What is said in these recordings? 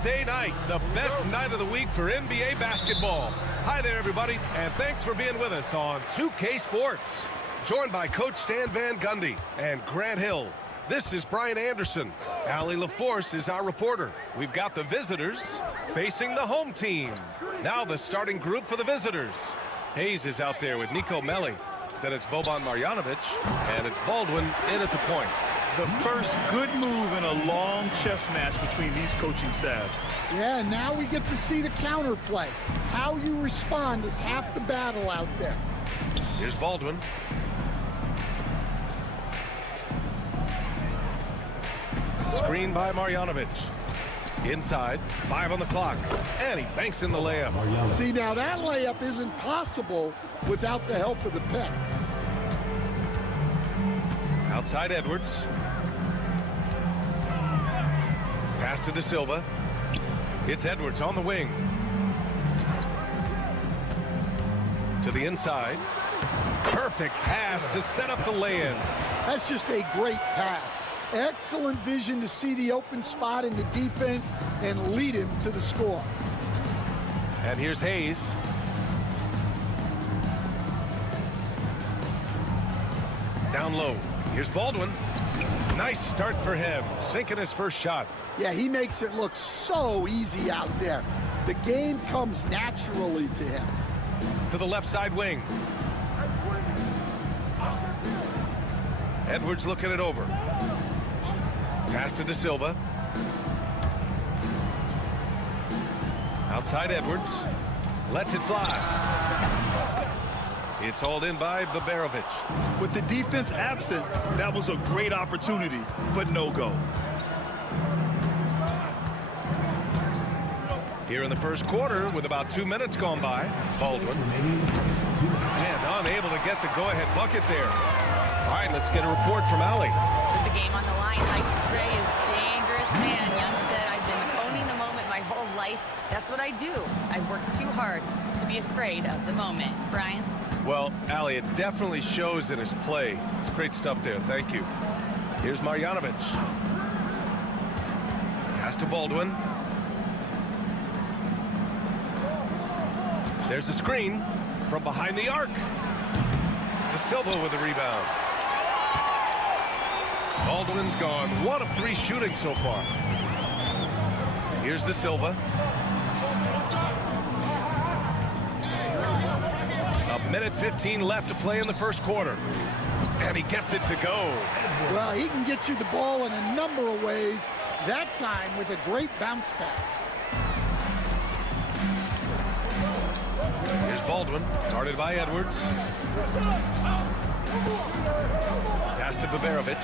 Thursday night, the best night of the week for NBA basketball. Hi there, everybody, and thanks for being with us on 2K Sports. Joined by Coach Stan Van Gundy and Grant Hill. This is Brian Anderson. Allie LaForce is our reporter. We've got the visitors facing the home team. Now the starting group for the visitors. Hayes is out there with Nico Melli. Then it's Boban Marjanovic, and it's Baldwin in at the point. The first good move in a long chess match between these coaching staffs. Yeah, now we get to see the counterplay. How you respond is half the battle out there. Here's Baldwin. Screen by Marjanovic. Inside, 5 on the clock, and he banks in the layup. See, now that layup isn't possible without the help of the pick. Outside Edwards. Pass to De Silva. It's Edwards on the wing. To the inside. Perfect pass to set up the lay-in. That's just a great pass. Excellent vision to see the open spot in the defense and lead him to the score. And here's Hayes. Down low. Here's Baldwin. Nice start for him, sinking his first shot. Yeah, he makes it look so easy out there. The game comes naturally to him. To the left side wing. Edwards looking it over. Pass to De Silva. Outside Edwards. Lets it fly. It's hauled in by Babarovic. With the defense absent, that was a great opportunity, but no go. Here in the first quarter, with about 2 minutes gone by, Baldwin. And unable to get the go-ahead bucket there. All right, let's get a report from Allie. With the game on the line, Ice Trey is dangerous man. Young said, I've been owning the moment my whole life. That's what I do. I've worked too hard to be afraid of the moment. Brian? Well, Allie, it definitely shows in his play. It's great stuff there. Thank you. Here's Marjanovic. Pass to Baldwin. There's a screen from behind the arc. De Silva with the rebound. Baldwin's gone 1 of 3 shooting so far. Here's De Silva. A minute 15 left to play in the first quarter. And he gets it to go. Well, he can get you the ball in a number of ways. That time with a great bounce pass. Here's Baldwin, guarded by Edwards. Pass to Babarovic.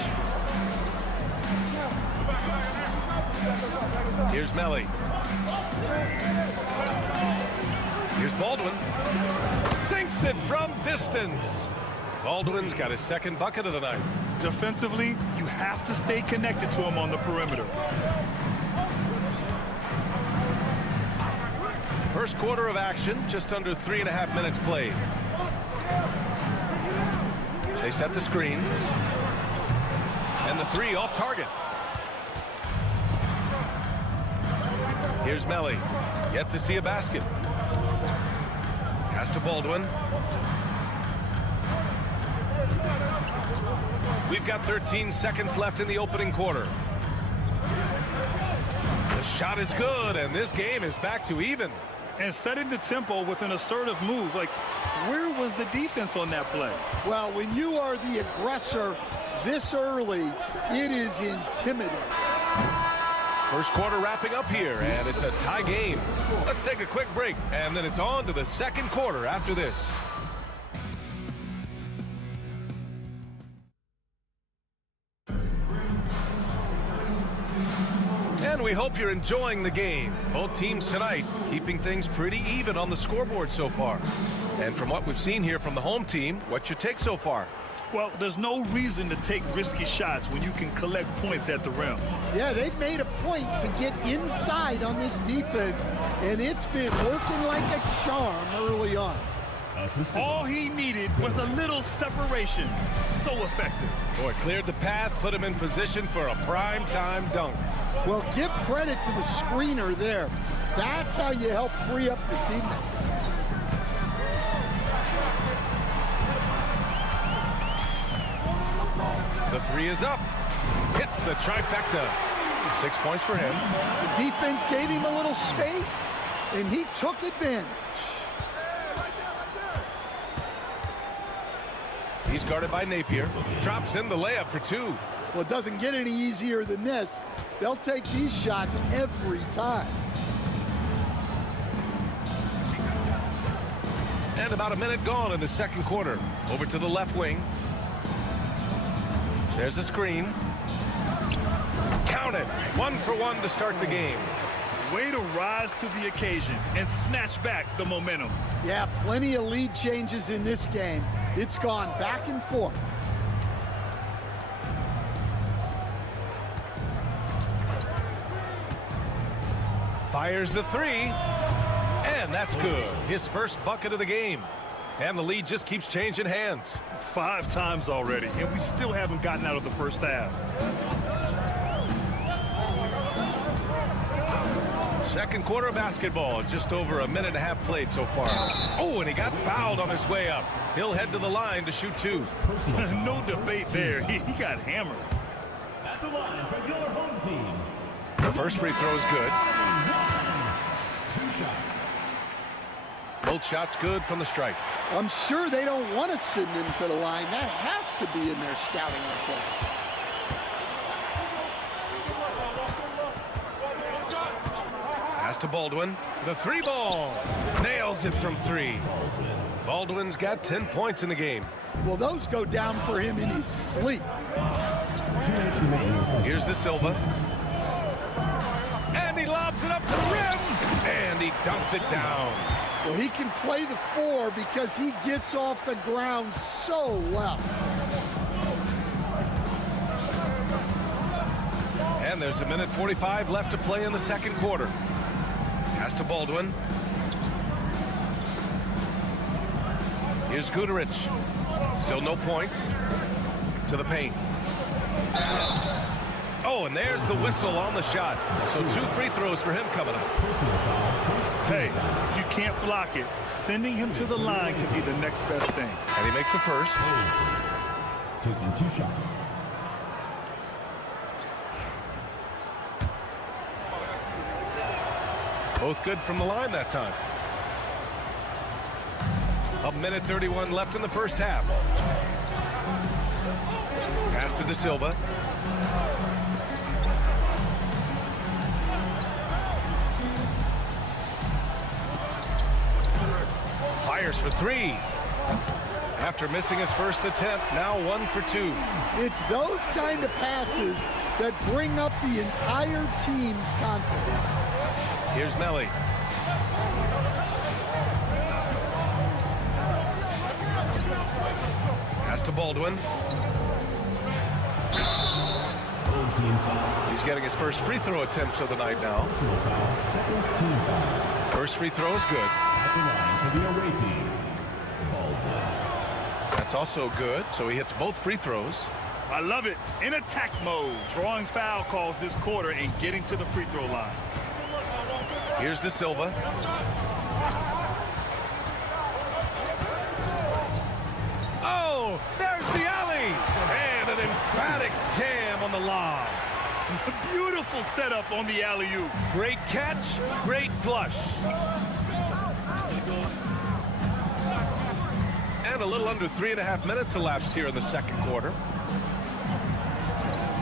Here's Melli. Here's Baldwin. Sinks it from distance. Baldwin's got his second bucket of the night. Defensively, you have to stay connected to him on the perimeter. First quarter of action, just under 3.5 minutes played. They set the screen. And the 3 off target. Here's Melli. Yet to see a basket. Pass to Baldwin. We've got 13 seconds left in the opening quarter. The shot is good, and this game is back to even. And setting the tempo with an assertive move. Like, where was the defense on that play? Well, when you are the aggressor this early, it is intimidating. First quarter wrapping up here, and it's a tie game. Let's take a quick break, and then it's on to the second quarter after this. And we hope you're enjoying the game. Both teams tonight keeping things pretty even on the scoreboard so far. And from what we've seen here from the home team, what's your take so far? Well, there's no reason to take risky shots when you can collect points at the rim. Yeah, they've made a point to get inside on this defense, and it's been working like a charm early on. All he needed was a little separation. So effective. Boy, cleared the path, put him in position for a prime-time dunk. Well, give credit to the screener there. That's how you help free up your teammates. The three is up. Hits the trifecta. 6 points for him. The defense gave him a little space, and he took advantage. He's guarded by Napier. Drops in the layup for two. Well, it doesn't get any easier than this. They'll take these shots every time. And about a minute gone in the second quarter. Over to the left wing. There's a screen. Count it. 1 for 1 to start the game. Way to rise to the occasion and snatch back the momentum. Yeah, plenty of lead changes in this game. It's gone back and forth. Fires the three. And that's good. His first bucket of the game. And the lead just keeps changing hands. 5 times already, and we still haven't gotten out of the first half. Second quarter of basketball. Just over a minute and a half played so far. Oh, and he got fouled on his way up. He'll head to the line to shoot two. No debate there. He got hammered. At the line for your home team. The first free throw is good. 2 shots. Both shots good from the stripe. I'm sure they don't want to send him to the line. That has to be in their scouting report. Pass to Baldwin. The three ball. Nails it from 3. Baldwin's got 10 points in the game. Well, those go down for him in his sleep. Here's De Silva. And he lobs it up to the rim. And he dunks it down. Well, he can play the 4 because he gets off the ground so well. And there's a minute 45 left to play in the second quarter. Pass to Baldwin. Here's Guterich. Still no points. To the paint. Oh, and there's the whistle on the shot. So 2 free throws for him coming up. Hey, if you can't block it, sending him to the line could be the next best thing. And he makes the first. Taking 2 shots. Both good from the line that time. A minute 31 left in the first half. Pass to De Silva. Fires for 3. After missing his first attempt, now 1 for 2. It's those kind of passes that bring up the entire team's confidence. Here's Melly. Pass to Baldwin. He's getting his first free throw attempts of the night now. First free throw is good. That's also good, so he hits both free throws. I love it. In attack mode, drawing foul calls this quarter and getting to the free throw line. Here's De Silva. Oh, there's the alley. And an emphatic jam on the lob. Beautiful setup on the alley-oop. Great catch, great flush. And a little under 3.5 minutes elapsed here in the second quarter.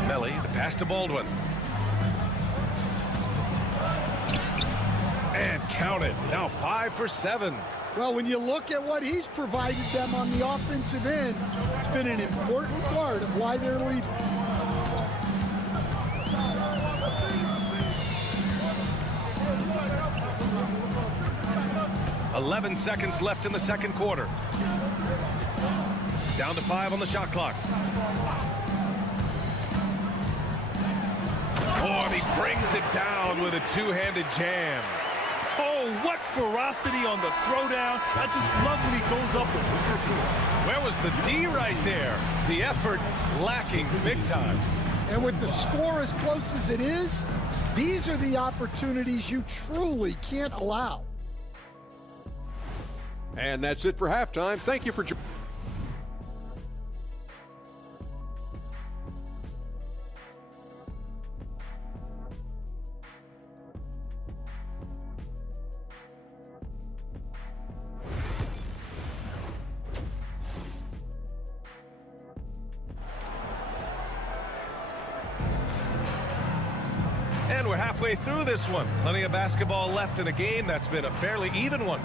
Melly, the pass to Baldwin. And count it. Now 5 for 7. Well, when you look at what he's provided them on the offensive end, it's been an important part of why they're leading. .11 seconds left in the second quarter. Down to 5 on the shot clock. Oh, and he brings it down with a two-handed jam. Oh, what ferocity on the throwdown. I just love when he goes up with purpose. Where was the D right there? The effort lacking big time. And with the score as close as it is, these are the opportunities you truly can't allow. And that's it for halftime. Thank you for joining. And we're halfway through this one. Plenty of basketball left in a game that's been a fairly even one.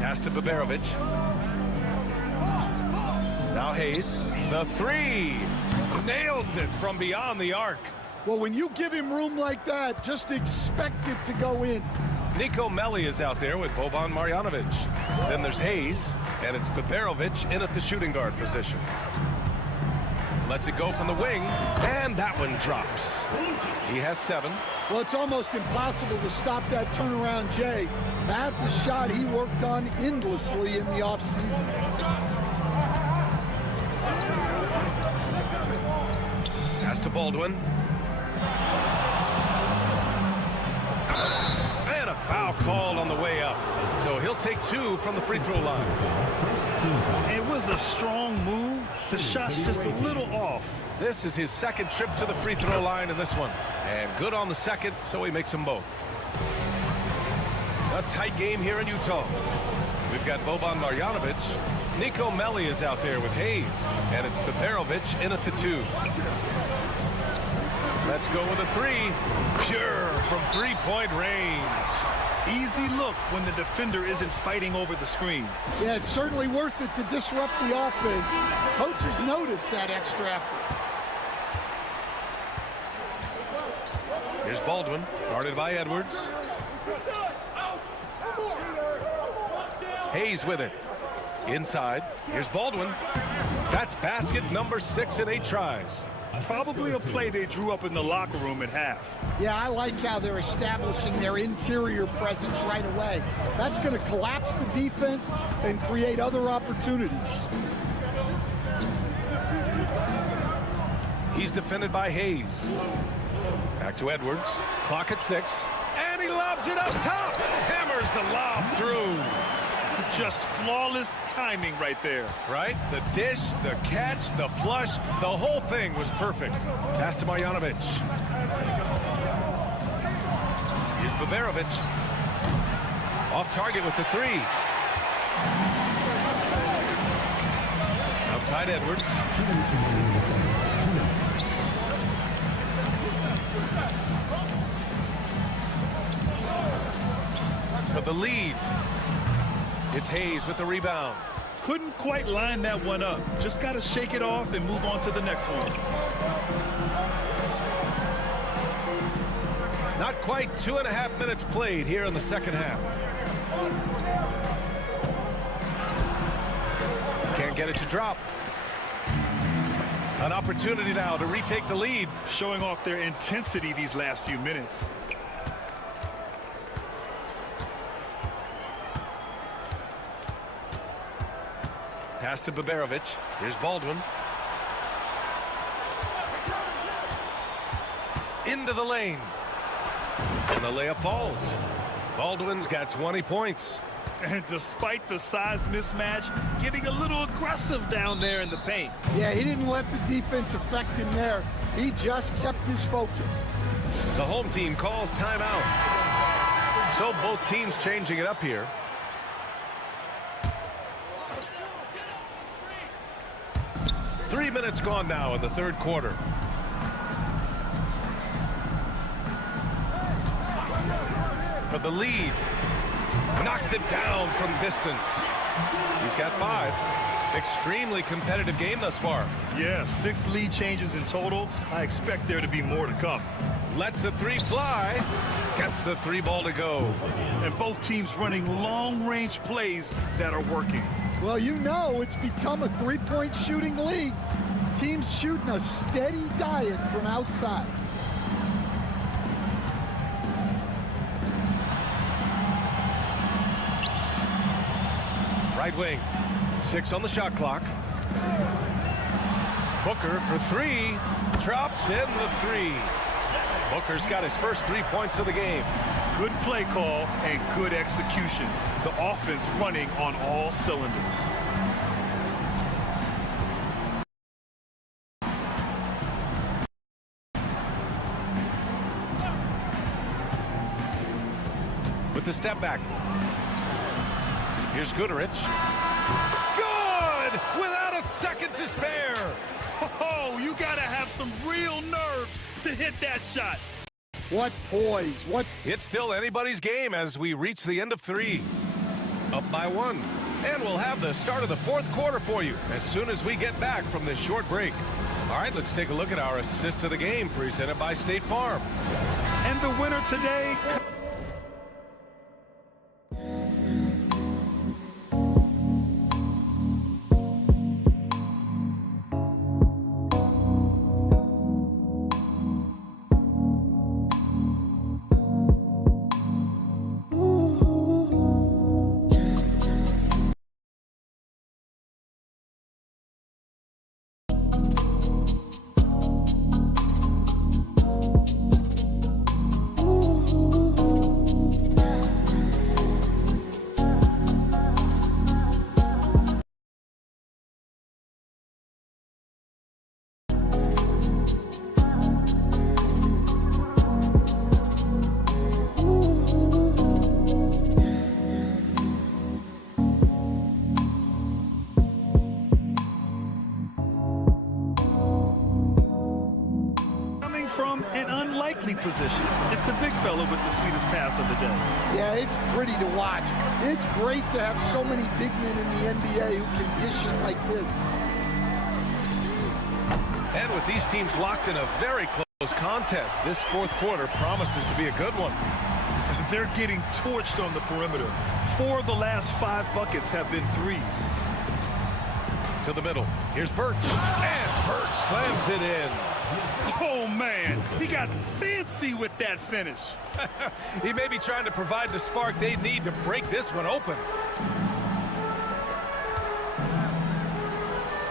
Pass to Baberovic. Now Hayes. The three. Nails it from beyond the arc. Well, when you give him room like that, just expect it to go in. Nico Melli is out there with Boban Marjanovic. Then there's Hayes, and it's Baberovic in at the shooting guard position. Lets it go from the wing, and that one drops. He has 7. Well, it's almost impossible to stop that turnaround, Jay. That's a shot he worked on endlessly in the offseason. Pass to Baldwin. And a foul called on the way up. So he'll take 2 from the free throw line. It was a strong move. The shot's just a little off. This is his second trip to the free throw line in this one. And good on the second, so he makes them both. A tight game here in Utah. We've got Boban Marjanovic. Nico Melli is out there with Hayes. And it's Baberovic in at the 2. Let's go with a 3. Pure from three-point range. Easy look when the defender isn't fighting over the screen. Yeah, it's certainly worth it to disrupt the offense. Coaches notice that extra effort. Here's Baldwin, guarded by Edwards. Hayes with it. Inside. Here's Baldwin. That's basket number 6 in 8 tries. Probably a play they drew up in the locker room at half. Yeah, I like how they're establishing their interior presence right away. That's going to collapse the defense and create other opportunities. He's defended by Hayes. Back to Edwards. Clock at 6. And he lobs it up top. Hammers the lob through. Just flawless timing right there. Right? The dish, the catch, the flush, the whole thing was perfect. Pass to Marjanovic. Here's Baberovic. Off target with the 3. Outside Edwards. For the lead. It's Hayes with the rebound. Couldn't quite line that one up. Just got to shake it off and move on to the next one. Not quite 2.5 minutes played here in the second half. Can't get it to drop. An opportunity now to retake the lead. Showing off their intensity these last few minutes. Pass to Baberovic. Here's Baldwin. Into the lane. And the layup falls. Baldwin's got 20 points. And despite the size mismatch, getting a little aggressive down there in the paint. Yeah, he didn't let the defense affect him there. He just kept his focus. The home team calls timeout. So both teams changing it up here. Three minutes gone now in the third quarter. For the lead. Knocks it down from distance. He's got 5. Extremely competitive game thus far. Yeah, 6 lead changes in total. I expect there to be more to come. Lets the 3 fly. Gets the 3 ball to go. And both teams running long-range plays that are working. Well, you know it's become a three-point shooting league. Teams shooting a steady diet from outside. Right wing, 6 on the shot clock. Booker for 3, drops in the 3. Booker's got his first 3 points of the game. Good play call and good execution. The offense running on all cylinders. With the step back. Here's Goodrich. Good! Without a second to spare. Oh, you gotta have some real nerve to hit that shot. What poise, what... It's still anybody's game as we reach the end of 3. Up by 1. And we'll have the start of the 4th quarter for you as soon as we get back from this short break. All right, let's take a look at our assist of the game presented by State Farm. And the winner today... From an unlikely position. It's the big fella with the sweetest pass of the day. Yeah, it's pretty to watch. It's great to have so many big men in the NBA who can dish it like this. And with these teams locked in a very close contest, this 4th quarter promises to be a good one. They're getting torched on the perimeter. 4 of the last 5 buckets have been threes. To the middle. Here's Birch. And Birch slams it in. Oh, man. He got fancy with that finish. He may be trying to provide the spark they need to break this one open.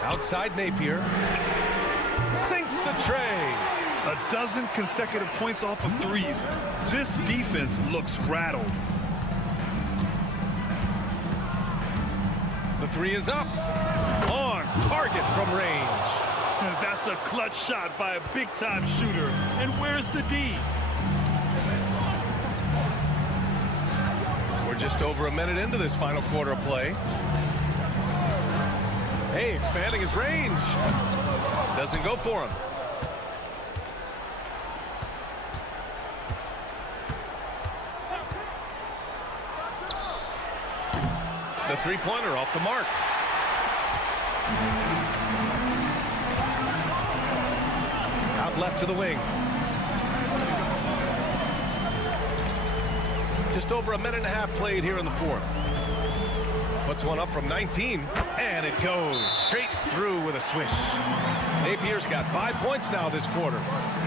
Outside Napier. Sinks the tray. A dozen consecutive points off of threes. This defense looks rattled. The 3 is up. On target from range. That's a clutch shot by a big-time shooter. And where's the D? We're just over a minute into this final quarter of play. Hey, expanding his range. Doesn't go for him. The three-pointer off the mark. Out left to the wing. Just over a minute and a half played here in the 4th. Puts one up from 19, and it goes straight through with a swish. Napier's got 5 points now this quarter.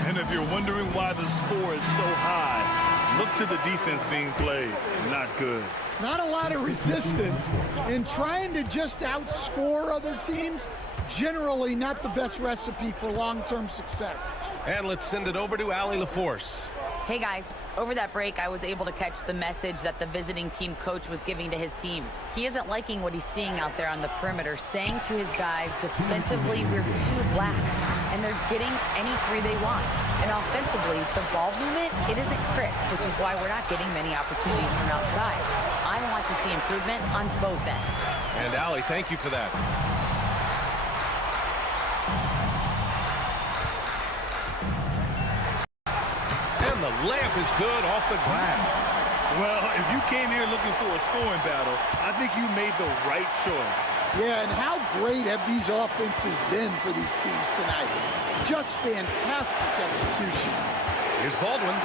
And if you're wondering why the score is so high, look to the defense being played. Not good. Not a lot of resistance. And trying to just outscore other teams, generally not the best recipe for long-term success. And let's send it over to Allie LaForce. Hey guys, over that break I was able to catch the message that the visiting team coach was giving to his team. He isn't liking what he's seeing out there on the perimeter, saying to his guys, defensively we're too lax, and they're getting any 3 they want. And offensively, the ball movement, it isn't crisp, which is why we're not getting many opportunities from outside. I want to see improvement on both ends. And Allie, thank you for that. And the layup is good off the glass. Well, if you came here looking for a scoring battle, I think you made the right choice. Yeah, and how great have these offenses been for these teams tonight? Just fantastic execution. Here's Baldwin.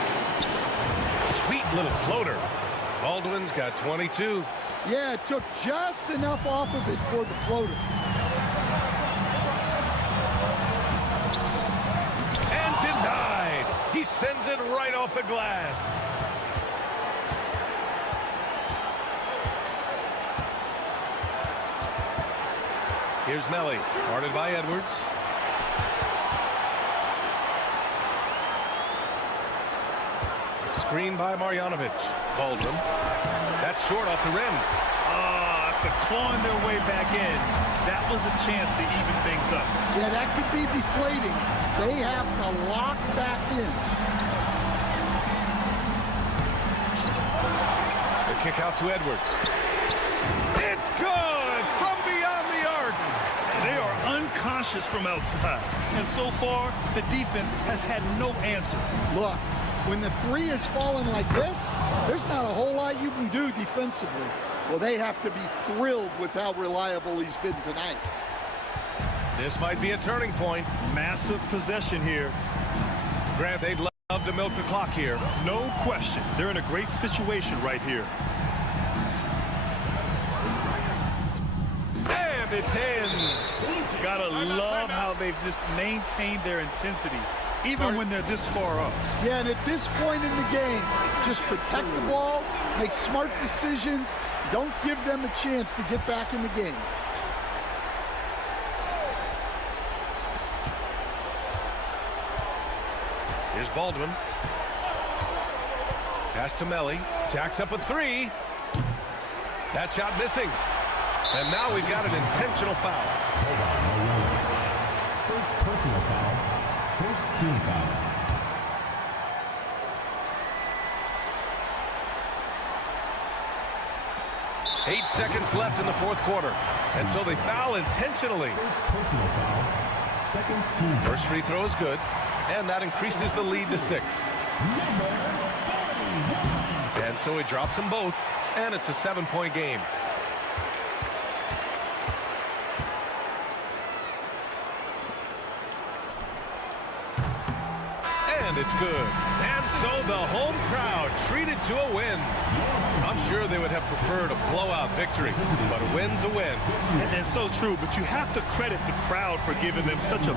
Sweet little floater. Baldwin's got 22. Yeah, it took just enough off of it for the floater. And denied. He sends it right off the glass. Here's Nelly, guarded by Edwards. Screen by Marjanovic. Baldwin. That's short off the rim. After clawing their way back in, that was a chance to even things up. Yeah, that could be deflating. They have to lock back in. The kick out to Edwards. It's good from beyond the arc. They are unconscious from outside. And so far, the defense has had no answer. Look, when the three is falling like this, there's not a whole lot you can do defensively. Well, they have to be thrilled with how reliable he's been tonight. This might be a turning point. Massive possession here. Grant, they'd love to milk the clock here. No question. They're in a great situation right here. And it's in. Gotta love how they've just maintained their intensity, even when they're this far up. Yeah, and at this point in the game, just protect the ball, make smart decisions, don't give them a chance to get back in the game. Here's Baldwin. Pass to Melly. Jacks up a three. That shot missing. And now we've got an intentional foul. First personal foul. First team foul. Eight seconds left in the fourth quarter. And so they foul intentionally. First personal foul. Second team foul. First free throw is good. And that increases the lead to 6. And so he drops them both. And it's a 7-point game. And it's good. And so the home crowd treated to a win. I'm sure they would have preferred a blowout victory, but a win's a win. And so true, but you have to credit the crowd for giving them such a...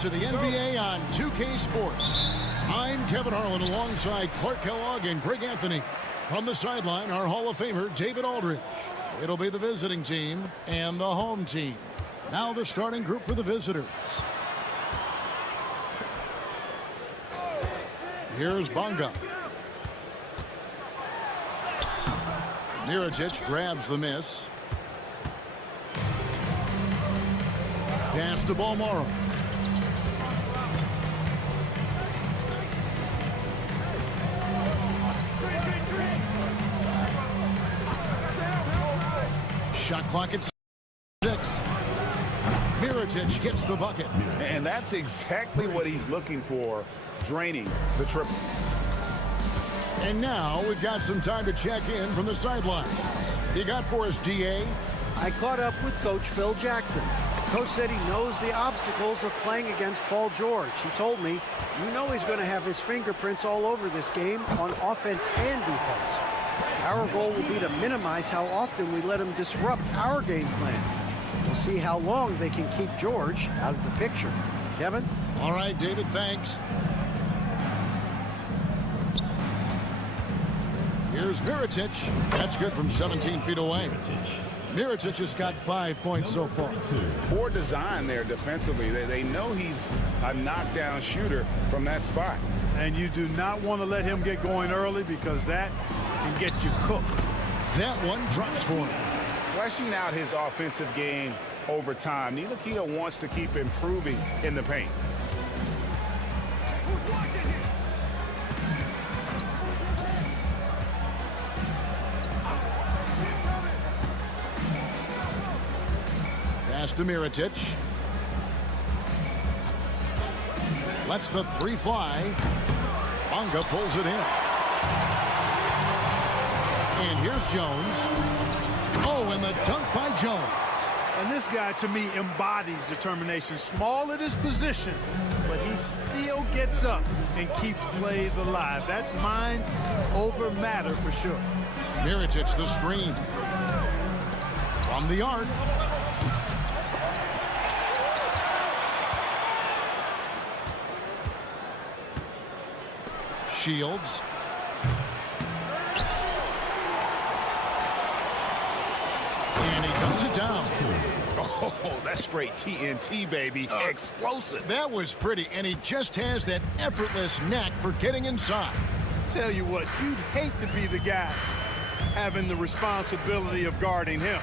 To the NBA on 2K Sports. I'm Kevin Harlan alongside Clark Kellogg and Greg Anthony. From the sideline, our Hall of Famer, David Aldridge. It'll be the visiting team and the home team. Now the starting group for the visitors. Here's Bonga. Mirotic grabs the miss. Pass to Balmoro. Shot clock at 6. Mirotic gets the bucket. And that's exactly what he's looking for, draining the triple. And now we've got some time to check in from the sideline. You got for us, DA? I caught up with Coach Phil Jackson. Coach said he knows the obstacles of playing against Paul George. He told me, you know he's going to have his fingerprints all over this game on offense and defense. Our goal will be to minimize how often we let him disrupt our game plan. We'll see how long they can keep George out of the picture. Kevin? All right, David, thanks. Here's Mirotic. That's good from 17 feet away. Mirotic has got 5 points so far. Poor design there defensively. They know he's a knockdown shooter from that spot. And you do not want to let him get going early because that can get you cooked. That one drops for him. Fleshing out his offensive game over time. Ntilikina wants to keep improving in the paint. Pass to Mirotic. Lets the three fly. Bonga pulls it in. And here's Jones. Oh, and the dunk by Jones. And this guy, to me, embodies determination. Small at his position, but he still gets up and keeps plays alive. That's mind over matter for sure. Mirotic the screen. From the arc. Shields. And he dumps it down. Oh, that's straight TNT, baby. Explosive. That was pretty, and he just has that effortless knack for getting inside. Tell you what, you'd hate to be the guy having the responsibility of guarding him.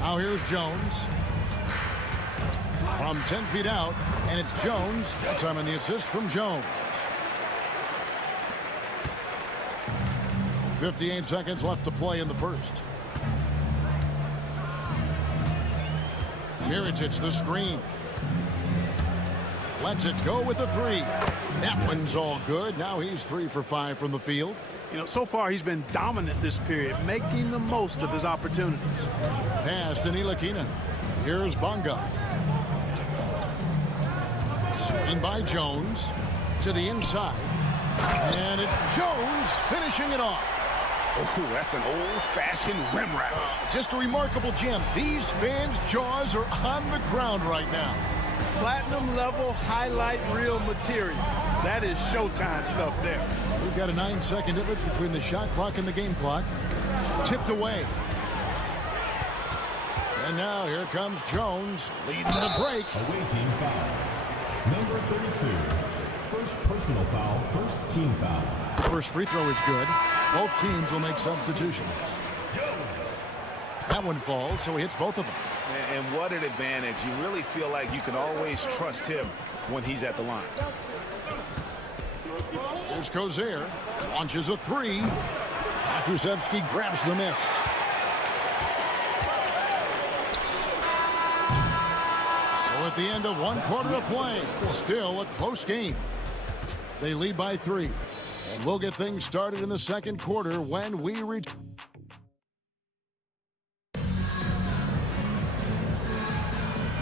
Now here's Jones. From 10 feet out, and it's Jones. That time on the assist from Jones. 58 seconds left to play in the first. Mirotic the screen. Lets it go with a three. That one's all good. Now he's 3 for 5 from the field. You know, so far he's been dominant this period, making the most of his opportunities. Pass to Ntilikina. Here's Bonga. Screen by Jones to the inside. And it's Jones finishing it off. Oh, that's an old-fashioned rim wrap. Just a remarkable gem. These fans' jaws are on the ground right now. Platinum level highlight reel material. That is Showtime stuff there. We've got a 9-second difference between the shot clock and the game clock. Tipped away. And now here comes Jones leading the break. Away team foul. Number 32. First personal foul, first team foul. First free throw is good. Both teams will make substitutions. That one falls, so he hits both of them. And what an advantage. You really feel like you can always trust him when he's at the line. Here's Kozier. Launches a three. Krusevsky grabs the miss. So at the end of 1 quarter of play, still a close game. They lead by 3. And we'll get things started in the second quarter when we return.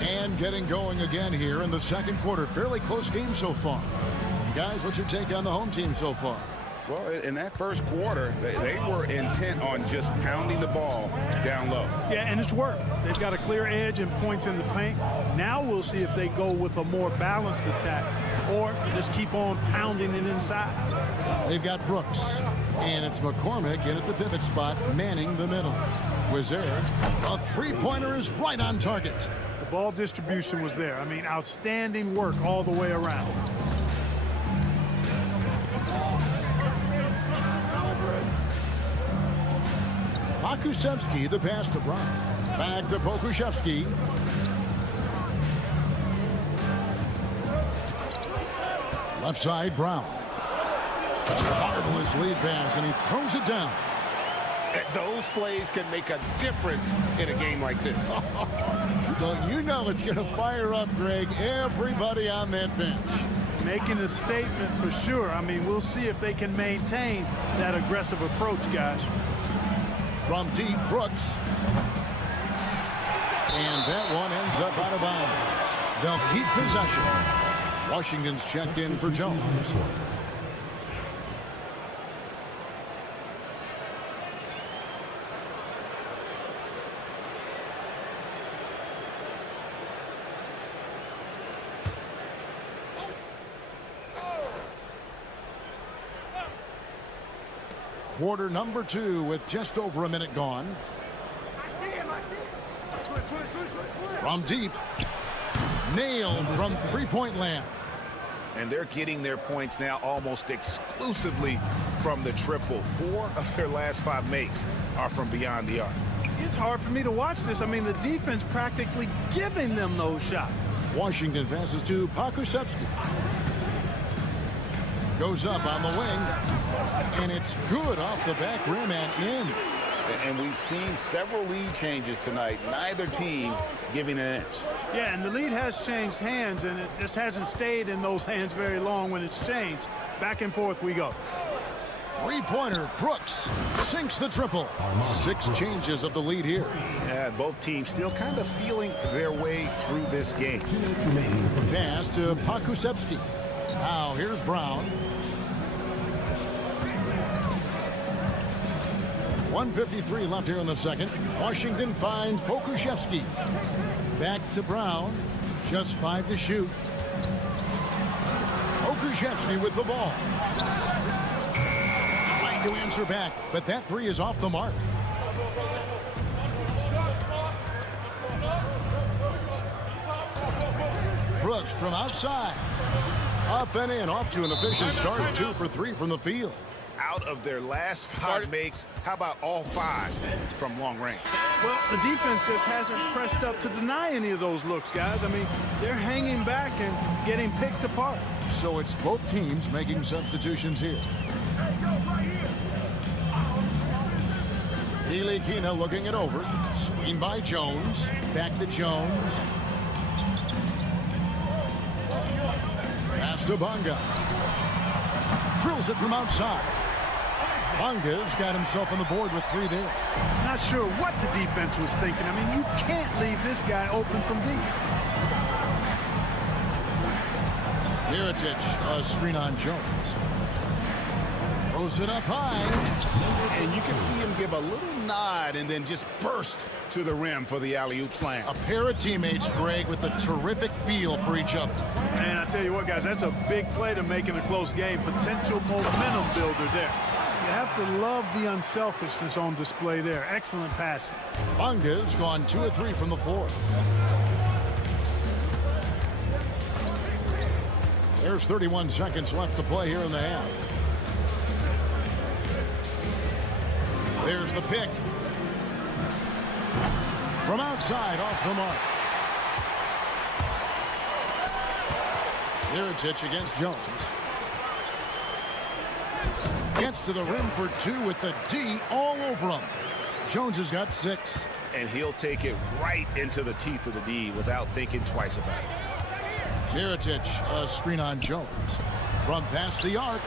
And getting going again here in the second quarter. Fairly close game so far. Guys, what's your take on the home team so far? Well, in that first quarter, they were intent on just pounding the ball down low. Yeah, and it's worked. They've got a clear edge and points in the paint. Now we'll see if they go with a more balanced attack or just keep on pounding it inside. They've got Brooks, and it's McCormick in at the pivot spot, manning the middle. Wizer, a three-pointer is right on target. The ball distribution was there. I mean, outstanding work all the way around. Pokusevski, the pass to Brown. Back to Pokusevski. Left side, Brown. Marvelous lead pass, and he throws it down. Those plays can make a difference in a game like this. Well, you know it's going to fire up, Greg, everybody on that bench. Making a statement for sure. I mean, we'll see if they can maintain that aggressive approach, guys. From deep, Brooks. And that one ends up out of bounds. They'll keep possession. Washington's checked in for Jones. Quarter number 2 with just over a minute gone. From deep. Nailed from three-point land. And they're getting their points now almost exclusively from the triple. 4 of their last 5 makes are from beyond the arc. It's hard for me to watch this. I mean, the defense practically giving them those shots. Washington passes to Pokusevski. Goes up on the wing. And it's good off the back rim and in. And we've seen several lead changes tonight. Neither team giving an inch. Yeah, and the lead has changed hands, and it just hasn't stayed in those hands very long when it's changed. Back and forth we go. Three-pointer, Brooks sinks the triple. 6 changes of the lead here. Yeah, both teams still kind of feeling their way through this game. Pass to Pokusevski. Now here's Brown. 1:53 left here in the second. Washington finds Pokusevski. Back to Brown. Just 5 to shoot. Pokusevski with the ball. Trying to answer back, but that 3 is off the mark. Brooks from outside. Up and in, off to an efficient start. 2 for 3 from the field. Out of their last 5 makes, how about all 5 from long range? Well, the defense just hasn't pressed up to deny any of those looks, guys. I mean, they're hanging back and getting picked apart. So it's both teams making substitutions here. Ilikina looking it over. Screen by Jones. Back to Jones. Pass to Bunga. Drills it from outside. Bunga's got himself on the board with 3 there. Not sure what the defense was thinking. I mean, you can't leave this guy open from deep. Mirotic, a screen on Jones. Throws it up high. And you can see him give a little nod and then just burst to the rim for the alley-oop slam. A pair of teammates, Greg, with a terrific feel for each other. And I tell you what, guys, that's a big play to make in a close game. Potential momentum builder there. You have to love the unselfishness on display there. Excellent passing. Bunga's gone 2 of 3 from the floor. There's 31 seconds left to play here in the half. There's the pick. From outside, off the mark. Mirotic against Jones. Gets to the rim for 2 with the D all over him. Jones has got 6. And he'll take it right into the teeth of the D without thinking twice about it. Mirotic, a screen on Jones. From past the arc,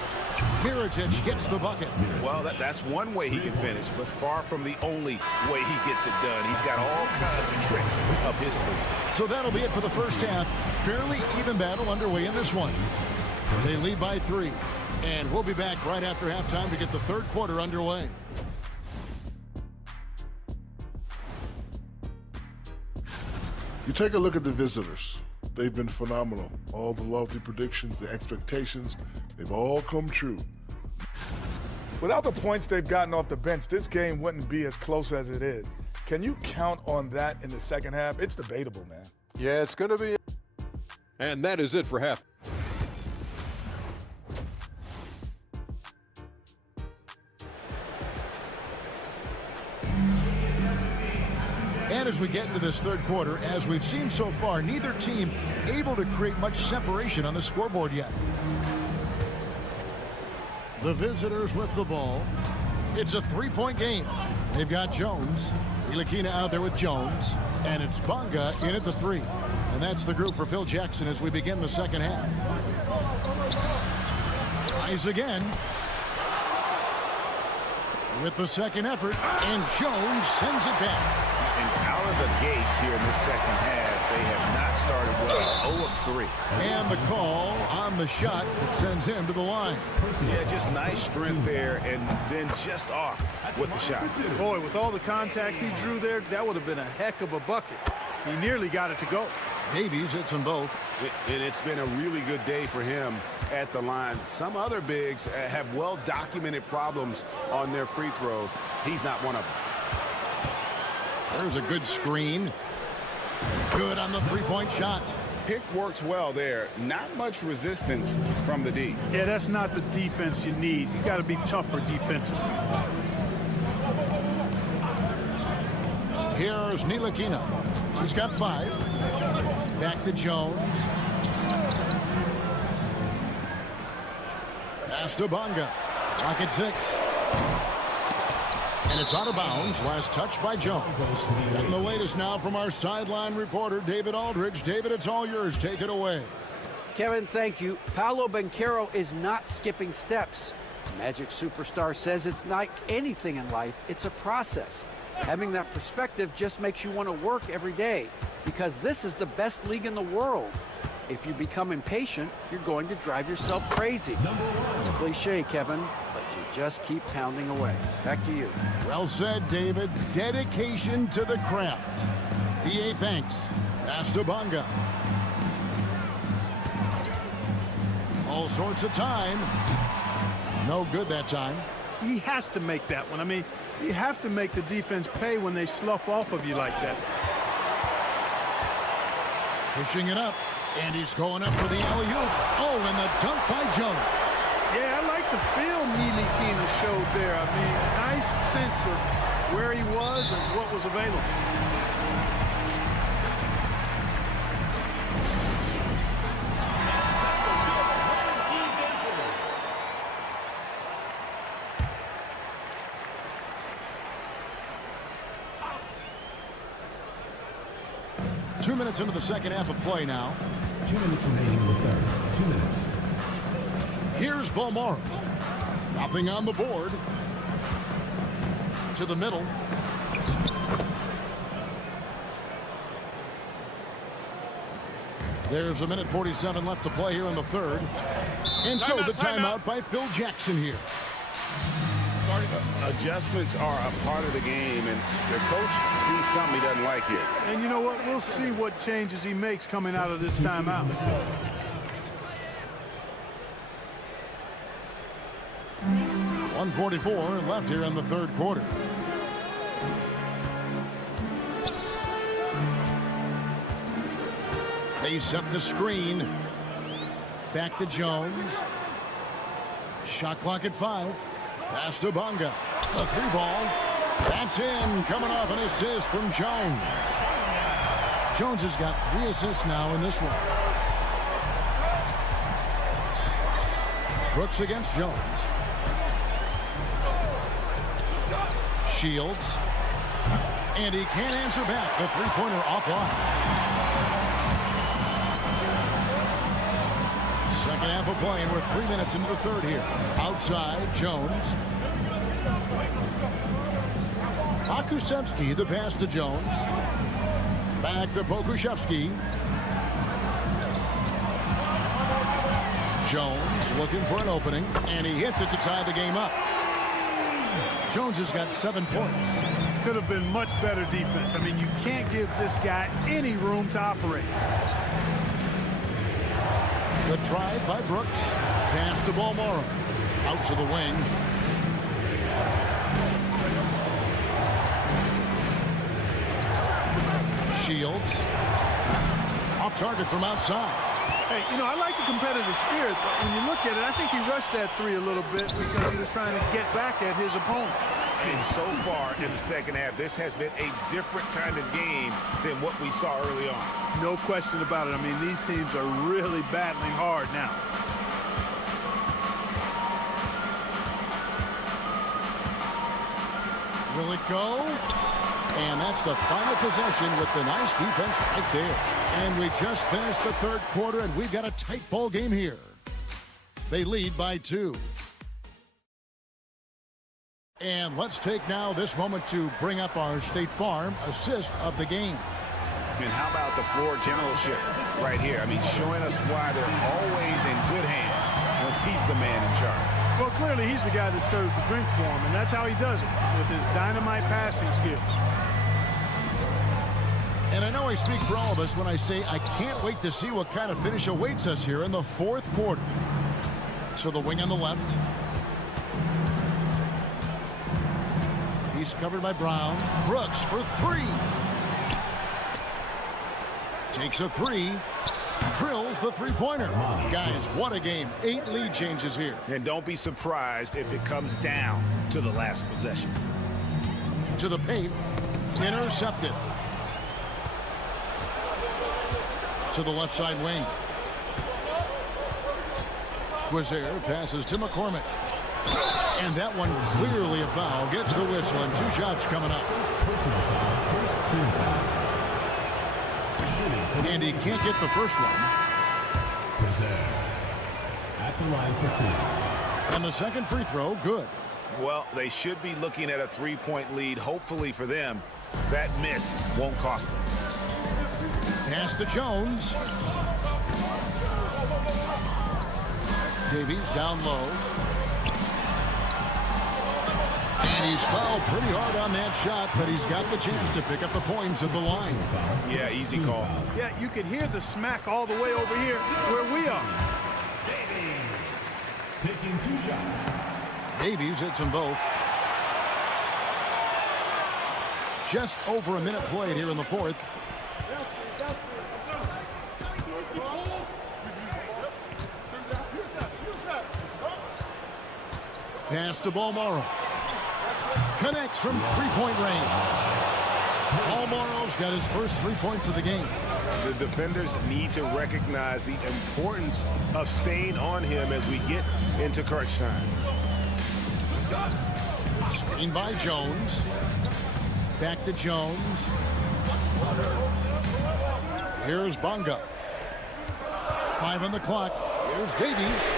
Mirotic gets the bucket. Well, that's one way he can finish, but far from the only way he gets it done. He's got all kinds of tricks up his sleeve. So that'll be it for the first half. Fairly even battle underway in this one. They lead by 3. And we'll be back right after halftime to get the third quarter underway. You take a look at the visitors. They've been phenomenal. All the lofty predictions, the expectations, they've all come true. Without the points they've gotten off the bench, this game wouldn't be as close as it is. Can you count on that in the second half? It's debatable, man. Yeah, it's going to be. And that is it for half. And as we get into this third quarter, as we've seen so far, neither team able to create much separation on the scoreboard yet. The visitors with the ball. It's a three-point game. They've got Jones. Ntilikina out there with Jones. And it's Bonga in at the three. And that's the group for Phil Jackson as we begin the second half. Tries again. With the second effort. And Jones sends it back. And out of the gates here in this second half, they have not started well. 0 of 3. And the call on the shot that sends him to the line. Yeah, just nice strength there, and then just off with the shot. Boy, with all the contact he drew there, that would have been a heck of a bucket. He nearly got it to go. Davies hits them both. And it's been a really good day for him at the line. Some other bigs have well-documented problems on their free throws. He's not one of them. There's a good screen. Good on the three-point shot. Pick works well there. Not much resistance from the D. Yeah, that's not the defense you need. You got to be tougher defensively. Here's Ntilikina. He's got 5. Back to Jones. Pass to Bonga. Clock at 6. And it's out of bounds. Last touch by Jones. And the latest now from our sideline reporter, David Aldridge. David, it's all yours. Take it away. Kevin, thank you. Paolo Banchero is not skipping steps. Magic superstar says it's like anything in life. It's a process. Having that perspective just makes you want to work every day because this is the best league in the world. If you become impatient, you're going to drive yourself crazy. It's a cliche, Kevin, but you just keep pounding away. Back to you. Well said, David. Dedication to the craft. PA thanks. Pass to Bonga. All sorts of time. No good that time. He has to make that one. I mean, you have to make the defense pay when they slough off of you like that. Pushing it up. And he's going up for the alley-oop. Oh, and the dunk by Jones. Yeah, I like the feel Ntilikina showed there. I mean, nice sense of where he was and what was available. Two minutes into the second half of play now. 2 minutes remaining in the third. 2 minutes. Here's Balmora. Nothing on the board. To the middle. There's a minute 47 left to play here in the third. And so the timeout by Phil Jackson here. Adjustments are a part of the game, and the coach sees something he doesn't like here. And you know what? We'll see what changes he makes coming out of this timeout. .144 left here in the third quarter. They set the screen. Back to Jones. Shot clock at 5. Pass to Bonga. A 3-ball. That's in. Coming off an assist from Jones. Jones has got 3 assists now in this one. Brooks against Jones. Shields. And he can't answer back. The three-pointer offline. Second half of play, and we're 3 minutes into the third here. Outside, Jones. Pokusevski, the pass to Jones. Back to Pokusevski. Jones looking for an opening, and he hits it to tie the game up. Jones has got 7 points. Could have been much better defense. I mean, you can't give this guy any room to operate. The drive by Brooks. Pass to Balmora. Out to the wing. Shields. Off target from outside. Hey, you know, I like the competitive spirit, but when you look at it, I think he rushed that 3 a little bit because he was trying to get back at his opponent. And so far in the second half, this has been a different kind of game than what we saw early on. No question about it. I mean, these teams are really battling hard now. Will it go? And that's the final possession with the nice defense right there. And we just finished the third quarter, and we've got a tight ball game here. They lead by 2. And let's take now this moment to bring up our State Farm assist of the game. And how about the floor generalship right here? I mean, showing us why they're always in good hands when he's the man in charge. Well, clearly he's the guy that stirs the drink for him, and that's how he does it, with his dynamite passing skills. And I know I speak for all of us when I say I can't wait to see what kind of finish awaits us here in the fourth quarter. So the wing on the left. He's covered by Brown. Brooks for 3. Takes a 3. Drills the three-pointer. Guys, what a game. 8 lead changes here. And don't be surprised if it comes down to the last possession. To the paint. Intercepted. To the left side wing. Quizair passes to McCormick. And that one clearly a foul. Gets the whistle, and 2 shots coming up. Personal foul, first team foul. And he can't get the first one. Quizair at the line for 2. And the second free throw, good. Well, they should be looking at a 3-point lead. Hopefully for them, that miss won't cost them. Pass to Jones. Davies down low. And he's fouled pretty hard on that shot, but he's got the chance to pick up the points at the line. Yeah, easy call. Yeah, you can hear the smack all the way over here where we are. Davies taking 2 shots. Davies hits them both. Just over a minute played here in the fourth. Pass to Balmaro. Connects from 3-point range. Balmaro's got his first 3 points of the game. The defenders need to recognize the importance of staying on him as we get into crunch time. Screen by Jones. Back to Jones. Here's Bonga. 5 on the clock. Here's Davies.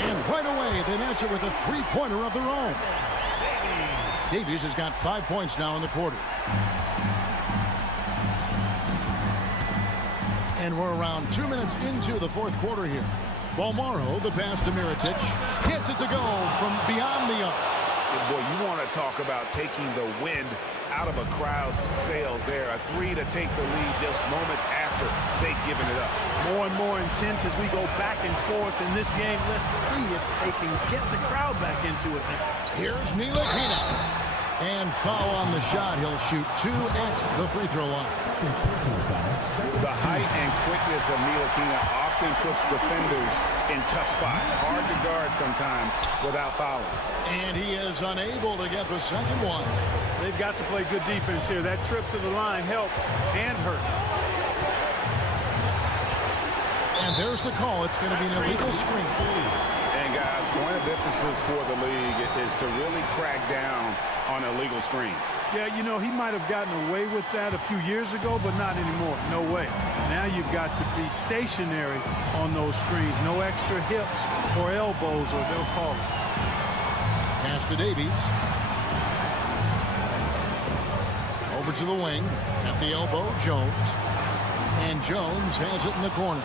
And right away, they match it with a 3-pointer of their own. Davies has got 5 points now in the quarter. And we're around 2 minutes into the fourth quarter here. Balmaro, the pass to Mirotic. Gets it to go from beyond the arc. Boy, you want to talk about taking the wind out of a crowd's sails there. A 3 to take the lead just moments after they'd given it up. More and more intense as we go back and forth in this game. Let's see if they can get the crowd back into it now. Here's Ntilikina. And foul on the shot. He'll shoot 2 at the free throw line. The height and quickness of Ntilikina often puts defenders in tough spots. Hard to guard sometimes without fouling. And he is unable to get the second one. They've got to play good defense here. That trip to the line helped and hurt. And there's the call. It's going to be an illegal screen. And guys, point of emphasis for the league is to really crack down on illegal screens. Yeah, you know, he might have gotten away with that a few years ago, but not anymore. No way. Now you've got to be stationary on those screens. No extra hips or elbows, or they'll call it. Pass to Davies. Over to the wing. At the elbow, Jones. And Jones has it in the corner.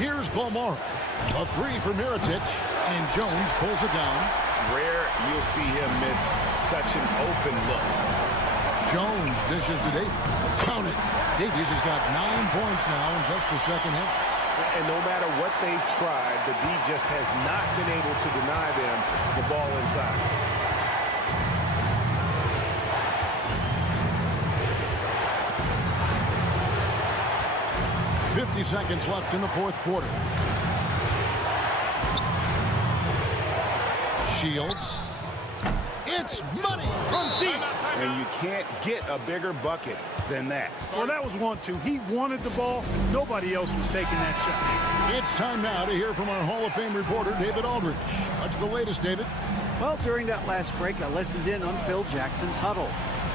Here's Balmaro. A 3 for Mirotic. And Jones pulls it down. Rare you'll see him miss such an open look. Jones dishes to Davies. Count it. Davies has got 9 points now in just the second half. And no matter what they've tried, the D just has not been able to deny them the ball inside. ...50 seconds left in the fourth quarter. Shields. It's money from deep. And you can't get a bigger bucket than that. Well, that was 1-2. He wanted the ball. Nobody else was taking that shot. It's time now to hear from our Hall of Fame reporter, David Aldridge. What's the latest, David? Well, during that last break, I listened in on Phil Jackson's huddle.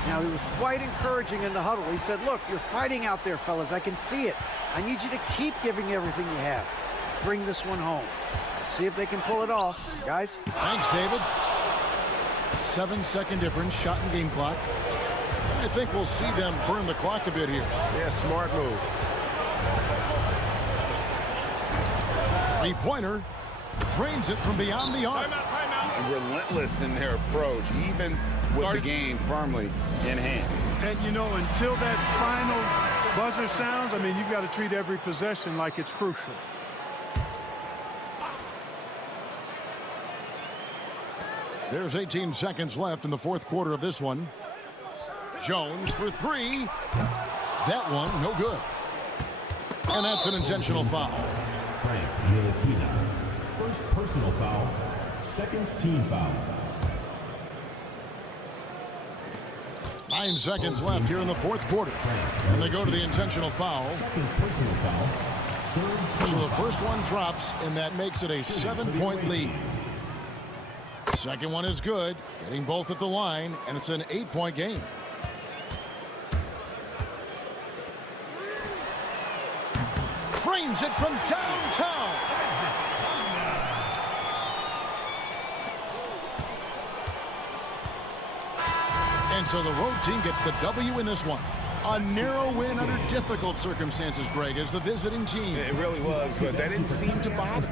Now, he was quite encouraging in the huddle. He said, look, you're fighting out there, fellas. I can see it. I need you to keep giving everything you have. Bring this one home. See if they can pull it off, guys. Thanks, David. 7-second difference, shot and game clock. I think we'll see them burn the clock a bit here. Yeah, smart move. Three-pointer. Drains it from beyond the arc. Relentless in their approach, even with the game firmly in hand. And, you know, until that final buzzer sounds, I mean, you've got to treat every possession like it's crucial. There's 18 seconds left in the fourth quarter of this one. Jones for three. That one, no good. And that's an intentional foul. Frank Ntilikina. First personal foul. Second team foul. 9 seconds left here in the fourth quarter. And they go to the intentional foul. Second personal foul. So the first one drops, and that makes it a 7-point lead. Second one is good, getting both at the line, and it's an 8-point game. Frames it from downtown. And so the road team gets the W in this one. A narrow win under difficult circumstances, Greg, as the visiting team. It really was, but that didn't seem to bother.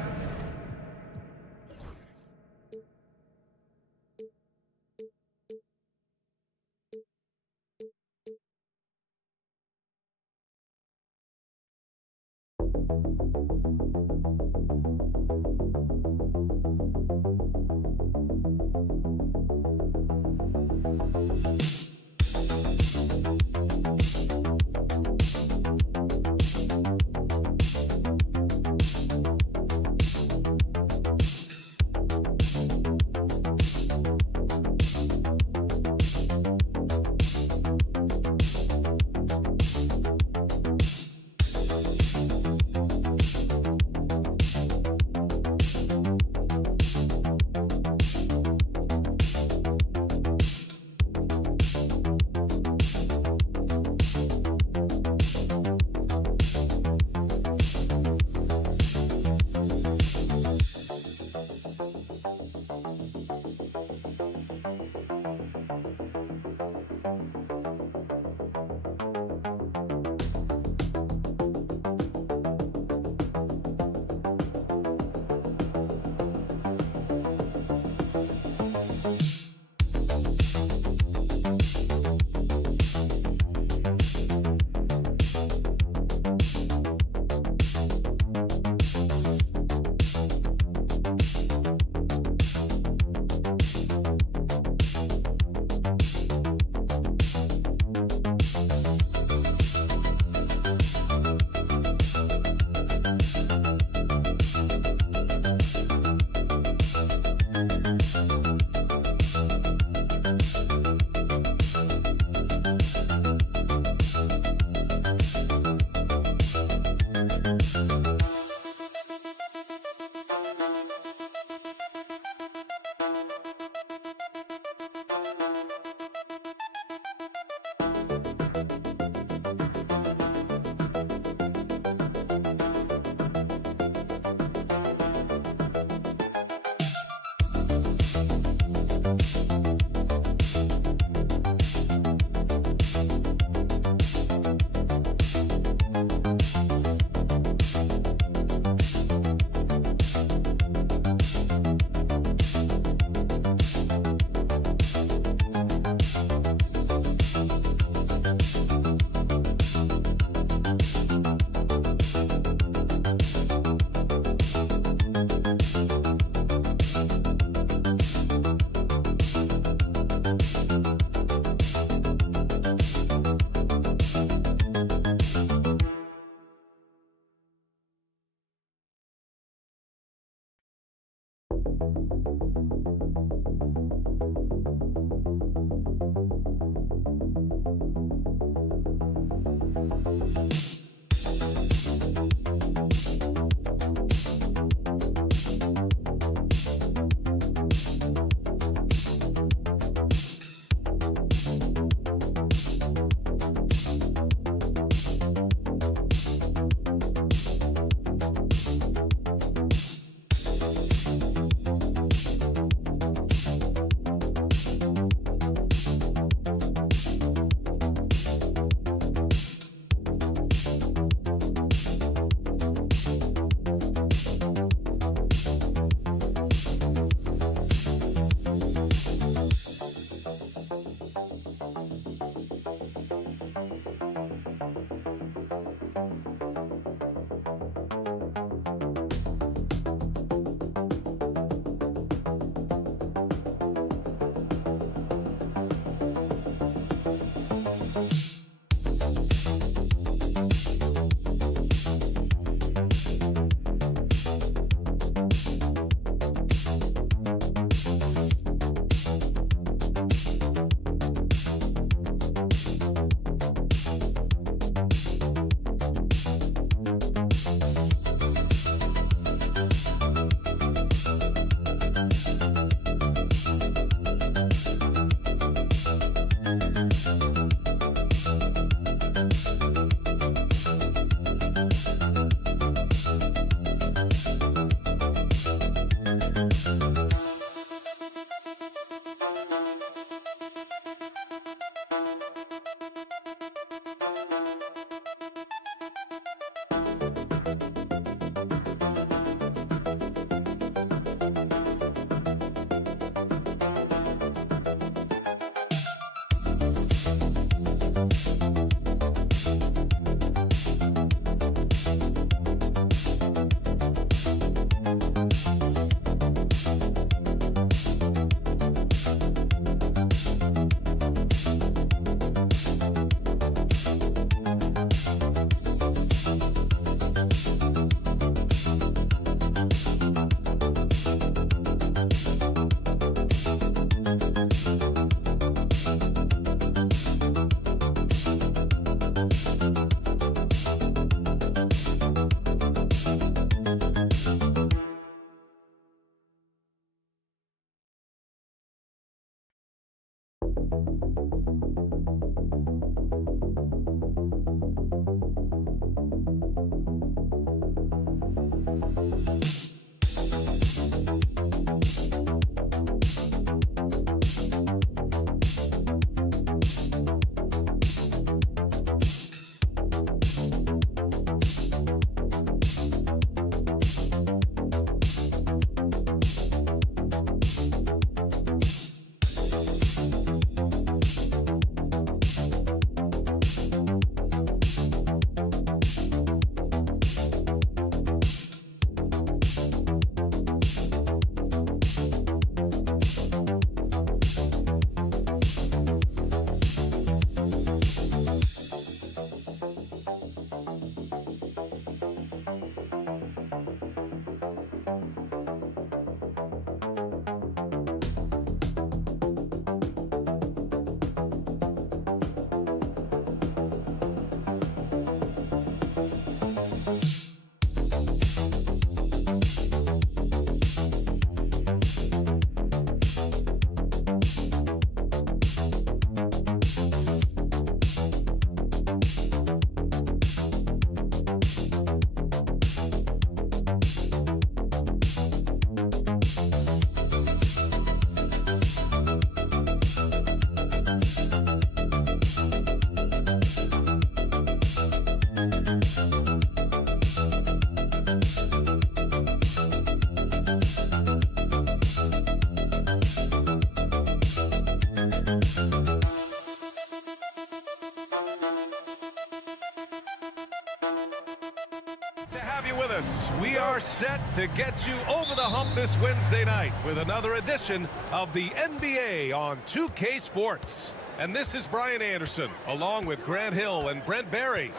With us. We are set to get you over the hump this Wednesday night with another edition of the NBA on 2K Sports. And this is Brian Anderson, along with Grant Hill and Brent Barry.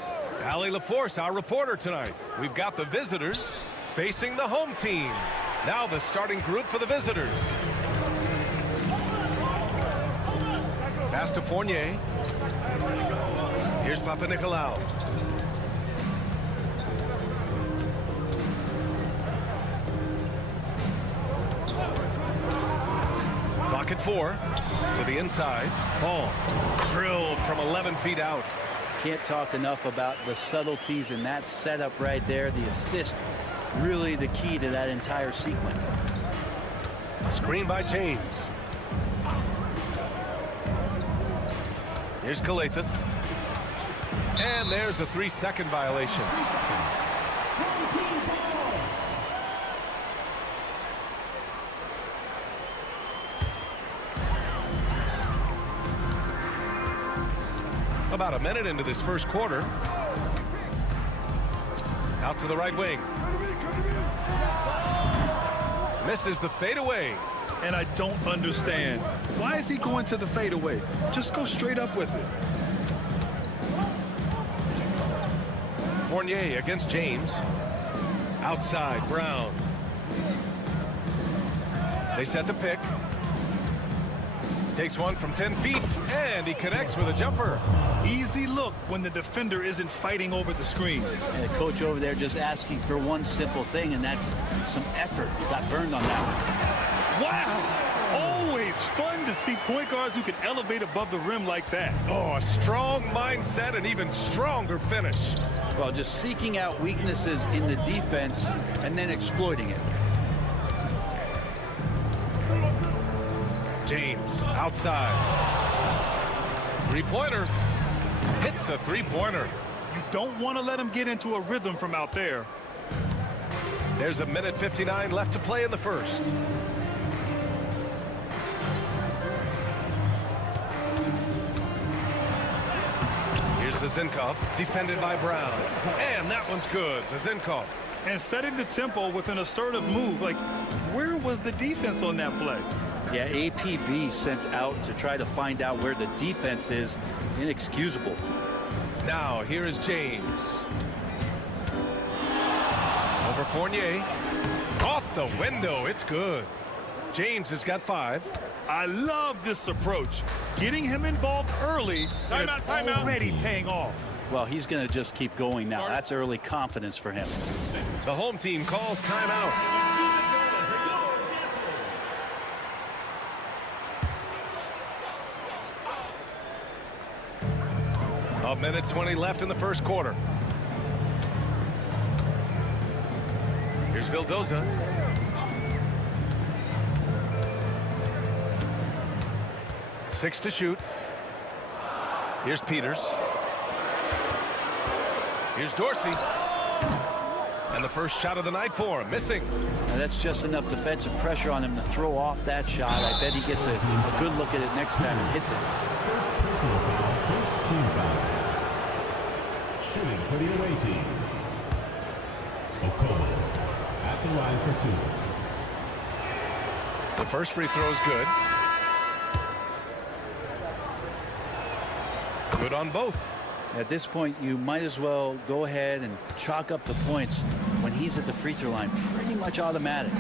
Allie LaForce, our reporter tonight. We've got the visitors facing the home team. Now the starting group for the visitors. Pass to Fournier. Here's Papanikolaou. At 4 to the inside. Ball drilled from 11 feet out. Can't talk enough about the subtleties in that setup right there. The assist, really the key to that entire sequence. Screen by James. Here's Kalathis. And there's a 3-second violation. About a minute into this first quarter. Out to the right wing. Misses the fadeaway. And I don't understand. Why is he going to the fadeaway? Just go straight up with it. Fournier against James. Outside, Brown. They set the pick. Takes one from 10 feet, and he connects with a jumper. Easy look when the defender isn't fighting over the screen. And the coach over there just asking for one simple thing, and that's some effort. Got burned on that one. Wow! Always fun to see point guards who can elevate above the rim like that. Oh, a strong mindset and even stronger finish. Well, just seeking out weaknesses in the defense and then exploiting it. James outside. Three-pointer. Hits the three-pointer. You don't want to let him get into a rhythm from out there. There's a minute 59 left to play in the first. Here's Vezinkov, defended by Brown. And that one's good. Vezinkov. And setting the tempo with an assertive move. Like, where was the defense on that play? Yeah, APB sent out to try to find out where the defense is. Inexcusable. Now, here is James. Over Fournier. Off the window. It's good. James has got 5. I love this approach. Getting him involved early is already paying off. Well, he's going to just keep going now. That's early confidence for him. The home team calls timeout. A minute 20 left in the first quarter. Here's Vildoza. Six to shoot. Here's Peters. Here's Dorsey. And the first shot of the night for him, missing. Now that's just enough defensive pressure on him to throw off that shot. I bet he gets a good look at it next time and hits it. First personal foul, first team foul. Shooting for the away team. Okoye at the line for 2. The first free throw is good. Good on both. At this point, you might as well go ahead and chalk up the points when he's at the free throw line. Pretty much automatic.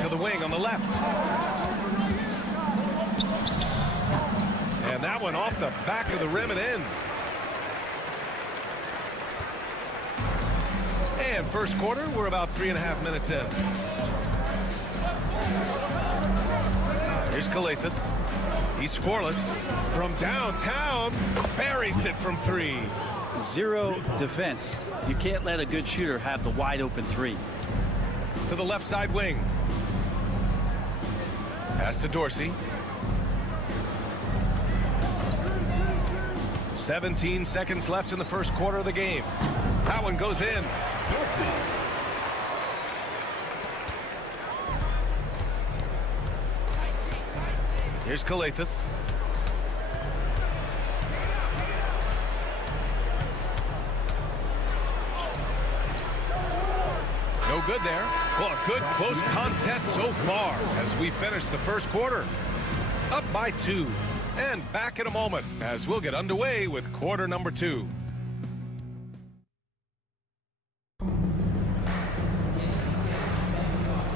To the wing on the left. And that one off the back of the rim and in. And first quarter, we're about 3.5 minutes in. Here's Kalathis. He's scoreless. From downtown, buries it from 3. Zero defense. You can't let a good shooter have the wide open 3. To the left side wing. Pass to Dorsey. 17 seconds left in the first quarter of the game. That one goes in. Here's Kalathis. No good there. Well, a good close contest so far as we finish the first quarter. Up by 2. And back in a moment as we'll get underway with quarter number 2.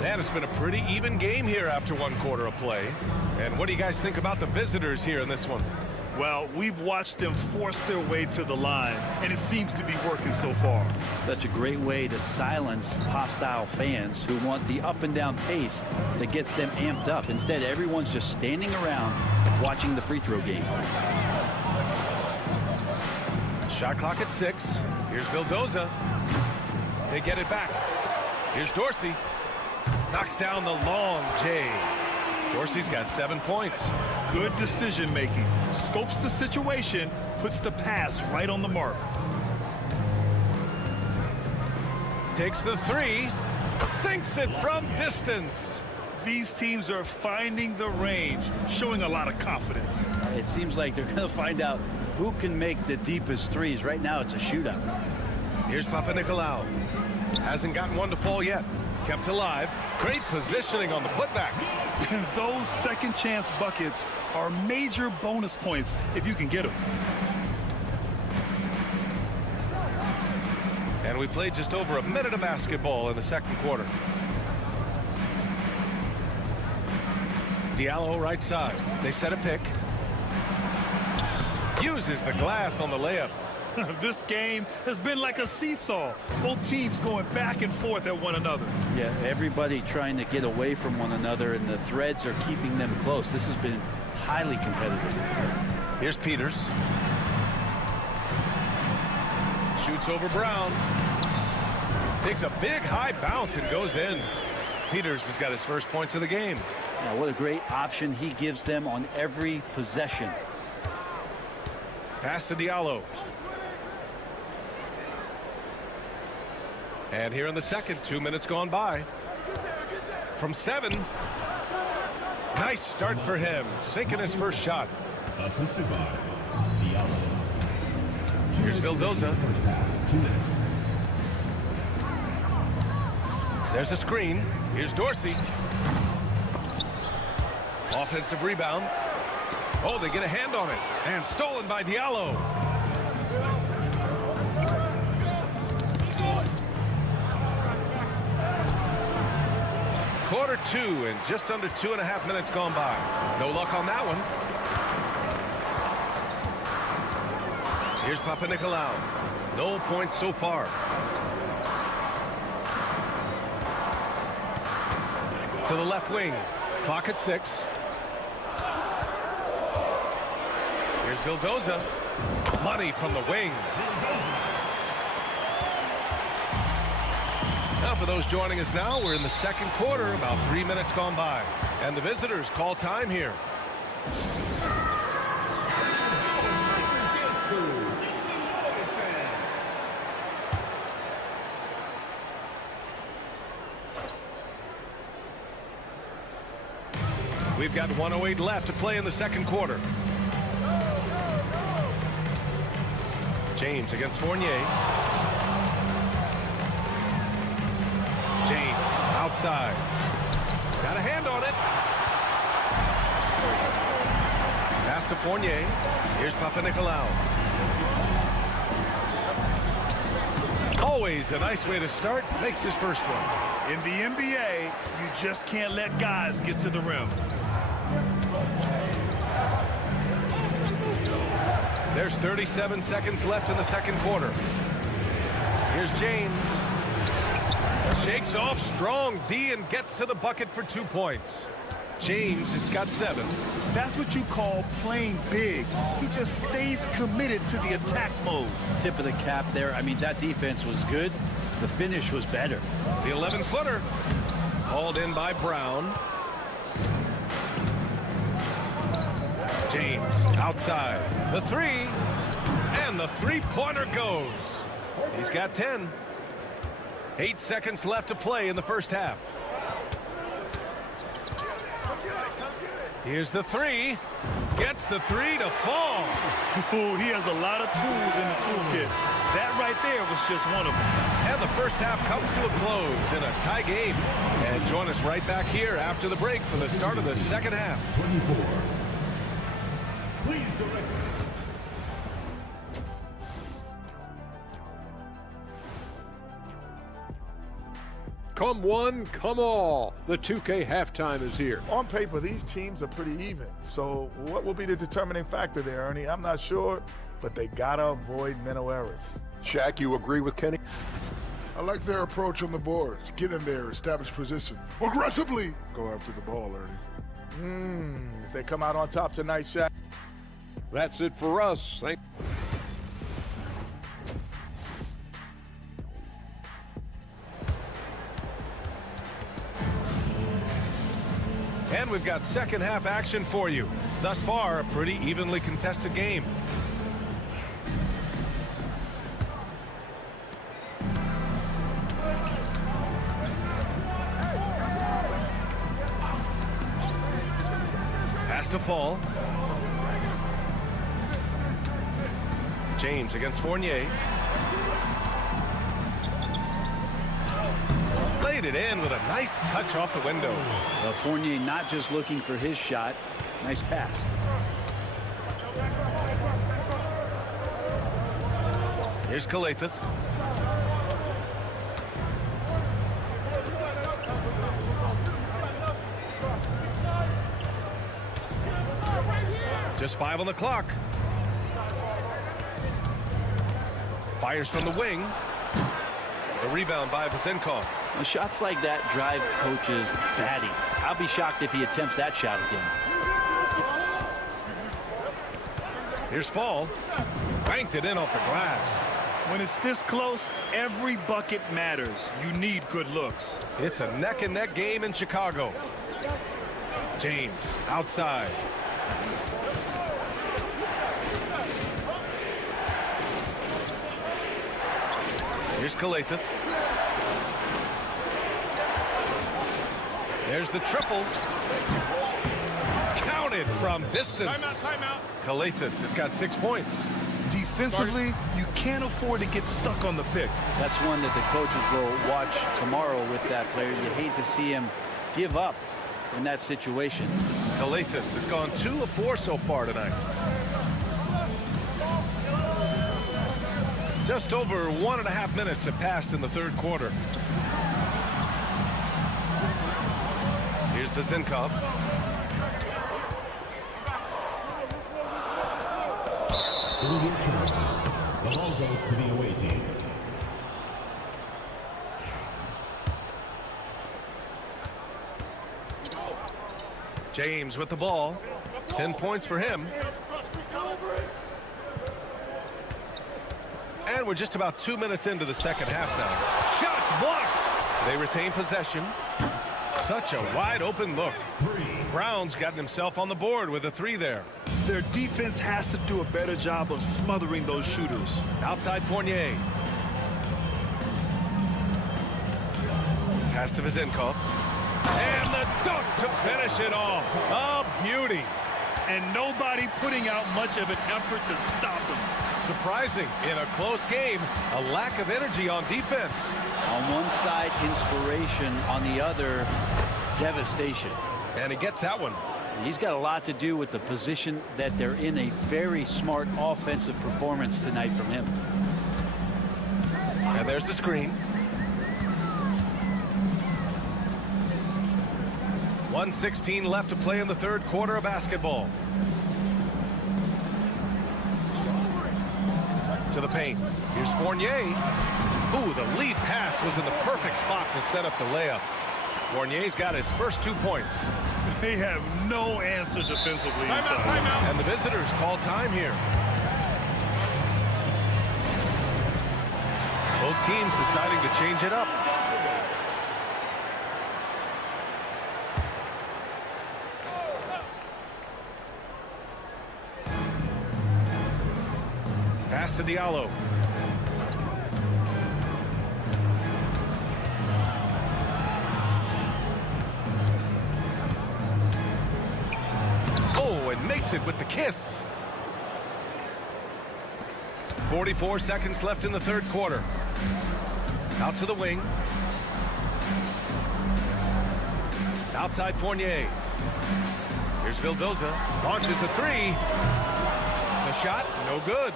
And it's been a pretty even game here after one quarter of play. And what do you guys think about the visitors here in this one? Well, we've watched them force their way to the line, and it seems to be working so far. Such a great way to silence hostile fans who want the up and down pace that gets them amped up. Instead, everyone's just standing around watching the free throw game. Shot clock at 6. Here's Vildoza. They get it back. Here's Dorsey. Knocks down the long J. Dorsey's got 7 points. Good decision making. Scopes the situation, puts the pass right on the mark. Takes the 3. Sinks it from distance. These teams are finding the range, showing a lot of confidence. It seems like they're going to find out who can make the deepest threes. Right now, it's a shootout. Here's Papanikolaou. Hasn't gotten one to fall yet. Kept alive. Great positioning on the putback. And those second chance buckets are major bonus points if you can get them. And we played just over a minute of basketball in the second quarter. Diallo right side. They set a pick. Uses the glass on the layup. This game has been like a seesaw. Both teams going back and forth at one another. Yeah, everybody trying to get away from one another, and the threads are keeping them close. This has been highly competitive. Here's Peters. Shoots over Brown. Takes a big high bounce and goes in. Peters has got his first points of the game. Yeah, what a great option he gives them on every possession. Pass to Diallo. And here in the second, 2 minutes gone by. From 7. Nice start for him. Sinking his first shot. Assisted by Diallo. Here's Vildoza. First half, 2 minutes. There's a screen. Here's Dorsey. Offensive rebound. Oh, they get a hand on it. And stolen by Diallo. Quarter 2 and just under 2.5 minutes gone by. No luck on that one. Here's Papanikolaou. No points so far. To the left wing. Clock at 6. Here's Vildoza. Money from the wing. Now for those joining us now, we're in the second quarter, about 3 minutes gone by. And the visitors call time here. We've got 1:08 left to play in the second quarter. James against Fournier. James outside. Got a hand on it. Pass to Fournier. Here's Papanikolaou. Always a nice way to start. Makes his first one. In the NBA, you just can't let guys get to the rim. There's 37 seconds left in the second quarter. Here's James. Shakes off strong D and gets to the bucket for 2 points. James has got 7. That's what you call playing big. He just stays committed to the attack mode. Tip of the cap there. I mean, that defense was good. The finish was better. The 11-footer. Hauled in by Brown. James outside. The 3. And the three-pointer goes. He's got 10. 8 seconds left to play in the first half. Here's the 3. Gets the 3 to fall. Ooh, he has a lot of tools in the toolkit. That right there was just one of them. And the first half comes to a close in a tie game. And join us right back here after the break for the start of the second half. 24. Please direct. Come one, come all. The 2K halftime is here. On paper, these teams are pretty even. So what will be the determining factor there, Ernie? I'm not sure, but they gotta avoid mental errors. Shaq, you agree with Kenny? I like their approach on the boards. Get in there, establish position. Aggressively go after the ball, Ernie. If they come out on top tonight, Shaq. That's it for us. And we've got second half action for you. Thus far, a pretty evenly contested game. Pass to Fall. James against Fournier. Laid it in with a nice touch off the window. Fournier not just looking for his shot. Nice pass. Here's Calathis. Just 5 on the clock. Fires from the wing. The rebound by Vasenkov. Well, shots like that drive coaches batty. I'll be shocked if he attempts that shot again. Here's Fall. Banked it in off the glass. When it's this close, every bucket matters. You need good looks. It's a neck-and-neck game in Chicago. James outside. Here's Calathes. There's the triple. Counted from distance. Timeout. Calathes has got 6 points. Defensively, you can't afford to get stuck on the pick. That's one that the coaches will watch tomorrow with that player. You hate to see him give up in that situation. Calathes has gone 2 of 4 so far tonight. Just over 1.5 minutes have passed in the third quarter. Here's Vasenkov. It'll be a turnover. The ball goes to the away team. James with the ball. 10 points for him. And we're just about 2 minutes into the second half now. Shots blocked. They retain possession. Such a wide open look. Brown's gotten himself on the board with a 3 there. Their defense has to do a better job of smothering those shooters. Outside Fournier. Pass to Vasenkov. And the dunk to finish it off. A beauty. And nobody putting out much of an effort to stop them. Surprising in a close game, a lack of energy on defense. On one side, inspiration. On the other, devastation. And he gets that one. He's got a lot to do with the position that they're in. A very smart offensive performance tonight from him. And there's the screen. 1:16 left to play in the third quarter of basketball. To the paint. Here's Fournier. Ooh, the lead pass was in the perfect spot to set up the layup. Fournier's got his first 2 points. They have no answer defensively inside. Timeout. And the visitors call time here. Both teams deciding to change it up. Pass to Diallo. Oh, and makes it with the kiss. 44 seconds left in the third quarter. Out to the wing. Outside Fournier. Here's Vildoza. Launches a 3. The shot, no good.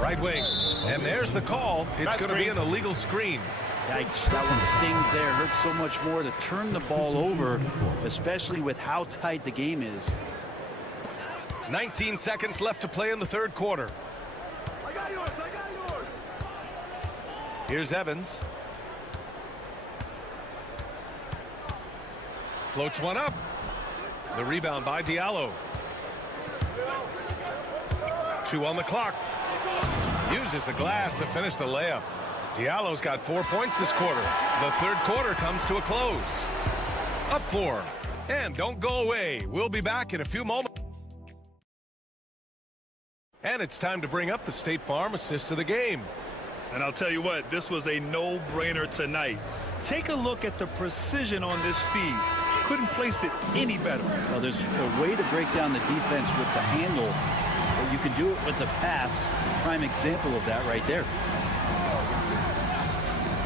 Right wing. And there's the call. It's going to be an illegal screen. Yikes, that one stings there. Hurts so much more to turn the ball over, especially with how tight the game is. 19 seconds left to play in the third quarter. I got yours. Here's Evans. Floats one up. The rebound by Diallo. 2 on the clock. Uses the glass to finish the layup. Diallo's got 4 points this quarter. The third quarter comes to a close. Up 4. And don't go away. We'll be back in a few moments. And it's time to bring up the State Farm assist of the game. And I'll tell you what, this was a no-brainer tonight. Take a look at the precision on this feed. Couldn't place it any better. Well, there's a way to break down the defense with the handle, but you can do it with the pass. Prime example of that right there.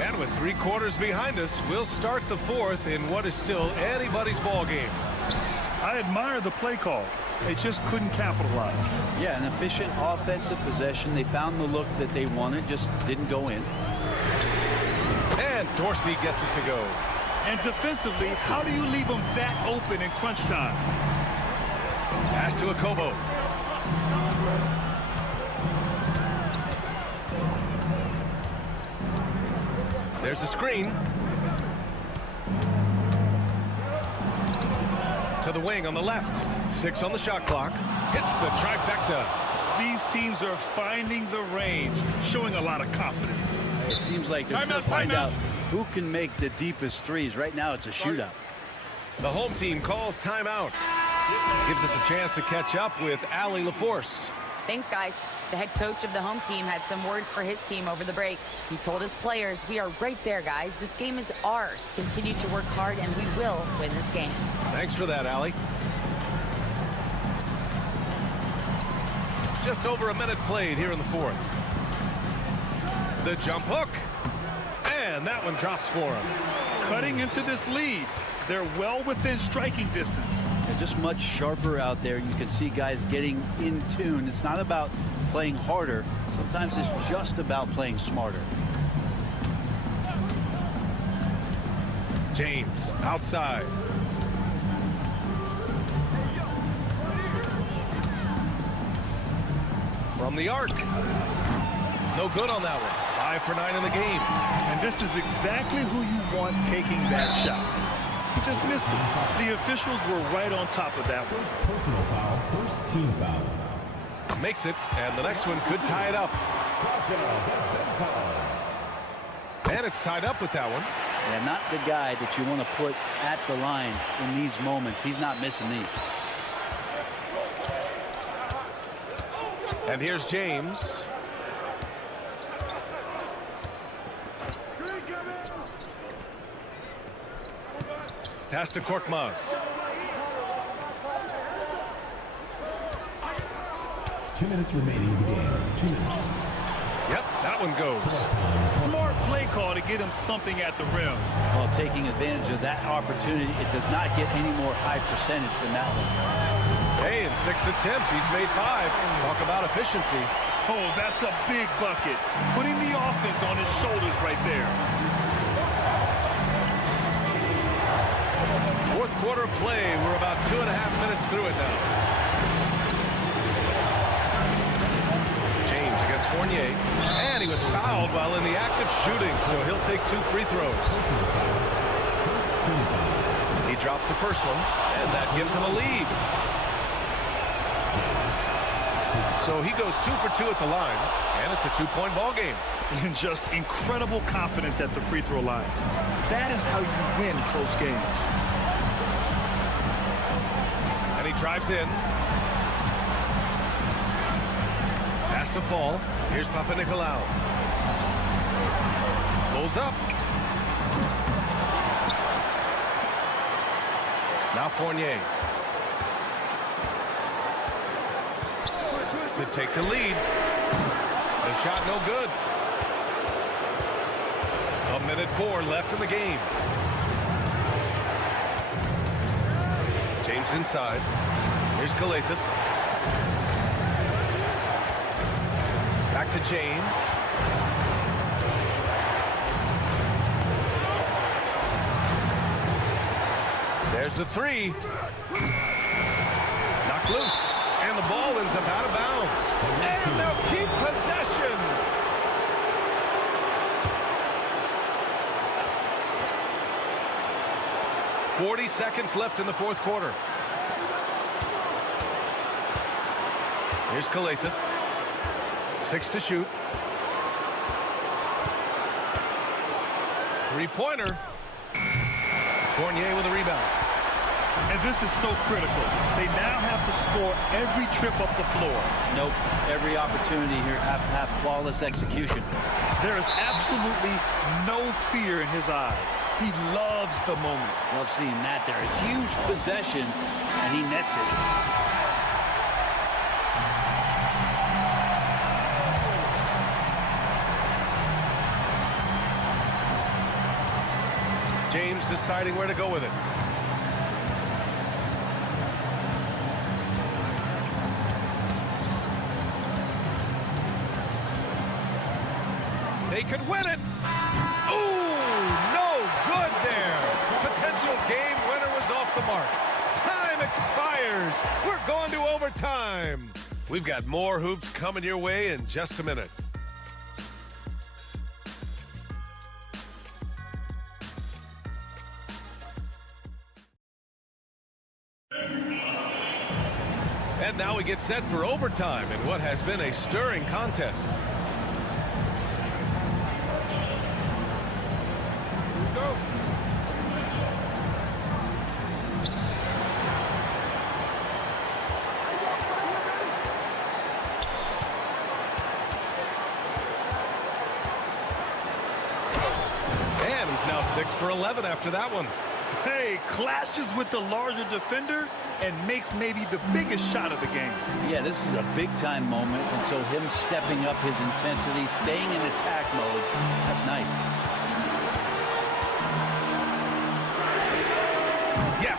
And with 3 quarters behind us, we'll start the fourth in what is still anybody's ball game. I admire the play call. They just couldn't capitalize. Yeah, an efficient offensive possession. They found the look that they wanted, just didn't go in. Dorsey gets it to go. And defensively, how do you leave them that open in crunch time? Pass to Akobo. There's a screen. To the wing on the left. 6 on the shot clock. Hits the trifecta. These teams are finding the range, showing a lot of confidence. It seems like they're going to find out who can make the deepest threes. Right now, it's a shootout. The home team calls timeout. Gives us a chance to catch up with Allie LaForce. Thanks, guys. The head coach of the home team had some words for his team over the break. He told his players, "We are right there, guys. This game is ours. Continue to work hard, and we will win this game." Thanks for that, Allie. Just over a minute played here in the fourth. The jump hook. And that one drops for him. Cutting into this lead. They're well within striking distance. They're just much sharper out there. You can see guys getting in tune. It's not about playing harder. Sometimes it's just about playing smarter. James outside. From the arc. No good on that one. 5 for 9 in the game. And this is exactly who you want taking that shot. He just missed it. The officials were right on top of that one. Personal foul, first team foul. Makes it, and the next one could tie it up. And it's tied up with that one. Yeah, not the guy that you want to put at the line in these moments. He's not missing these. And here's James. Pass to Korkmaz. 2 minutes remaining in the game. 2 minutes. Yep, that one goes. Smart play call to get him something at the rim. Well, taking advantage of that opportunity, it does not get any more high percentage than that one. Hey, in 6 attempts, he's made 5. Talk about efficiency. Oh, that's a big bucket. Putting the offense on his shoulders right there. Fourth quarter play. We're about 2.5 minutes through it now. James against Fournier. And he was fouled while in the act of shooting, so he'll take 2 free throws. He drops the first one, and that gives him a lead. So he goes 2 for 2 at the line, and it's a 2-point ball game. And just incredible confidence at the free throw line. That is how you win close games. And he drives in. Pass to Fall. Here's Papanikolaou. Pulls up. Now Fournier. To take the lead. The shot no good. 1:04 left in the game. James inside. Here's Kalathis. Back to James. There's the 3. Knocked loose. And the ball ends up out of bounds. And they'll keep possession. .40 seconds left in the fourth quarter. Here's Kalathis. 6 to shoot. 3-pointer. Fournier with a rebound. And this is so critical. They now have to score every trip up the floor. Nope. Every opportunity here have to have flawless execution. There is absolutely no fear in his eyes. He loves the moment. Love seeing that there. A huge possession, and he nets it. James deciding where to go with it. They could win it. Ooh, visitors. We're going to overtime. We've got more hoops coming your way in just a minute. And now we get set for overtime in what has been a stirring contest. Here we go. And he's now 6 for 11 after that one. Hey, clashes with the larger defender and makes maybe the biggest shot of the game. Yeah, this is a big-time moment, and so him stepping up his intensity, staying in attack mode, that's nice. Yes,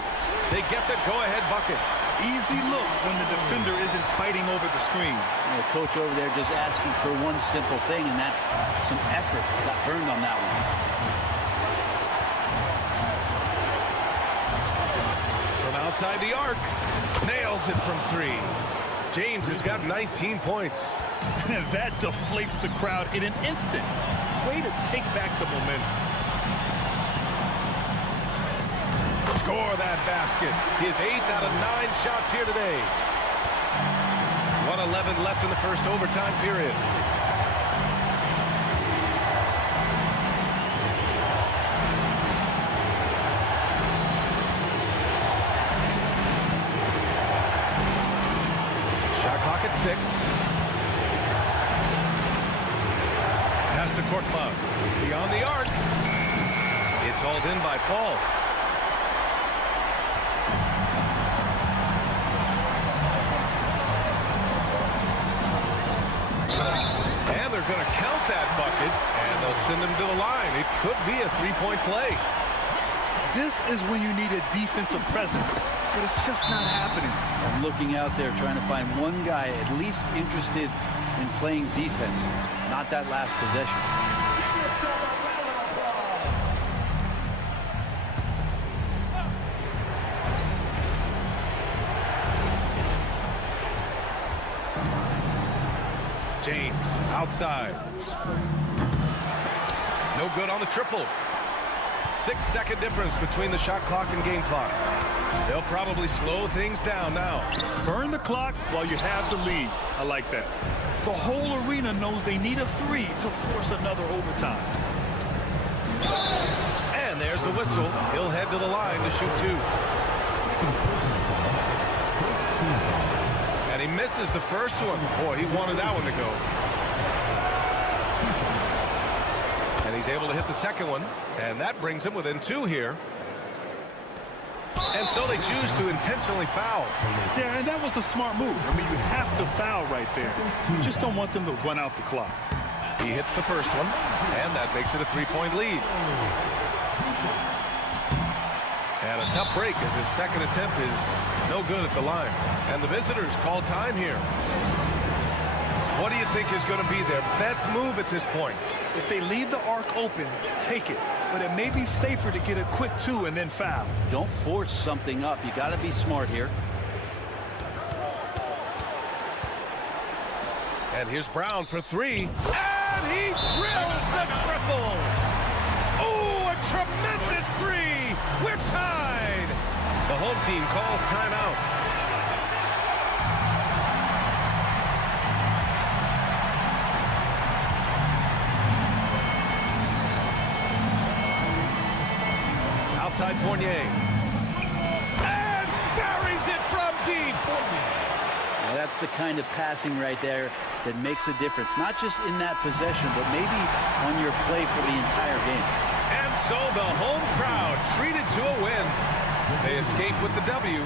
they get the go-ahead bucket. Easy look when the defender isn't fighting over the screen. The coach over there just asking for one simple thing, and that's some effort. Got burned on that one. Outside the arc, nails it from 3. James has got 19 points. That deflates the crowd in an instant. Way to take back the momentum. Score that basket. His 8th out of 9 shots here today. 1:11 left in the first overtime period. Clock at 6. Pass to Korkmaz. Beyond the arc. It's hauled in by Fall. And they're going to count that bucket, and they'll send him to the line. It could be a three-point play. This is when you need a defensive presence, but it's just not happening. I'm looking out there trying to find one guy at least interested in playing defense, not that last possession. James outside. No good on the triple. 6-second difference between the shot clock and game clock. They'll probably slow things down now. Burn the clock while you have the lead. I like that. The whole arena knows they need a 3 to force another overtime. And there's a whistle. He'll head to the line to shoot 2. And he misses the first one. Boy, he wanted that one to go. And he's able to hit the second one. And that brings him within 2 here. And so they choose to intentionally foul. Yeah, and that was a smart move. I mean, you have to foul right there. You just don't want them to run out the clock. He hits the first one, and that makes it a 3-point lead. And a tough break as his second attempt is no good at the line. And the visitors call time here. What do you think is going to be their best move at this point? If they leave the arc open, take it. But it may be safer to get a quick 2 and then foul. Don't force something up. You got to be smart here. And here's Brown for 3. And he drills the triple. Oh, a tremendous 3. We're tied. The home team calls timeout. Outside Fournier. And buries it from deep. Now that's the kind of passing right there that makes a difference. Not just in that possession, but maybe on your play for the entire game. And so the home crowd treated to a win. They escape with the W.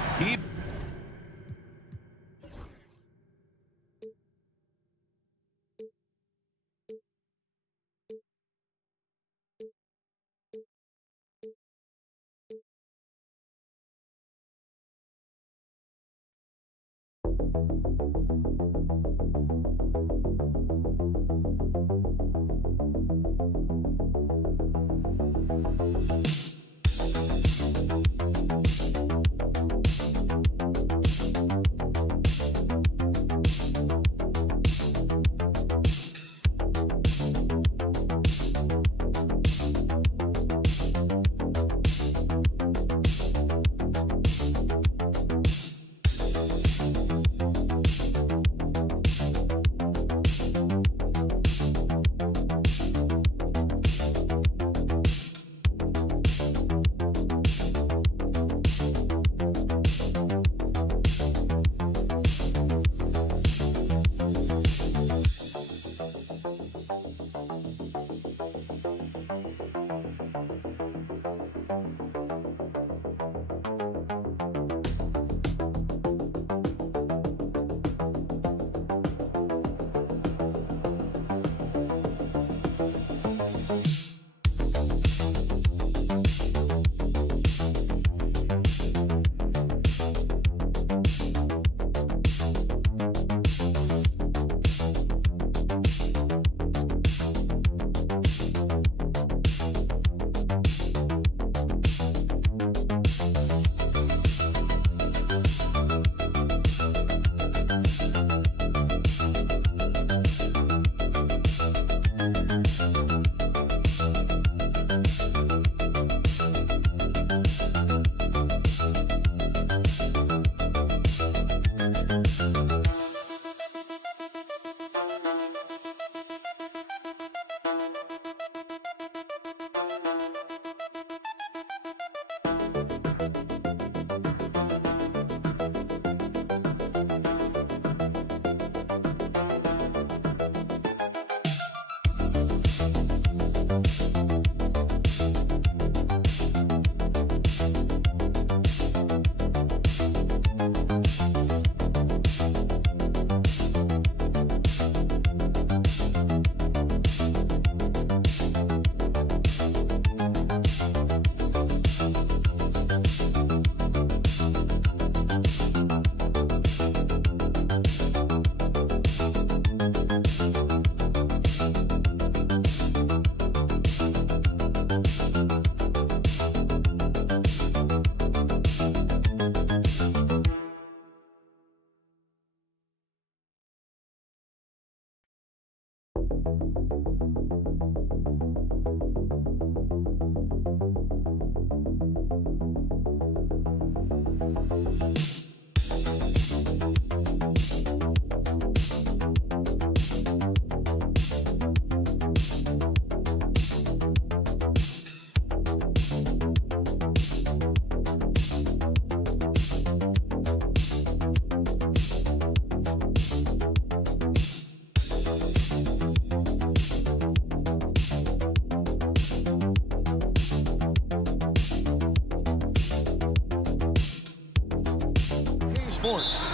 Sports.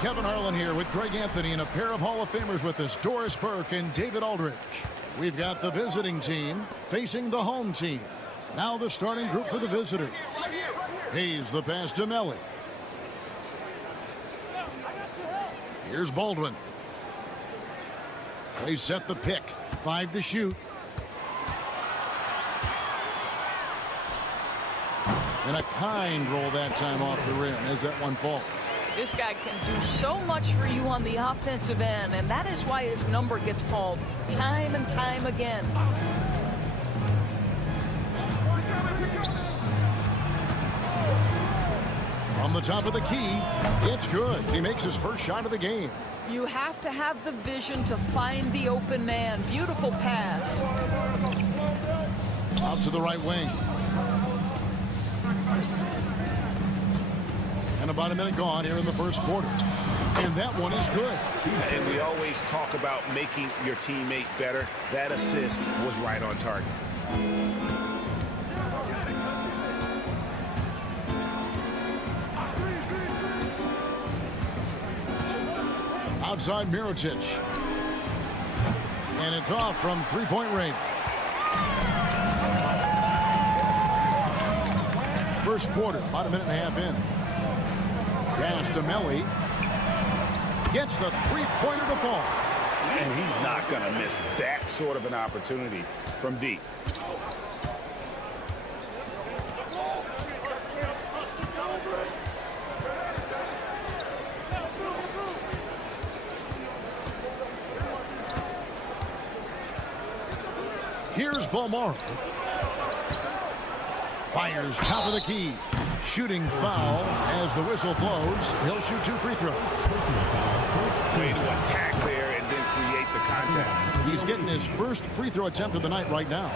Kevin Harlan here with Greg Anthony and a pair of Hall of Famers with us, Doris Burke and David Aldridge. We've got the visiting team facing the home team. Now the starting group for the visitors. He's the pass to Melly. Here's Baldwin. They set the pick. 5 to shoot. And a kind roll that time off the rim as that one falls. This guy can do so much for you on the offensive end, and that is why his number gets called time and time again. From the top of the key, it's good. He makes his first shot of the game. You have to have the vision to find the open man. Beautiful pass. Out to the right wing. And about a minute gone here in the first quarter. And that one is good. And we always talk about making your teammate better. That assist was right on target. Outside Mirotic. And it's off from three-point range. First quarter, about a minute and a half in. Pass to Melly. Gets the three-pointer to fall. And he's not going to miss that sort of an opportunity from deep. Here's Bomar. Fires top of the key. Shooting foul as the whistle blows. He'll shoot 2 free throws. Way to attack there and then create the contact. He's getting his first free throw attempt of the night right now.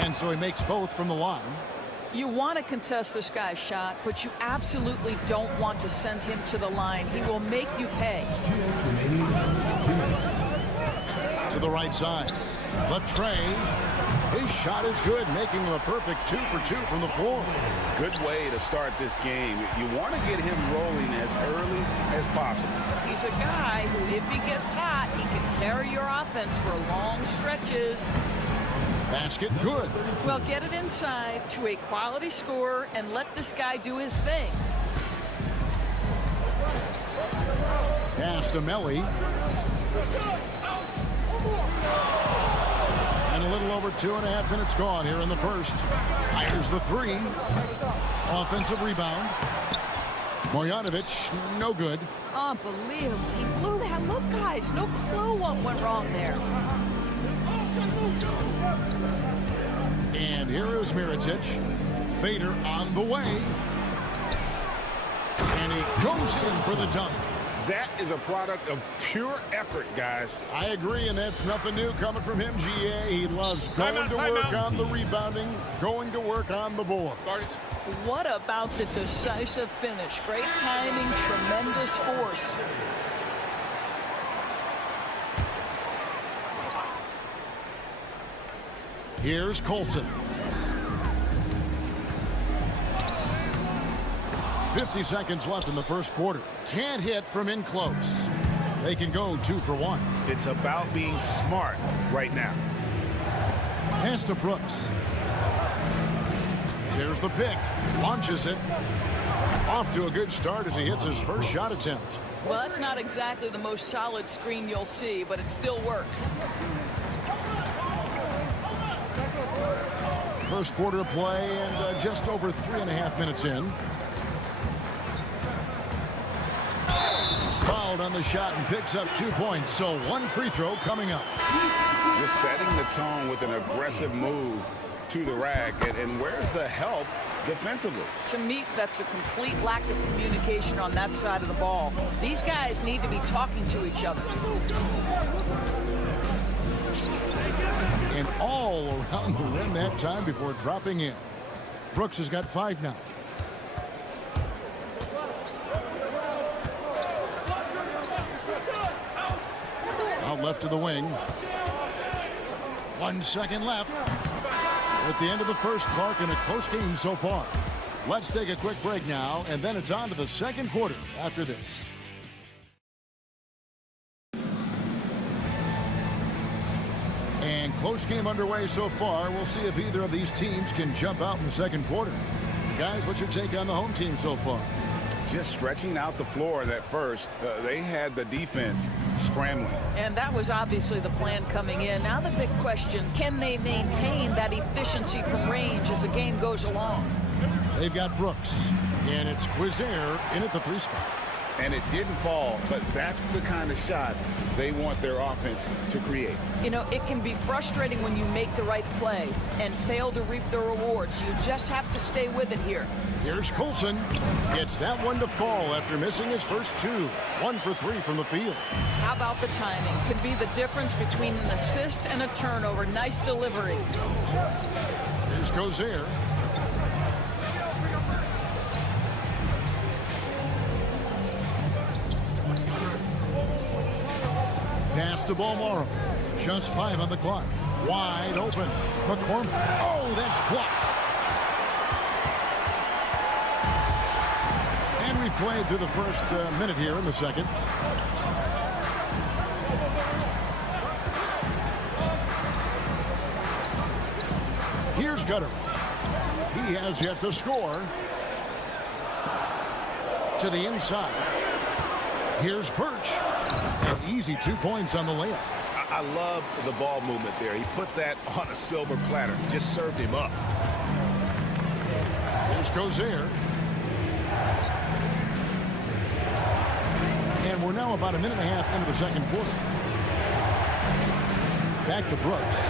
And so he makes both from the line. You want to contest this guy's shot, but you absolutely don't want to send him to the line. He will make you pay. To the right side. The tray. His shot is good, making him a perfect 2 for 2 from the floor. Good way to start this game. You want to get him rolling as early as possible. He's a guy who, if he gets hot, he can carry your offense for long stretches. Basket good. Well, get it inside to a quality scorer and let this guy do his thing. Pass to Melly. And a little over 2.5 minutes gone here in the first. Fires the 3. Offensive rebound. Mojanovic, no good. Unbelievable. He blew that. Look, guys, no clue what went wrong there. And here is Mirotic. Fader on the way. And he goes in for the dunk. That is a product of pure effort, guys. I agree, and that's nothing new coming from him, GA. He loves going to work on the rebounding, going to work on the board. What about the decisive finish? Great timing, tremendous force. Here's Colson. 50 seconds left in the first quarter. Can't hit from in close. They can go 2 for 1. It's about being smart right now. Pass to Brooks. There's the pick. Launches it. Off to a good start as he hits his first shot attempt. Well, that's not exactly the most solid screen you'll see, but it still works. First quarter of play and just over 3.5 minutes in. Fouled on the shot and picks up 2 points, so 1 free throw coming up. Just setting the tone with an aggressive move to the rack, and where's the help defensively? To me, that's a complete lack of communication on that side of the ball. These guys need to be talking to each other. And all around the rim that time before dropping in. Brooks has got 5 now. Out left to the wing. 1 second left. At the end of the first, Clark in a close game so far. Let's take a quick break now, and then it's on to the second quarter after this. And close game underway so far. We'll see if either of these teams can jump out in the second quarter. Guys, what's your take on the home team so far? Just stretching out the floor at first. They had the defense scrambling. And that was obviously the plan coming in. Now the big question, can they maintain that efficiency from range as the game goes along? They've got Brooks, and it's Quizier in at the 3 spot. And it didn't fall, but that's the kind of shot they want their offense to create. You know, it can be frustrating when you make the right play and fail to reap the rewards. You just have to stay with it here. Here's Coulson. Gets that one to fall after missing his first 2. 1 for 3 from the field. How about the timing? Can be the difference between an assist and a turnover. Nice delivery. Here's Cozier. Pass to Balmoro. Just 5 on the clock. Wide open. McCormick. Oh, that's blocked. And we played through the first minute here in the second. Here's Gutteridge. He has yet to score. To the inside. Here's Birch. An easy 2 points on the layup. I love the ball movement there. He put that on a silver platter. Just served him up. Here's Cozier. And we're now about a minute and a half into the second quarter. Back to Brooks.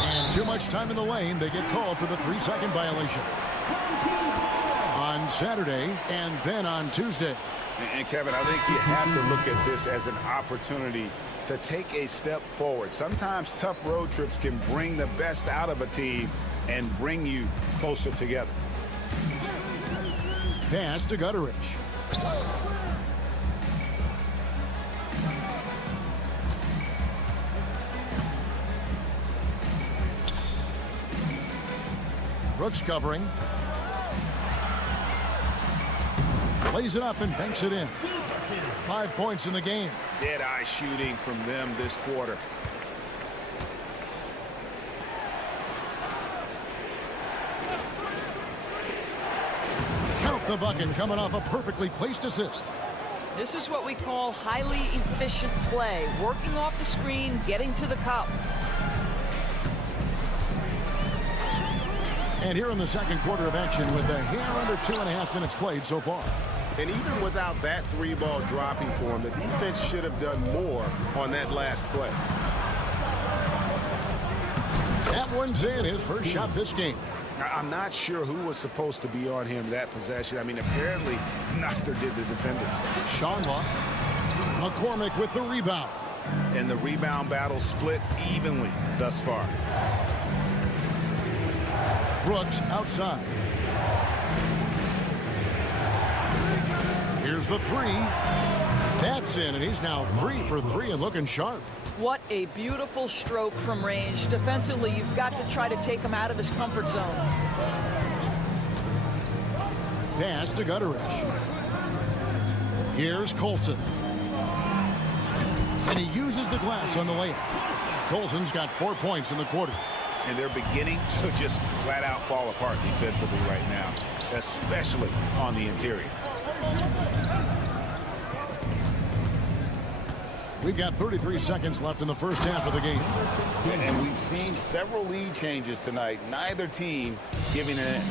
And too much time in the lane. They get called for the 3-second violation. On Saturday and then on Tuesday. And Kevin, I think you have to look at this as an opportunity to take a step forward. Sometimes tough road trips can bring the best out of a team and bring you closer together. Pass to Gutteridge. Brooks covering. Lays it up and banks it in. 5 points in the game. Dead-eye shooting from them this quarter. Count the bucket coming off a perfectly placed assist. This is what we call highly efficient play. Working off the screen, getting to the cup. And here in the second quarter of action with a hair under 2.5 minutes played so far. And even without that 3-ball dropping for him, the defense should have done more on that last play. That one's in, his first shot this game. I'm not sure who was supposed to be on him that possession. I mean, apparently neither did the defender. Sharma. McCormick with the rebound. And the rebound battle split evenly thus far. Brooks outside. Here's the 3. That's in, and he's now 3 for 3 and looking sharp. What a beautiful stroke from range. Defensively, you've got to try to take him out of his comfort zone. Pass to Gutteridge. Here's Coulson. And he uses the glass on the layup. Coulson's got 4 points in the quarter. And they're beginning to just flat out fall apart defensively right now, especially on the interior. We've got 33 seconds left in the first half of the game. And we've seen several lead changes tonight. Neither team giving an inch.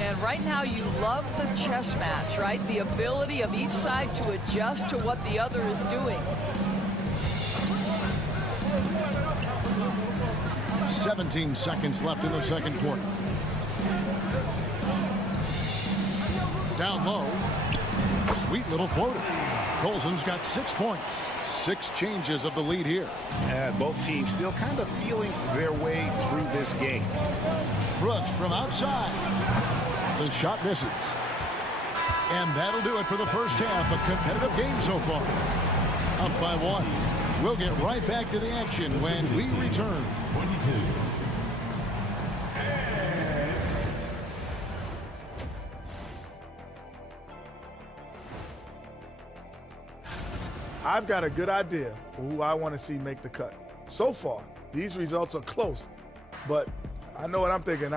And right now you love the chess match, right? The ability of each side to adjust to what the other is doing. 17 seconds left in the second quarter. Down low. Sweet little floater. Coulson's got 6 points. 6 changes of the lead here. Both teams still kind of feeling their way through this game. Brooks from outside. The shot misses. And that'll do it for the first half. A competitive game so far. Up by 1. We'll get right back to the action when we return. 22. I've got a good idea for who I want to see make the cut. So far, these results are close, but I know what I'm thinking.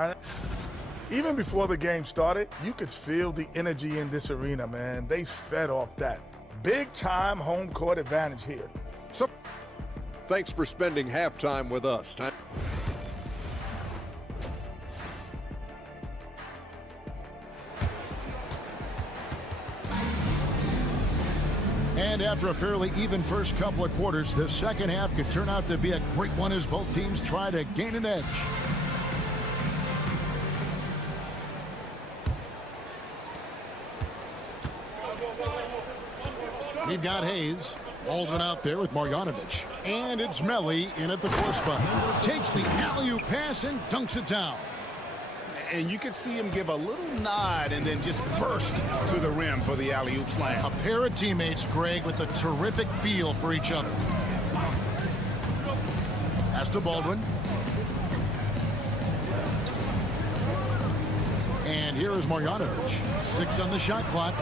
Even before the game started, you could feel the energy in this arena, man. They fed off that. Big-time home court advantage here. So, thanks for spending halftime with us. And after a fairly even first couple of quarters, the second half could turn out to be a great one as both teams try to gain an edge. We've got Hayes. Baldwin out there with Marjanovic. And it's Melli in at the 4 spot. Takes the alley-oop pass and dunks it down. And you could see him give a little nod and then just burst to the rim for the alley-oop slam. A pair of teammates, Greg, with a terrific feel for each other. Pass to Baldwin. And here is Marjanovic. 6 on the shot clock.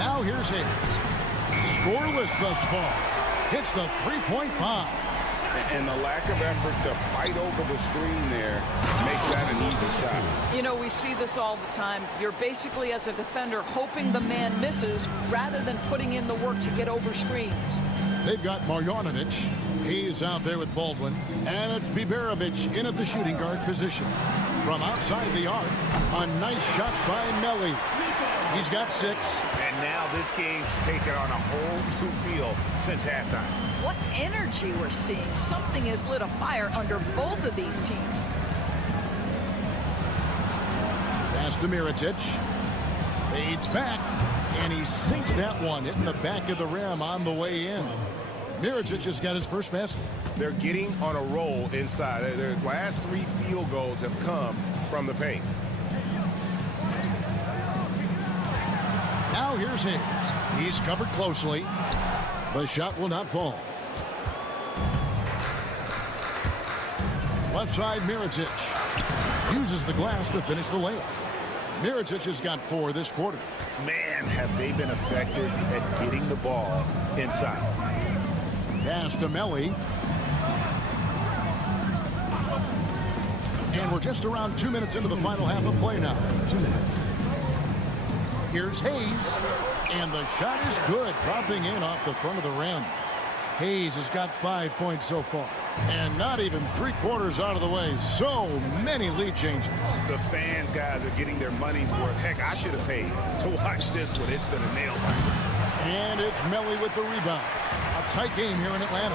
Now here's Hayes. Scoreless thus far. Hits the three-point bomb. And the lack of effort to fight over the screen there makes that an easy shot. You know, we see this all the time. You're basically, as a defender, hoping the man misses rather than putting in the work to get over screens. They've got Marjanovic. He's out there with Baldwin. And it's Biberovic in at the shooting guard position. From outside the arc, a nice shot by Melli. He's got 6. And now this game's taken on a whole new feel since halftime. What energy we're seeing. Something has lit a fire under both of these teams. Pass to Mirotic. Fades back. And he sinks that one, hitting the back of the rim on the way in. Mirotic just got his first basket. They're getting on a roll inside. Their last 3 field goals have come from the paint. Now here's Hayes. He's covered closely. The shot will not fall. Left side, Mirotic. Uses the glass to finish the layup. Mirotic has got 4 this quarter. Man, have they been effective at getting the ball inside. Pass to Melli. And we're just around 2 minutes into the final half of play now. 2 minutes. Here's Hayes. And the shot is good, dropping in off the front of the rim. Hayes has got 5 points so far. And not even 3/4 out of the way. So many lead changes. The fans, guys, are getting their money's worth. Heck, I should have paid to watch this one. It's been a nail-biter. And it's Melli with the rebound. A tight game here in Atlanta.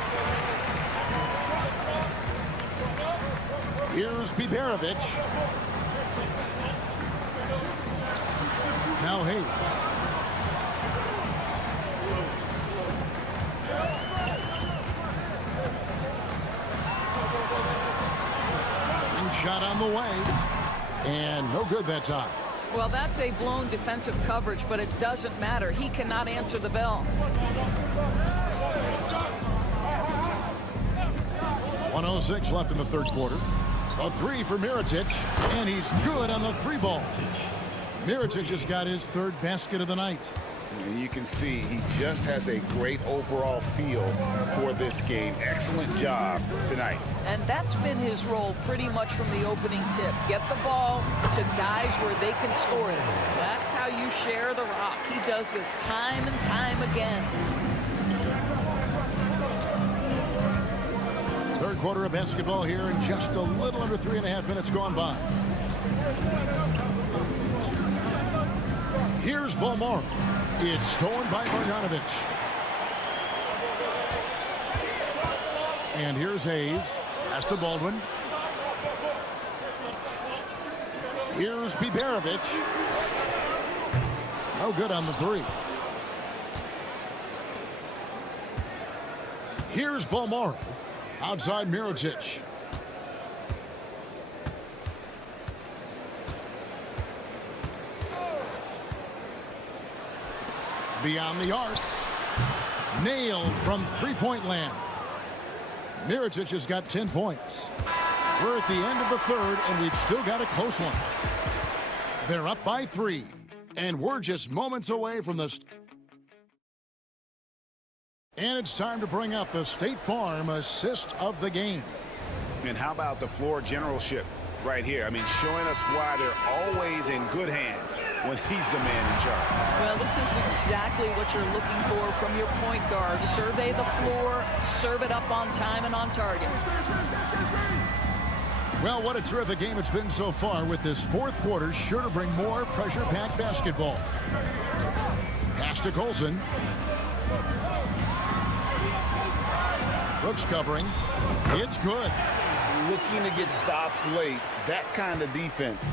Here's Biberovic. Now Hayes. Shot on the way. And no good that time. Well, that's a blown defensive coverage, but it doesn't matter. He cannot answer the bell. 1:06 left in the third quarter. A 3 for Mirotic, and he's good on the 3 ball. Mirotic just got his 3rd basket of the night. And you can see he just has a great overall feel for this game. Excellent job tonight. And that's been his role pretty much from the opening tip. Get the ball to guys where they can score it. That's how you share the rock. He does this time and time again. Third quarter of basketball here, and just a little under 3.5 minutes gone by. Here's Balmar. It's stolen by Marjanovic. And here's Hayes. Pass to Baldwin. Here's Biberovic. No good on the 3. Here's Balmar. Outside Mirotic. Beyond the arc. Nailed from 3-point land. Mirotic has got 10 points. We're at the end of the third, and we've still got a close one. They're up by 3. And we're just moments away from the... And it's time to bring up the State Farm assist of the game. And how about the floor generalship right here? I mean, showing us why they're always in good hands when he's the man in charge. Well, this is exactly what you're looking for from your point guard. Survey the floor, serve it up on time and on target. Well, what a terrific game it's been so far, with this fourth quarter sure to bring more pressure-packed basketball. Pass to Colson. Brooks covering. It's good. Looking to get stops late. That kind of defense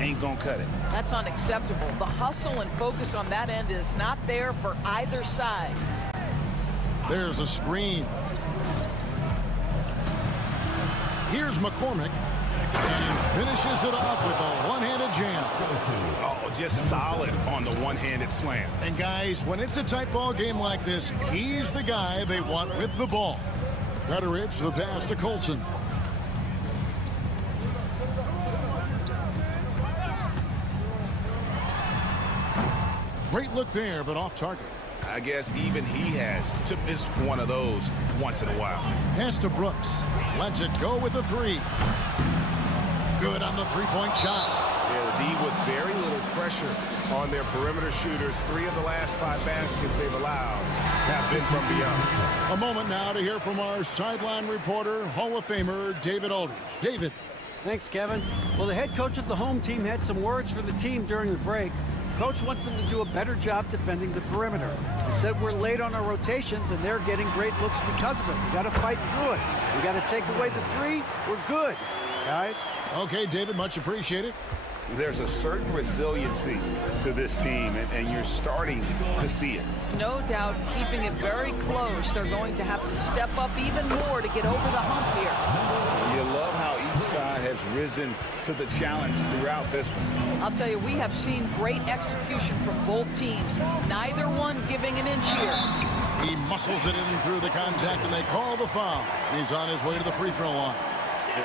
ain't gonna cut it. That's unacceptable. The hustle and focus on that end is not there for either side. There's a screen. Here's McCormick, and finishes it off with a one-handed jam. Oh, just solid on the one-handed slam. And guys, when it's a tight ball game like this, he's the guy they want with the ball. Betteridge, the pass to Colson. Great look there, but off target. I guess even he has to miss one of those once in a while. Pass to Brooks. Lets it go with a three. Good on the three-point shot. Yeah, the D with very little pressure on their perimeter shooters. 3 of the last 5 baskets they've allowed have been from beyond. A moment now to hear from our sideline reporter, Hall of Famer David Aldridge. David. Thanks, Kevin. Well, the head coach of the home team had some words for the team during the break. Coach wants them to do a better job defending the perimeter. He said we're late on our rotations and they're getting great looks because of it. We got to fight through it. We got to take away the 3. We're good, guys. Okay, David, much appreciated. There's a certain resiliency to this team, and you're starting to see it. No doubt, keeping it very close. They're going to have to step up even more to get over the hump here. You love how each side has risen to the challenge throughout this one. I'll tell you, we have seen great execution from both teams. Neither one giving an inch here. He muscles it in through the contact, and they call the foul. He's on his way to the free throw line.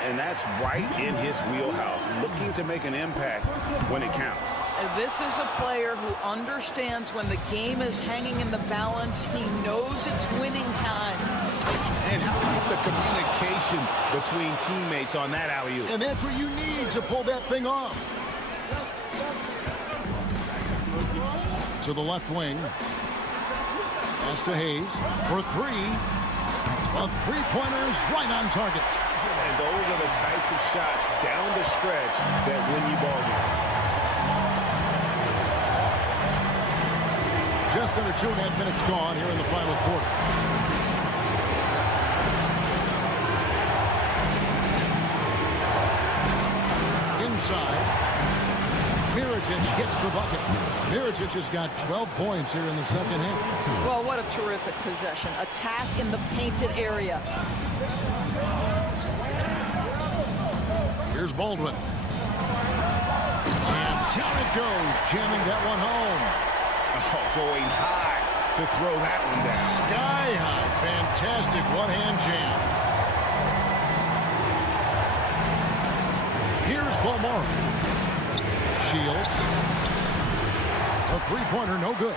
And that's right in his wheelhouse, looking to make an impact when it counts. This is a player who understands when the game is hanging in the balance. He knows it's winning time. And how about the communication between teammates on that alley-oop? And that's what you need to pull that thing off. To the left wing. Pass to Hayes for 3. A three-pointer is right on target. And those are the types of shots down the stretch that win you ball games. Just under 2.5 minutes gone here in the final quarter. Inside. Mirotic gets the bucket. Mirotic has got 12 points here in the second half. Well, what a terrific possession. Attack in the painted area. Here's Baldwin. And down it goes, jamming that one home. Oh, going high to throw that one down. Sky high. Fantastic one-hand jam. Here's Balmore. Shields. A three-pointer, no good.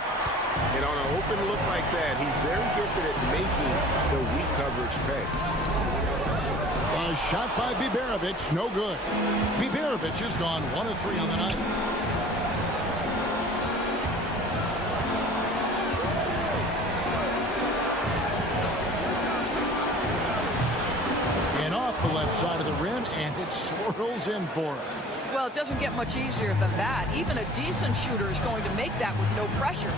And on an open look like that, he's very gifted at making the weak coverage pay. A shot by Biberovic, no good. Biberovic has gone 1 of 3 on the night. And off the left side of the rim, and it swirls in for him. Well, it doesn't get much easier than that. Even a decent shooter is going to make that with no pressure.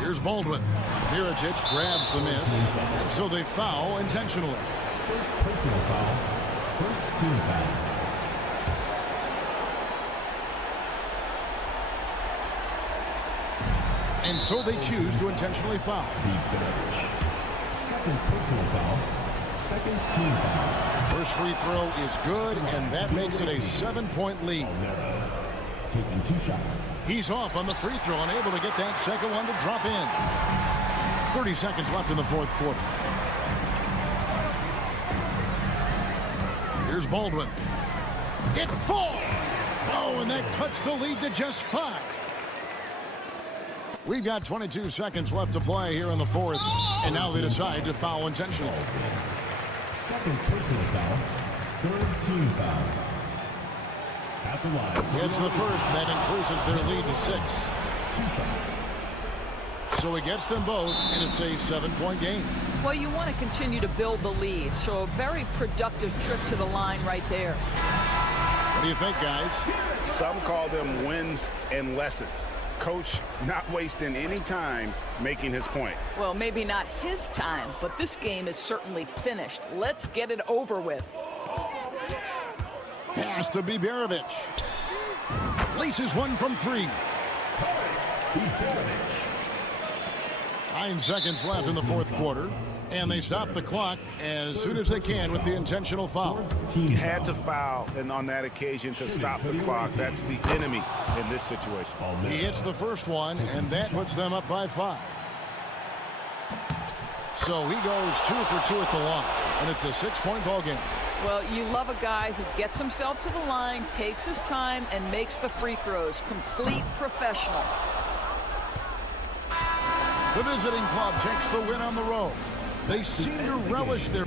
Here's Baldwin. Mirotic grabs the miss, and so they foul intentionally. First personal foul. First team foul. And so they choose to intentionally foul. Second personal foul. Second team foul. First free throw is good, and that makes it a 7-point lead. Taking 2 shots. He's off on the free throw, unable to get that second one to drop in. 30 seconds left in the fourth quarter. Here's Baldwin. It falls! Oh, and that cuts the lead to just 5. We've got 22 seconds left to play here in the fourth, and now they decide to foul intentional. Second personal foul. Third team foul. At the line. It's the first, that increases their lead to 6. 2 shots. So he gets them both, and it's a 7-point game. Well, you want to continue to build the lead, so a very productive trip to the line right there. What do you think, guys? Some call them wins and lessons. Coach not wasting any time making his point. Well, maybe not his time, but this game is certainly finished. Let's get it over with. Pass to Biberovic. Laces one from 3. 9 seconds left in the fourth quarter, and they stop the clock as soon as they can with the intentional foul. He had to foul, and on that occasion to stop the clock. That's the enemy in this situation. He hits the first one, and that puts them up by 5. So he goes 2 for 2 at the line, and it's a 6-point ball game. Well, you love a guy who gets himself to the line, takes his time, and makes the free throws. Complete professional. The visiting club takes the win on the road. They seem to relish their...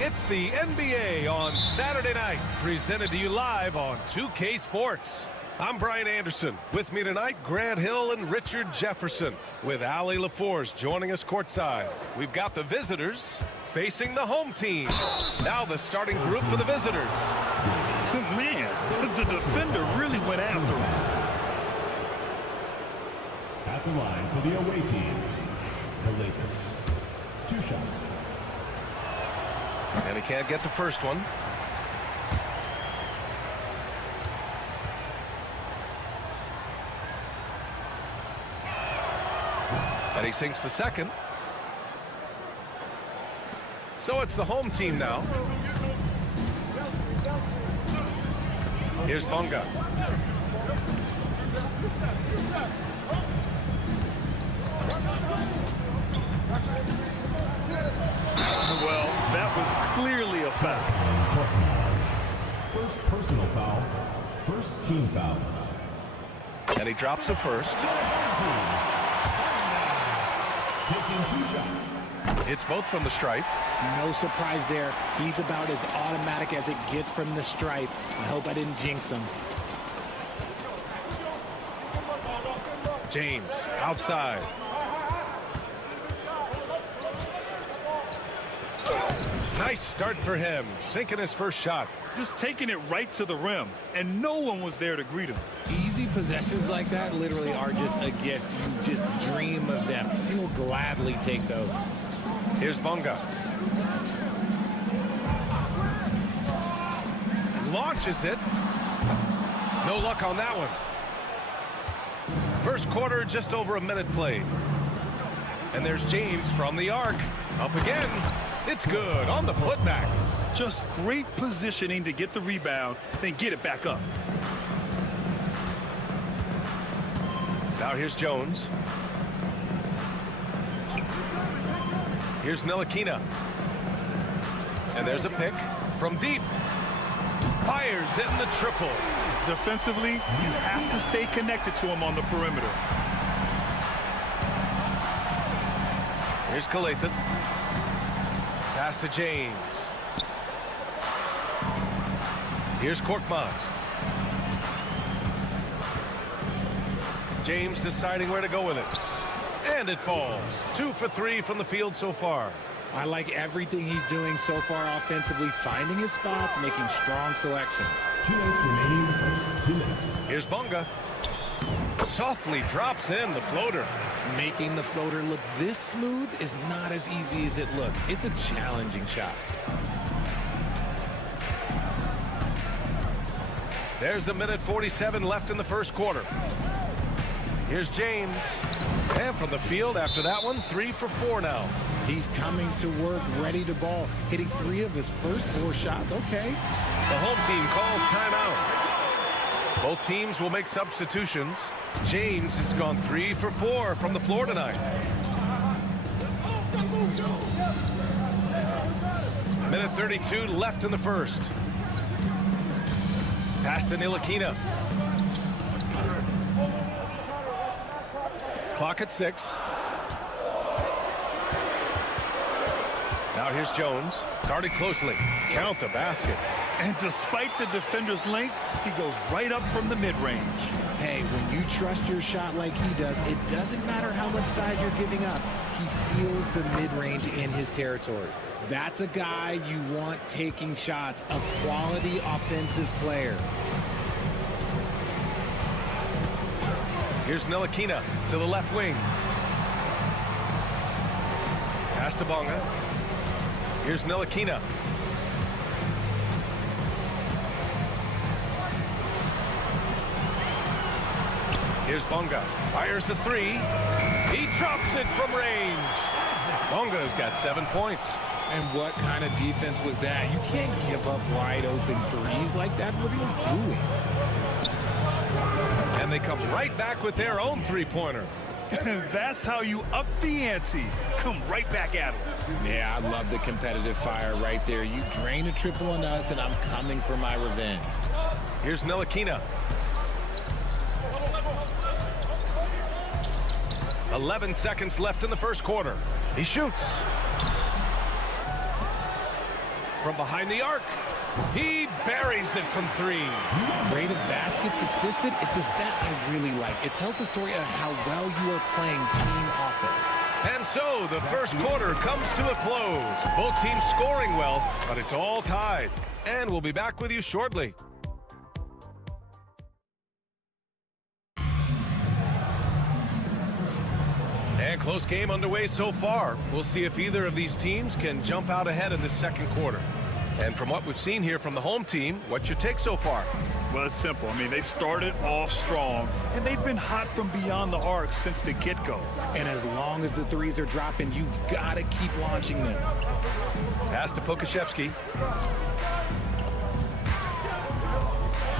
It's the NBA on Saturday night, presented to you live on 2K Sports. I'm Brian Anderson. With me tonight, Grant Hill and Richard Jefferson, with Allie LaForce joining us courtside. We've got the visitors facing the home team. Now the starting group for the visitors. Man, the defender really went after him. At the line for the away team, Olympiacos. 2 shots. And he can't get the first one. And he sinks the second. So it's the home team now. Here's Bonga. Well, that was clearly a foul. First personal foul, first team foul. And he drops the first. Taking 2 shots. It's both from the stripe. No surprise there. He's about as automatic as it gets from the stripe. I hope I didn't jinx him. James outside. Nice start for him, sinking his first shot. Just taking it right to the rim, and no one was there to greet him. Easy possessions like that literally are just a gift. You just dream of them. You will gladly take those. Here's Bonga. Launches it. No luck on that one. First quarter, just over a minute played. And there's James from the arc. Up again. It's good on the putback. Just great positioning to get the rebound, then get it back up. Now here's Jones. Here's Ntilikina. And there's a pick from deep. Fires in the triple. Defensively, you have to stay connected to him on the perimeter. Here's Calathes. Pass to James. Here's Korkmaz. James deciding where to go with it. And it falls. 2 for 3 from the field so far. I like everything he's doing so far offensively, finding his spots, making strong selections. 2 minutes remaining in the first. 2 minutes. Here's Bonga. Softly drops in the floater. Making the floater look this smooth is not as easy as it looks. It's a challenging shot. There's a minute 47 left in the first quarter. Here's James. And from the field after that one, 3 for 4 now. He's coming to work, ready to ball, hitting 3 of his first 4 shots. Okay. The home team calls timeout. Both teams will make substitutions. James has gone 3 for 4 from the floor tonight. Minute 32 left in the first. Pass to Ntilikina. Clock at 6. Now here's Jones. Guarded closely. Count the basket. And despite the defender's length, he goes right up from the mid-range. Hey, when you trust your shot like he does, it doesn't matter how much size you're giving up. He feels the mid-range in his territory. That's a guy you want taking shots, a quality offensive player. Here's Ntilikina to the left wing. Pass to Bonga. Here's Ntilikina. Here's Bonga. Fires the 3. He drops it from range. Bonga's got 7 points. And what kind of defense was that? You can't give up wide open threes like that. What are you doing? And they come right back with their own three-pointer. That's how you up the ante. Come right back at him. Yeah, I love the competitive fire right there. You drain a triple on us, and I'm coming for my revenge. Here's Ntilikina. 11 seconds left in the first quarter. He shoots. From behind the arc. He buries it from 3. Rate of baskets assisted, it's a stat I really like. It tells the story of how well you are playing team offense. And so the first quarter comes to a close. Both teams scoring well, but it's all tied. And we'll be back with you shortly. And close game underway so far. We'll see if either of these teams can jump out ahead in the second quarter. And from what we've seen here from the home team, what's your take so far? Well, it's simple. I mean, they started off strong, and they've been hot from beyond the arc since the get-go. And as long as the threes are dropping, you've got to keep launching them. Pass to Pokashevsky.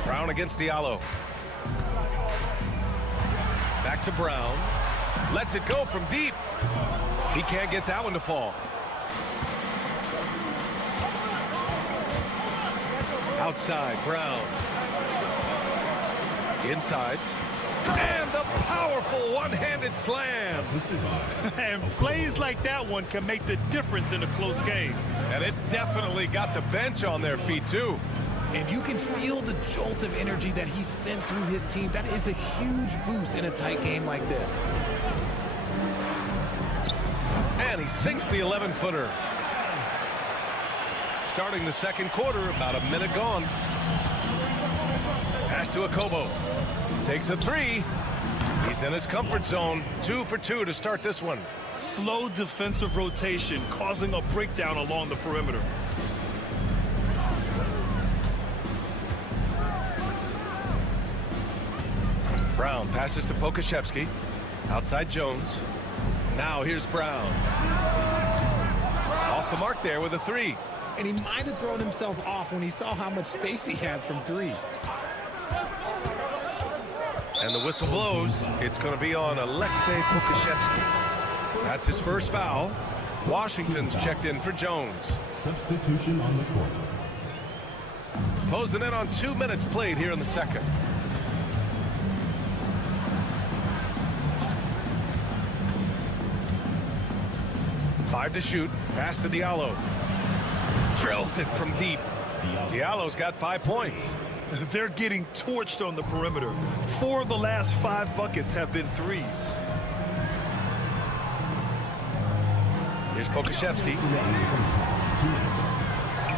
Brown against Diallo. Back to Brown. Lets it go from deep. He can't get that one to fall. Outside, Brown. Inside. And the powerful one-handed slam. And plays like that one can make the difference in a close game. And it definitely got the bench on their feet, too. And you can feel the jolt of energy that he sent through his team. That is a huge boost in a tight game like this. And he sinks the 11-footer. Starting the second quarter, about a minute gone. Pass to Akobo. Takes a 3. He's in his comfort zone. 2 for 2 to start this one. Slow defensive rotation causing a breakdown along the perimeter. Brown passes to Pokashevsky. Outside Jones. Now here's Brown. Off the mark there with a 3. And he might have thrown himself off when he saw how much space he had from 3. And the whistle blows. It's going to be on Alexei Pokashevsky. That's his first foul. Washington's checked in for Jones. Substitution on the court. Closing in on 2 minutes played here in the second. Five to shoot. Pass to Diallo. Drills it from deep. Diallo's got 5 points. They're getting torched on the perimeter. 4 of the last 5 buckets have been threes. Here's Pokashevsky.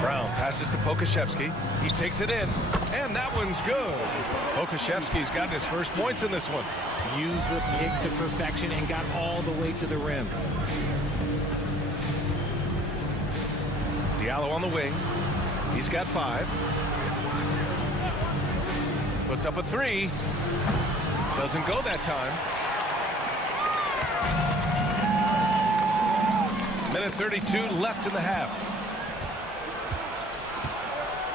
Brown passes to Pokashevsky. He takes it in, and that one's good. Pokashevsky's gotten his first points in this one. Used the pick to perfection and got all the way to the rim. Diallo on the wing. He's got 5. Puts up a 3. Doesn't go that time. Minute 32 left in the half.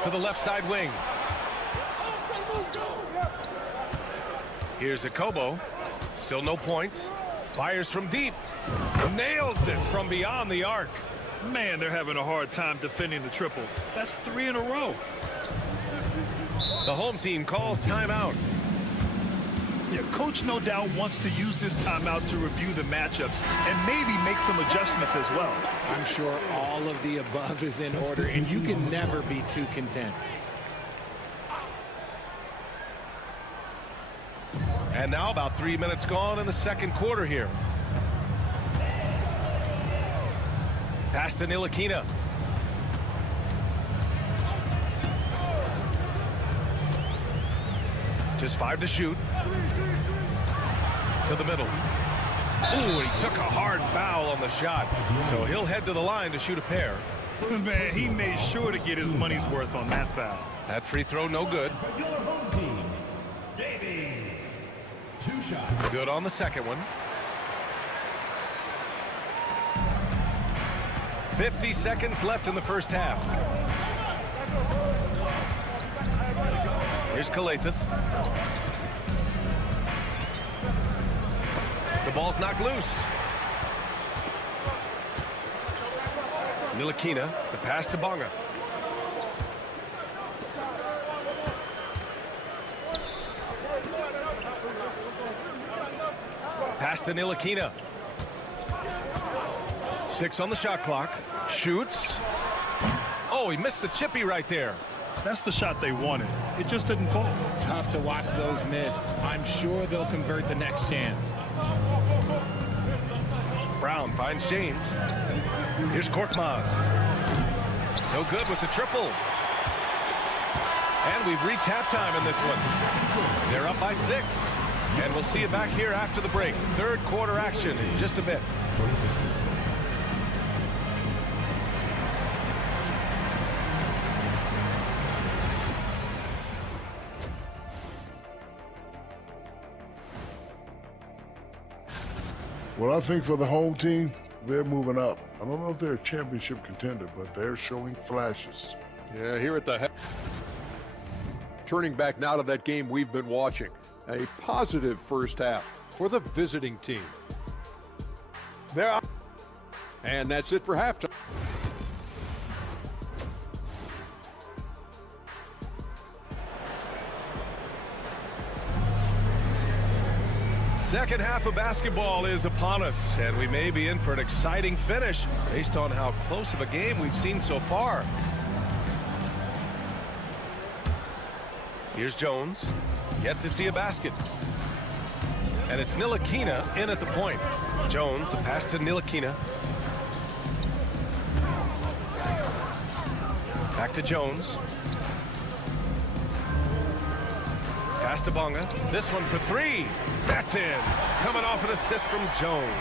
To the left side wing. Here's Akobo. Still no points. Fires from deep. Nails it from beyond the arc. Man, they're having a hard time defending the triple. That's 3 in a row. The home team calls timeout. Yeah, coach no doubt wants to use this timeout to review the matchups and maybe make some adjustments as well. I'm sure all of the above is in order, and you can never be too content. And now about 3 minutes gone in the second quarter here. Pass to Ntilikina. Just 5 to shoot. To the middle. Ooh, he took a hard foul on the shot. So he'll head to the line to shoot a pair. Man, he made sure to get his money's worth on that foul. That free throw no good. Good on the second one. 50 seconds left in the first half. Here's Kalathis. The ball's knocked loose. Ntilikina, the pass to Bonga. Pass to Ntilikina. 6 on the shot clock. Shoots. Oh, he missed the chippy right there. That's the shot they wanted. It just didn't fall. Tough to watch those miss. I'm sure they'll convert the next chance. Brown finds James. Here's Korkmaz. No good with the triple. And we've reached halftime in this one. They're up by 6. And we'll see you back here after the break. Third quarter action in just a bit. 26. Well, I think for the home team, they're moving up. I don't know if they're a championship contender, but they're showing flashes. Yeah, here at the turning back now to that game we've been watching. A positive first half for the visiting team. And that's it for halftime. Second half of basketball is upon us, and we may be in for an exciting finish based on how close of a game we've seen so far. Here's Jones, yet to see a basket. And it's Ntilikina in at the point. Jones, the pass to Ntilikina. Back to Jones. Pass to Bonga. This one for 3. That's in. Coming off an assist from Jones.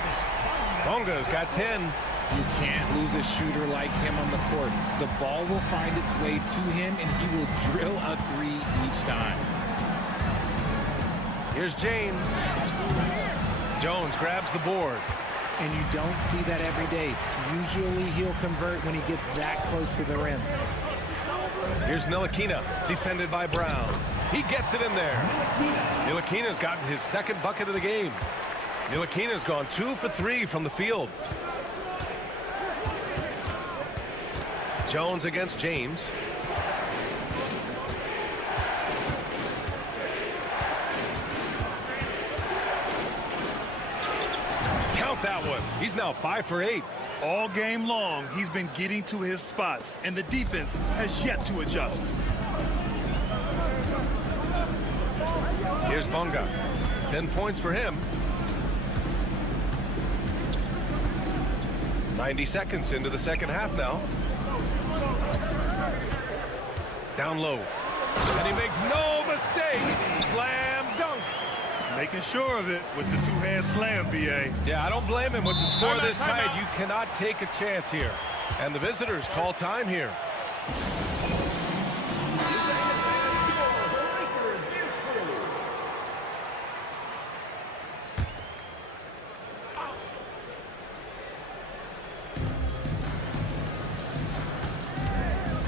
Bonga's got 10. You can't lose a shooter like him on the court. The ball will find its way to him, and he will drill a 3 each time. Here's James. Jones grabs the board. And you don't see that every day. Usually he'll convert when he gets that close to the rim. Here's Ntilikina, defended by Brown. He gets it in there. Ntilikina's gotten his second bucket of the game. Ntilikina's gone 2 for 3 from the field. Jones against James. Count that one. He's now 5 for 8. All game long, he's been getting to his spots, and the defense has yet to adjust. Here's Bonga. 10 points for him. 90 seconds into the second half now. Down low. And he makes no mistake. Slam dunk. Making sure of it with the two-hand slam, B.A. Yeah, I don't blame him with the score this tight. You cannot take a chance here. And the visitors call time here.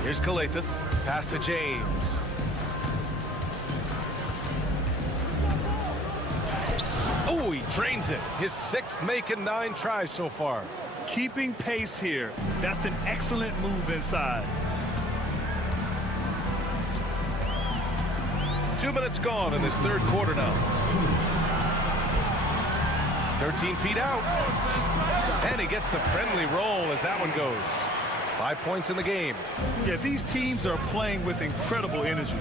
Here's Calathis. Pass to James. Oh, he drains it. His 6th making 9 tries so far. Keeping pace here. That's an excellent move inside. 2 minutes gone in this third quarter now. 13 feet out. And he gets the friendly roll as that one goes. 5 points in the game. Yeah, these teams are playing with incredible energy.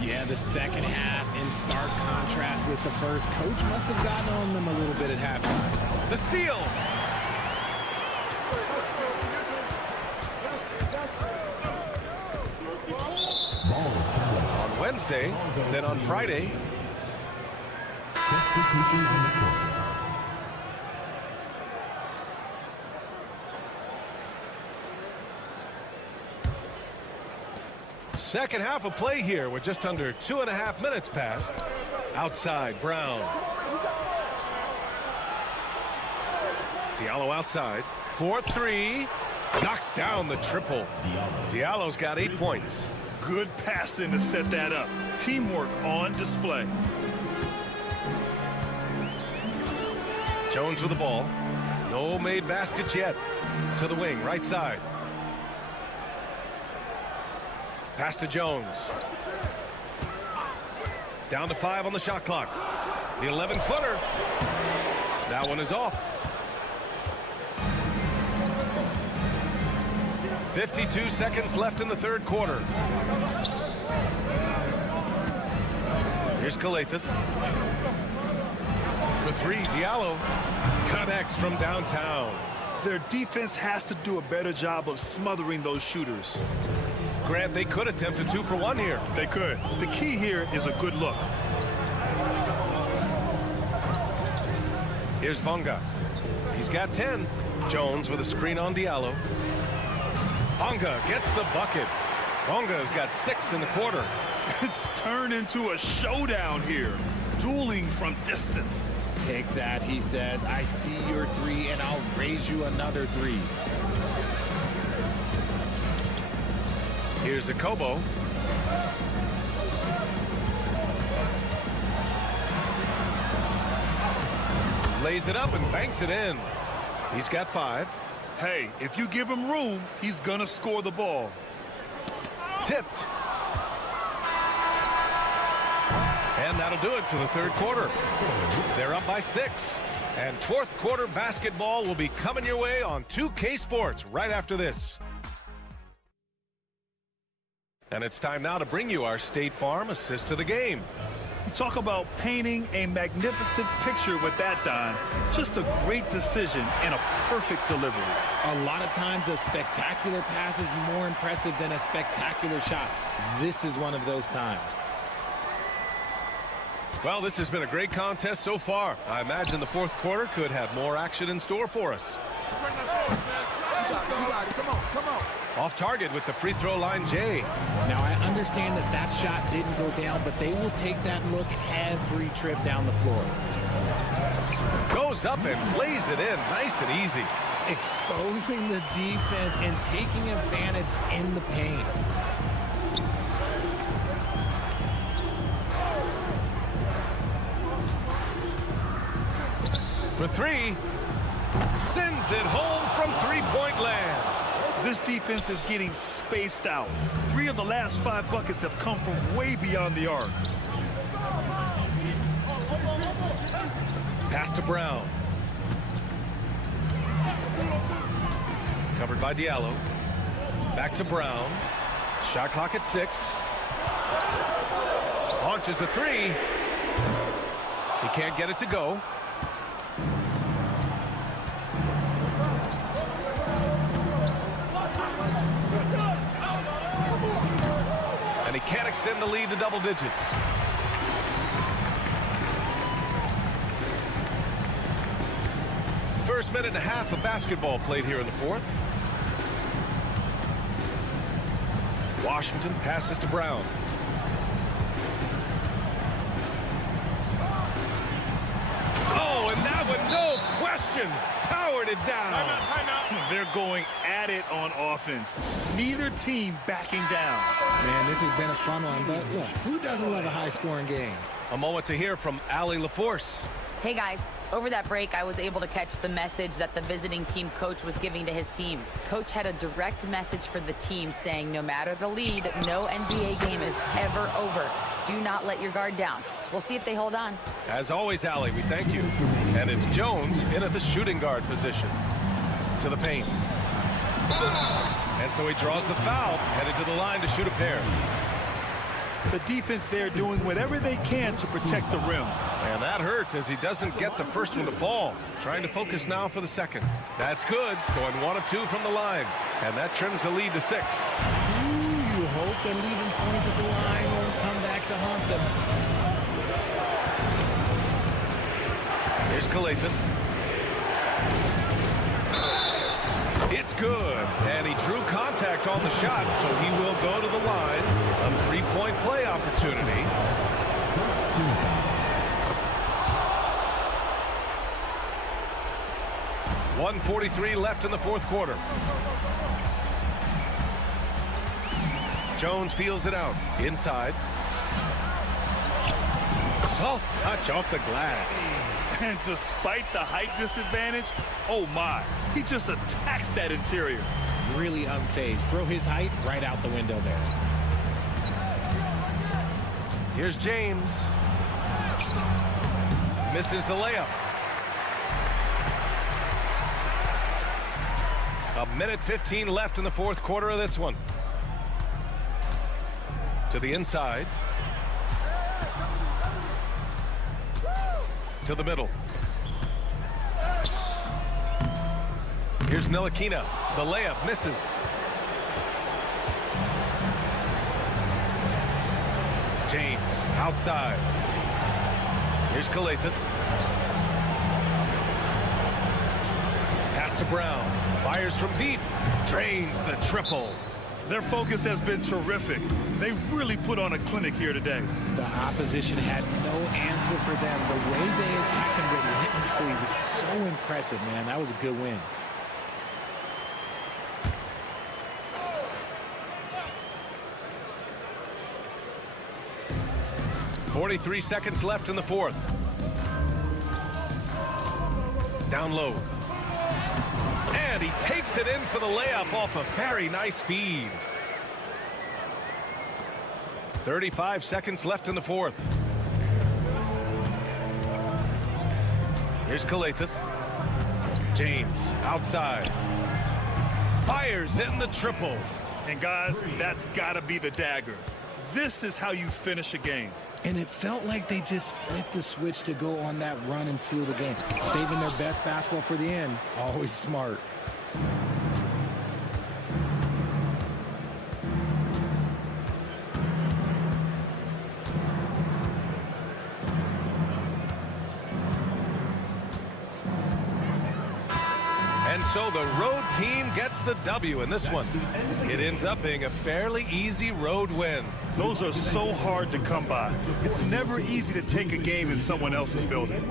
Yeah, the second half in stark contrast with the first. Coach must have gotten on them a little bit at halftime. The steal. On Wednesday, then on Friday. Substitution on the court. Second half of play here with just under 2.5 minutes passed. Outside, Brown. Diallo outside. 4-3. Knocks down the triple. Diallo's got 8 points. Good passing to set that up. Teamwork on display. Jones with the ball. No made baskets yet. To the wing, right side. Pass to Jones. Down to 5 on the shot clock. The 11-footer. That one is off. 52 seconds left in the third quarter. Here's Calathis. For 3, Diallo connects from downtown. Their defense has to do a better job of smothering those shooters. Grant, they could attempt a 2 for 1 here. They could. The key here is a good look. Here's Bonga. He's got 10. Jones with a screen on Diallo. Bonga gets the bucket. Bonga's got 6 in the quarter. It's turned into a showdown here. Dueling from distance. Take that, he says. I see your 3, and I'll raise you another 3. Here's Akobo. Lays it up and banks it in. He's got 5. Hey, if you give him room, he's gonna score the ball. Tipped. And that'll do it for the third quarter. They're up by 6. And fourth quarter basketball will be coming your way on 2K Sports right after this. And it's time now to bring you our State Farm assist to the game. You talk about painting a magnificent picture with that, Don. Just a great decision and a perfect delivery. A lot of times a spectacular pass is more impressive than a spectacular shot. This is one of those times. Well, this has been a great contest so far. I imagine the fourth quarter could have more action in store for us. Come on. Off target with the free throw line, Jay. Now, I understand that that shot didn't go down, but they will take that look every trip down the floor. Goes up and lays it in, nice and easy. Exposing the defense and taking advantage in the paint. For 3, sends it home from three-point land. This defense is getting spaced out. 3 of the last 5 buckets have come from way beyond the arc. Pass to Brown. Covered by Diallo. Back to Brown. Shot clock at 6. Launches a 3. He can't get it to go. And he can't extend the lead to double digits. First minute and a half of basketball played here in the fourth. Washington passes to Brown. Oh, and that one, no question, powered it down. Timeout. They're going at it on offense. Neither team backing down. Man, this has been a fun one, but look, who doesn't love a high-scoring game? A moment to hear from Allie LaForce. Hey guys, over that break, I was able to catch the message that the visiting team coach was giving to his team. Coach had a direct message for the team saying no matter the lead, no NBA game is ever over. Do not let your guard down. We'll see if they hold on. As always, Allie, we thank you. And it's Jones in at the shooting guard position. To the paint. And so he draws the foul, headed to the line to shoot a pair. The defense there doing whatever they can to protect the rim. And that hurts as he doesn't get the first one to fall. Trying to focus now for the second. That's good. Going 1 of 2 from the line. And that trims the lead to 6. Ooh, you hope that leaving points at the line won't come back to haunt them. Here's Calathis. It's good. And he drew contact on the shot, so he will go to the line. A 3-point play opportunity. 1:43 left in the fourth quarter. Jones feels it out. Inside. Soft touch off the glass. And despite the height disadvantage, oh my, he just attacks that interior. Really unfazed. Throw his height right out the window there. Here's James. Misses the layup. 1:15 left in the fourth quarter of this one. To the inside. To the middle. Here's Ntilikina. The layup misses. James outside. Here's Calathis. Pass to Brown. Fires from deep. Drains the triple. Their focus has been terrific. They really put on a clinic here today. The opposition had no answer for them. The way they attacked them relentlessly was so impressive, man. That was a good win. .43 seconds left in the fourth. Down low. And he takes it in for the layup off a very nice feed. 35 seconds left in the fourth. Here's Calathis. James outside. Fires in the triple. And guys, that's got to be the dagger. This is how you finish a game. And it felt like they just flipped the switch to go on that run and seal the game. Saving their best basketball for the end. Always smart. And so the road team gets the W in this one. It ends up being a fairly easy road win. Those are so hard to come by. It's never easy to take a game in someone else's building.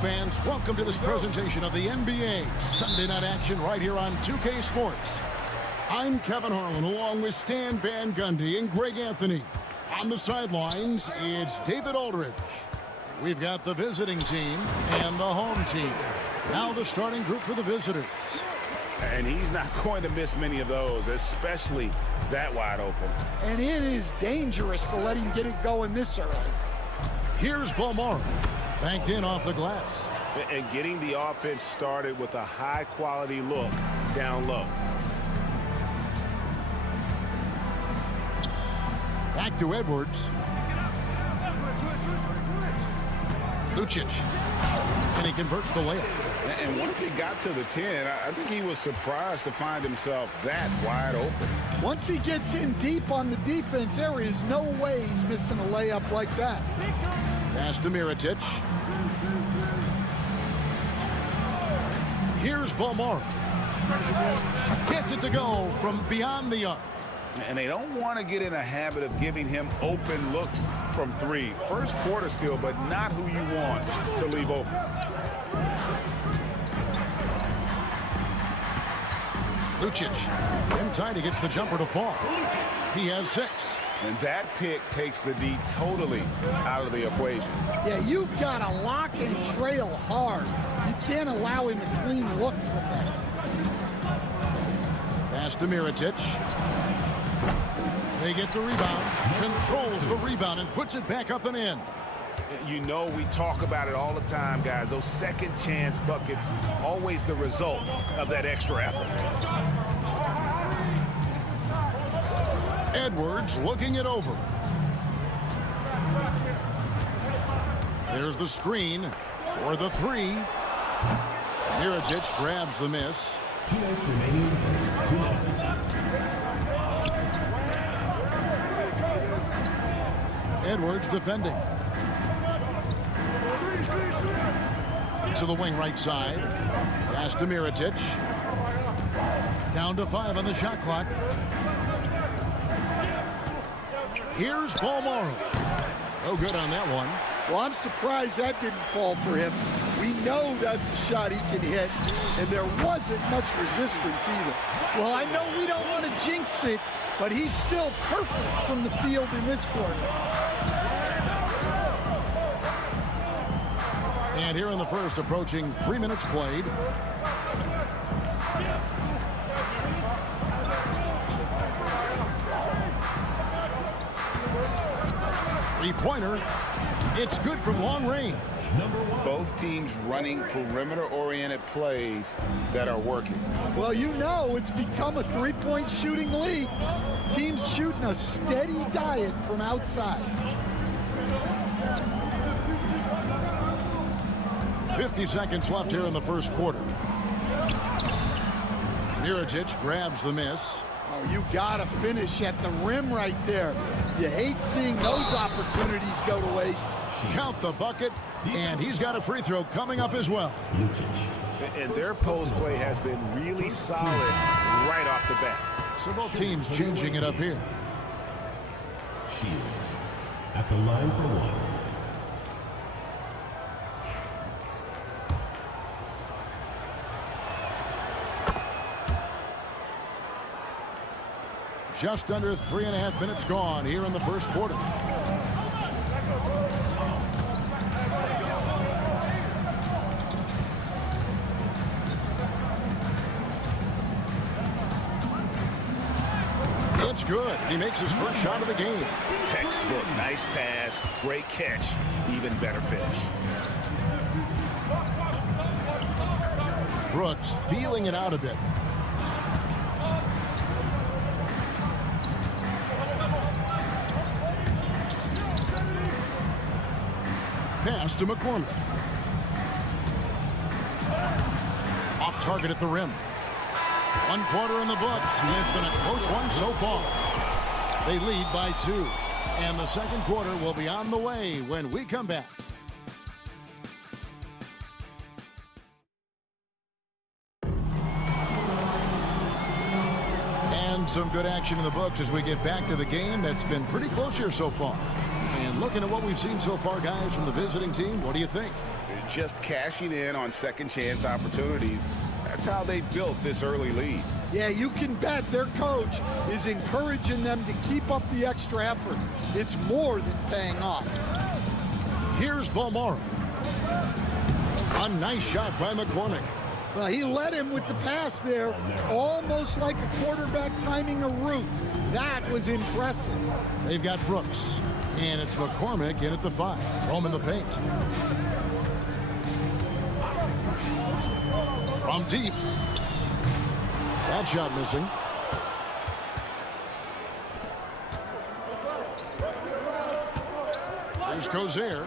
fans, welcome to this presentation of the NBA Sunday night action right here on 2K Sports. I'm Kevin Harlan along with Stan Van Gundy and Greg Anthony. On the sidelines, it's David Aldridge. We've got the visiting team and the home team. Now the starting group for the visitors. And he's not going to miss many of those, especially that wide open. And it is dangerous to let him get it going this early. Here's Balmora, banked in off the glass. And getting the offense started with a high-quality look down low. Back to Edwards. Lucic. And he converts the layup. And once he got to the 10, I think he was surprised to find himself that wide open. Once he gets in deep on the defense, there is no way he's missing a layup like that. Pass to Mirotic. Here's Balmora. Gets it to go from beyond the arc. And they don't want to get in a habit of giving him open looks from three. First quarter still, but not who you want to leave open. Lucic. In tight, he gets the jumper to fall. He has 6. And that pick takes the D totally out of the equation. Yeah, you've got to lock and trail hard. You can't allow him a clean look from that. Pass to Mirotic. They get the rebound, controls the rebound, and puts it back up and in. You know, we talk about it all the time, guys. Those second chance buckets, always the result of that extra effort. Edwards looking it over. There's the screen for the 3. Mirotic grabs the miss. 2 minutes remaining. 2 minutes. Edwards defending. To the wing right side. Pass to Mirotic. Down to 5 on the shot clock. Here's Balmora. No good on that one. Well, I'm surprised that didn't fall for him. We know that's a shot he can hit, and there wasn't much resistance either. Well, I know we don't want to jinx it, but he's still perfect from the field in this corner. And here in the first, approaching 3 minutes played. Three-pointer. It's good from long range. Both teams running perimeter-oriented plays that are working. Well, you know it's become a three-point shooting league. Teams shooting a steady diet from outside. 50 seconds left here in the first quarter. Mirotic grabs the miss. Oh, you gotta finish at the rim right there. You hate seeing those opportunities go to waste. Count the bucket, and he's got a free throw coming up as well. And their post play has been really solid right off the bat. So both teams changing it up here. Shields at the line for 1. Just under 3.5 minutes gone here in the first quarter. It's good. He makes his first shot of the game. Textbook, nice pass, great catch, even better finish. Brooks feeling it out a bit. Pass to McCormick. Off target at the rim. 1 quarter in the books, and it's been a close one so far. They lead by 2, and the second quarter will be on the way when we come back. And some good action in the books as we get back to the game that's been pretty close here so far. And Looking at what we've seen so far, guys, from the visiting team, what do you think? Just cashing in on second chance opportunities. That's how they built this early lead. Yeah, you can bet their coach is encouraging them to keep up the extra effort. It's more than paying off. Here's Balmora. A nice shot by McCormick. Well, he led him with the pass there, almost like a quarterback timing a route. That was impressive. They've got Brooks, and it's McCormick in at the 5. Home in the paint. From deep. That shot missing. Here's Cozier.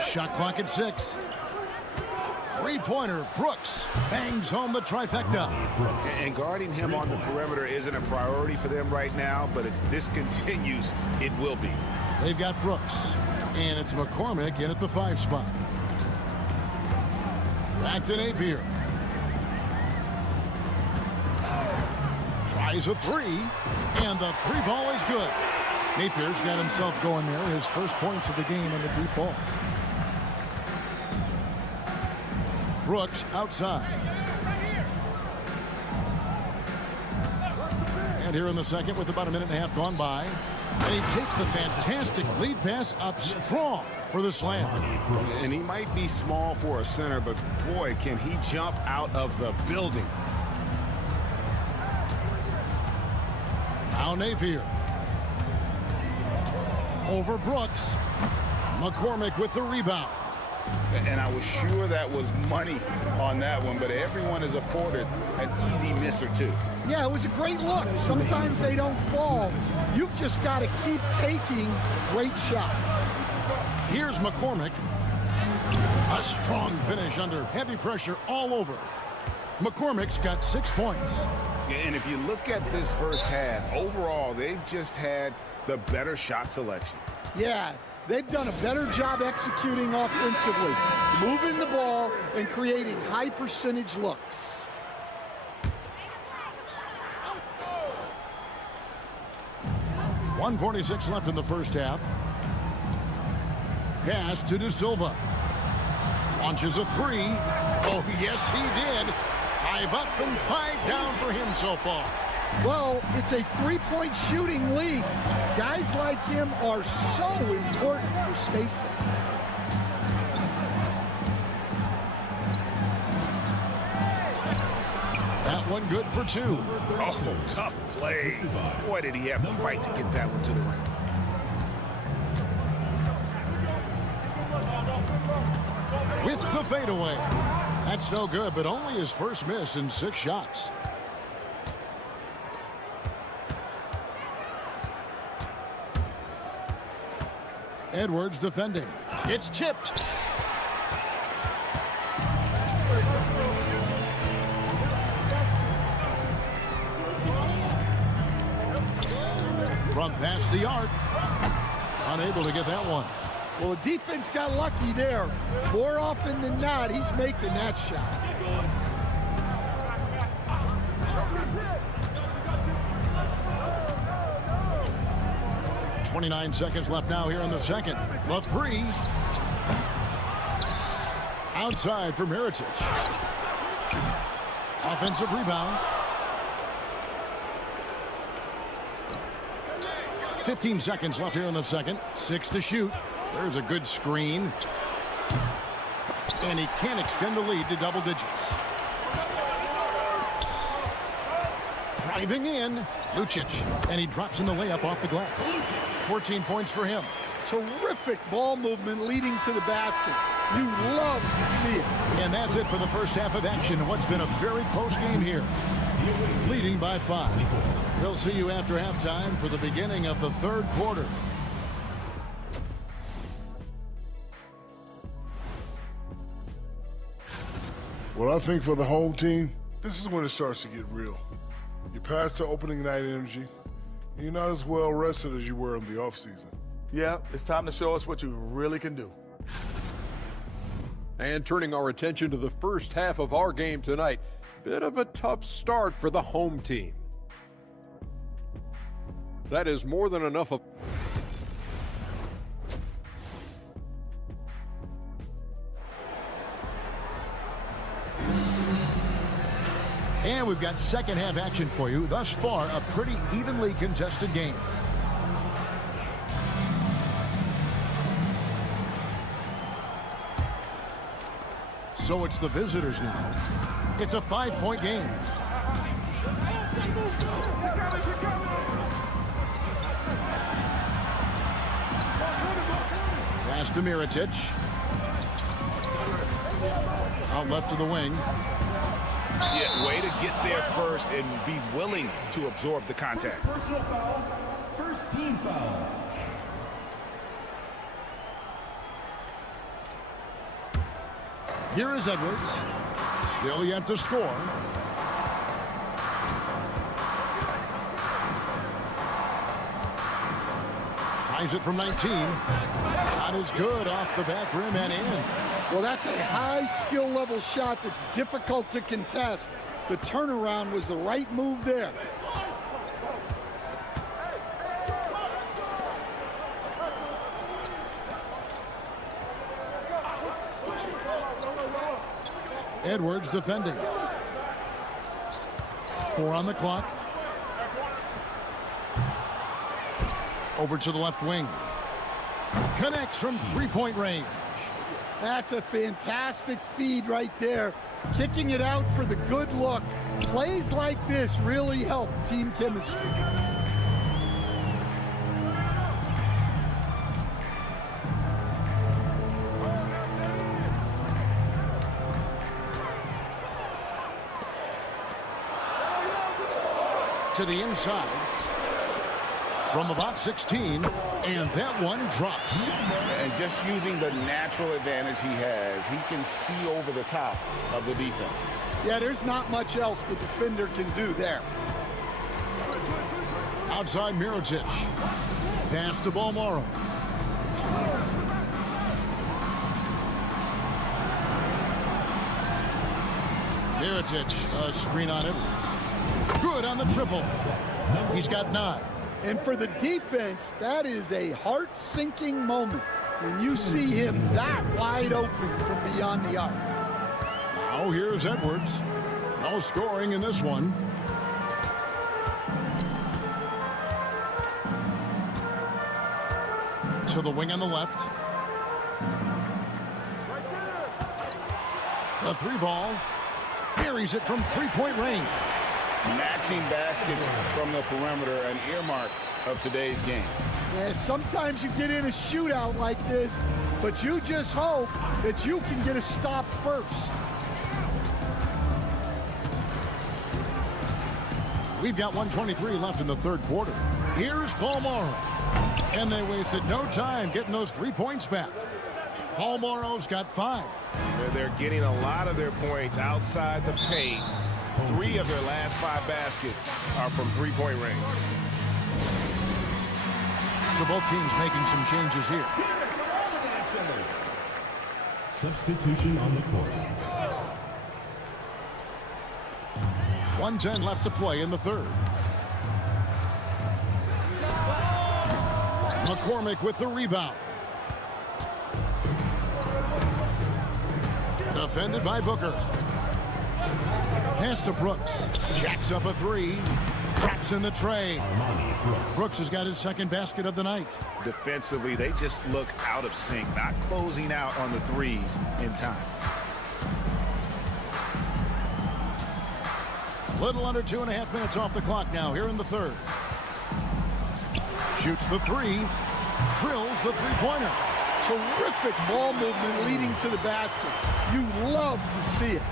Shot clock at 6. Three-pointer, Brooks bangs home the trifecta. And guarding him on the perimeter isn't a priority for them right now, but if this continues, it will be. They've got Brooks, and it's McCormick in at the 5 spot. Back to Napier. Tries a 3, and the 3 ball is good. Napier's got himself going there, his first points of the game on the deep ball. Brooks outside. And here in the second with about a minute and a half gone by. And he takes the fantastic lead pass up strong for the slam. And he might be small for a center, but boy, can he jump out of the building. Now Napier. Over Brooks. McCormick with the rebound. And I was sure that was money on that one, but everyone is afforded an easy miss or two. Yeah, it was a great look. Sometimes they don't fall. You've just got to keep taking great shots. Here's McCormick. A strong finish under heavy pressure all over. McCormick's got 6 points. And if you look at this first half, overall, they've just had the better shot selection. Yeah. They've done a better job executing offensively, moving the ball and creating high percentage looks. .146 left in the first half. Pass to De Silva. Launches a 3. Oh, yes, he did. 5 up and 5 down for him so far. Well, it's a three-point shooting league. Guys like him are so important for spacing. That one good for 2. Oh, tough play. Boy, did he have to fight to get that one to the ring. With the fadeaway. That's no good, but only his first miss in 6 shots. Edwards defending. It's tipped. From past the arc. Unable to get that one. Well, the defense got lucky there. More often than not, he's making that shot. 29 seconds left now here in the second. The 3. Outside for Mirotic. Offensive rebound. 15 seconds left here in the second. 6 to shoot. There's a good screen. And he can't extend the lead to double digits. Driving in, Lucic. And he drops in the layup off the glass. 14 points for him. Terrific ball movement leading to the basket. You love to see it. And that's it for the first half of action in what's been a very close game here. Leading by 5. We'll see you after halftime for the beginning of the third quarter. Well, I think for the home team, this is when it starts to get real. You're past the opening night energy, and you're not as well rested as you were in the offseason. Yeah, it's time to show us what you really can do. And turning our attention to the first half of our game tonight, bit of a tough start for the home team. That is more than enough of... And we've got second half action for you. Thus far, a pretty evenly contested game. So it's the visitors now. It's a 5-point game. Pass to Mirotic. Out left of the wing. Yeah, way to get there first and be willing to absorb the contact. Personal foul. First team foul. Here is Edwards. Still yet to score. Tries it from 19. Shot is good off the back rim and in. Well, that's a high skill level shot that's difficult to contest. The turnaround was the right move there. Edwards defending. 4 on the clock. Over to the left wing. Connects from three-point range. That's a fantastic feed right there. Kicking it out for the good look. Plays like this really help team chemistry. To the inside. From about 16, and that one drops. And just using the natural advantage he has, he can see over the top of the defense. Yeah, there's not much else the defender can do there. Outside Mirotic. Pass to Balmoro. Mirotic, a screen on Edwards. Good on the triple. He's got 9. And for the defense, that is a heart-sinking moment when you see him that wide open from beyond the arc. Now here's Edwards. No scoring in this one. To the wing on the left. The 3-ball. Buries it from three-point range. Matching baskets from the perimeter, an earmark of today's game. Yeah, sometimes you get in a shootout like this, but you just hope that you can get a stop first. We've got 1:23 left in the third quarter. Here's Balmoro. And they wasted no time getting those 3 points back. Balmoro's got 5. They're getting a lot of their points outside the paint. 3 of their last 5 baskets are from three-point range. So both teams making some changes here. Substitution on the court. 1:10 left to play in the third. McCormick with the rebound. Defended by Booker. Pass to Brooks. Jacks up a 3. Traps in the tray. Brooks has got his second basket of the night. Defensively, they just look out of sync, not closing out on the threes in time. Little under 2.5 minutes off the clock now here in the third. Shoots the 3. Drills the three-pointer. Terrific ball movement leading to the basket. You love to see it.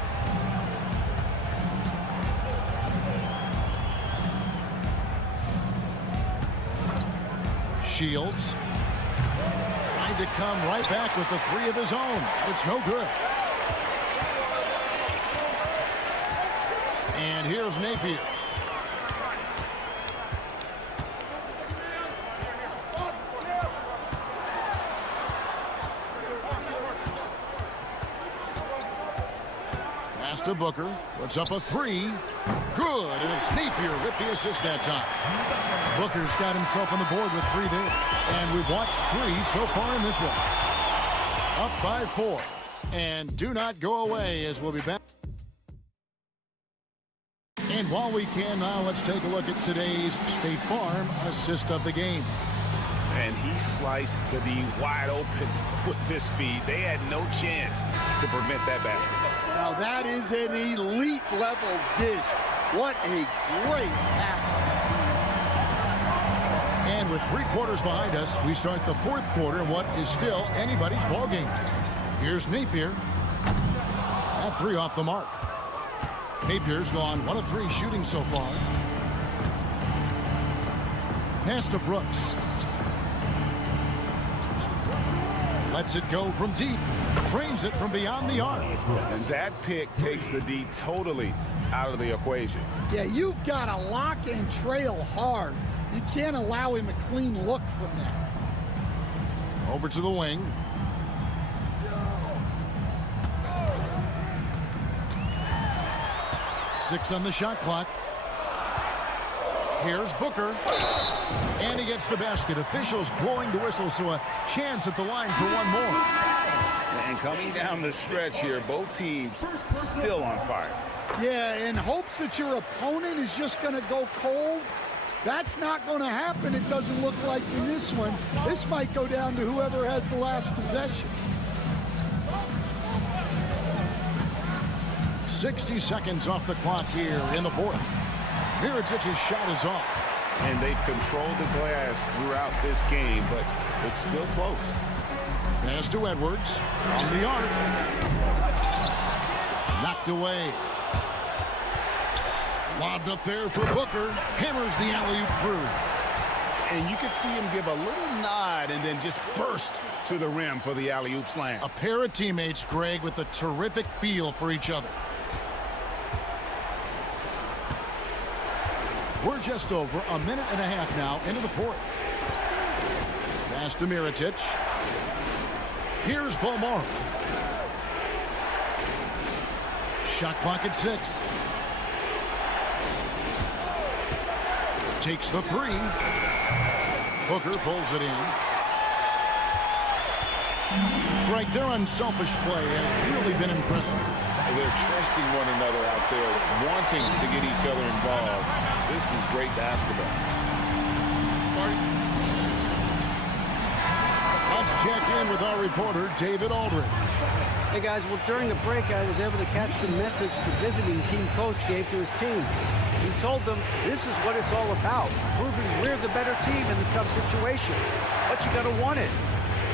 Shields trying to come right back with the 3 of his own. It's no good. And here's Napier. Pass to Booker. Puts up a three. Good. And it's Napier with the assist that time. Booker's got himself on the board with 3 there. And we've watched 3 so far in this one. Up by 4. And do not go away as we'll be back. And while we can now, let's take a look at today's State Farm assist of the game. And he sliced the D wide open with this feed. They had no chance to prevent that basket. Now that is an elite level dig. What a great pass. And with 3 quarters behind us, we start the 4th quarter in what is still anybody's ball game. Here's Napier. That 3 off the mark. Napier's gone 1 of 3 shooting so far. Pass to Brooks. Lets it go from deep. Trains it from beyond the arc. And that pick takes the D totally out of the equation. Yeah, you've got to lock and trail hard. You can't allow him a clean look from that. Over to the wing. Six on the shot clock. Here's Booker. And he gets the basket. Officials blowing the whistle, so a chance at the line for one more. And coming down the stretch here, both teams still on fire. Yeah, in hopes that your opponent is just going to go cold. That's not going to happen, it doesn't look like in this one. This might go down to whoever has the last possession. 60 seconds off the clock here in the 4th. Mirotic's shot is off. And they've controlled the glass throughout this game, but it's still close. Pass to Edwards on the arc. Knocked away. Lobbed up there for Booker. Hammers the alley-oop through. And you could see him give a little nod and then just burst to the rim for the alley-oop slam. A pair of teammates, Greg, with a terrific feel for each other. We're just over a minute and a half now into the 4th. Pass to Mirotic. Here's Balmar. Shot clock at 6. Takes the 3. Booker pulls it in. Greg, their unselfish play has really been impressive. They're trusting one another out there, wanting to get each other involved. This is great basketball. Let's check in with our reporter, David Aldridge. Hey, guys, well, during the break, I was able to catch the message the visiting team coach gave to his team. He told them this is what it's all about, proving we're the better team in the tough situation. But you got to want it.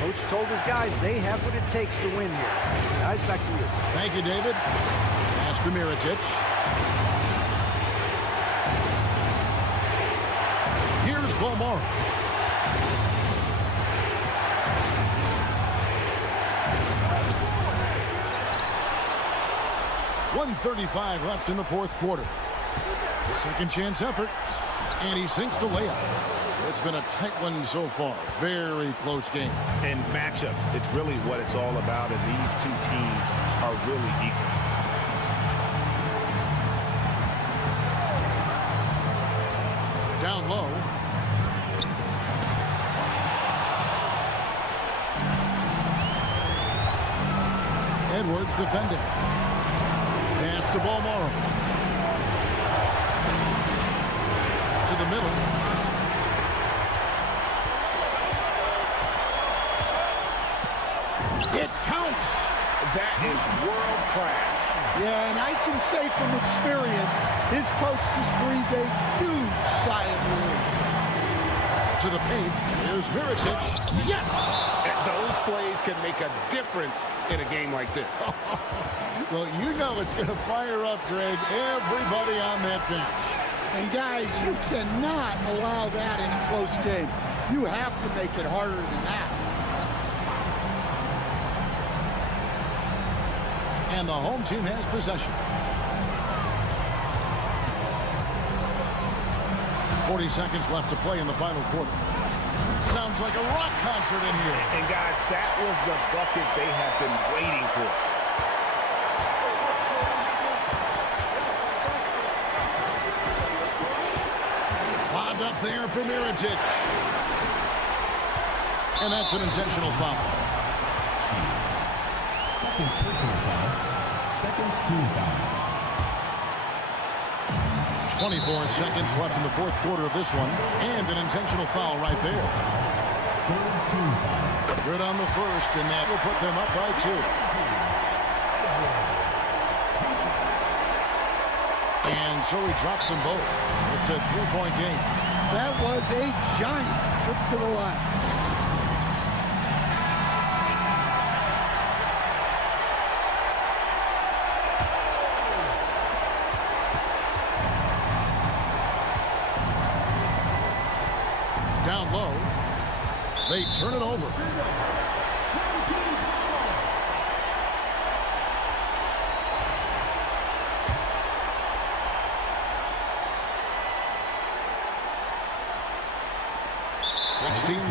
Coach told his guys they have what it takes to win here. Guys, back to you. Thank you, David. Pass to Mirotic. Here's Balmar. .135 left in the 4th quarter. The second chance effort. And he sinks the layup. It's been a tight one so far. Very close game. And matchups, it's really what it's all about, and these two teams are really equal. Down low. Edwards defending. Pass to Balmar. To the middle. It counts. That is world class. Yeah, and I can say from experience, his coach just breathed a huge sigh of relief. To the paint, here's Mirotic. Yes! And those plays can make a difference in a game like this. Well, you know it's going to fire up, Greg, everybody on that bench. And guys, you cannot allow that in a close game. You have to make it harder than that. And the home team has possession. 40 seconds left to play in the final quarter. Sounds like a rock concert in here. And guys, that was the bucket they have been waiting for. up there for Mirotic. And that's an intentional foul. Second personal foul. Second team foul. 24 seconds left in the fourth quarter of this one. And an intentional foul right there. Third team foul. Good on the first, and that will put them up by 2. And so he drops them both. It's a 3-point game. That was a giant trip to the line. Down low. They turn it over.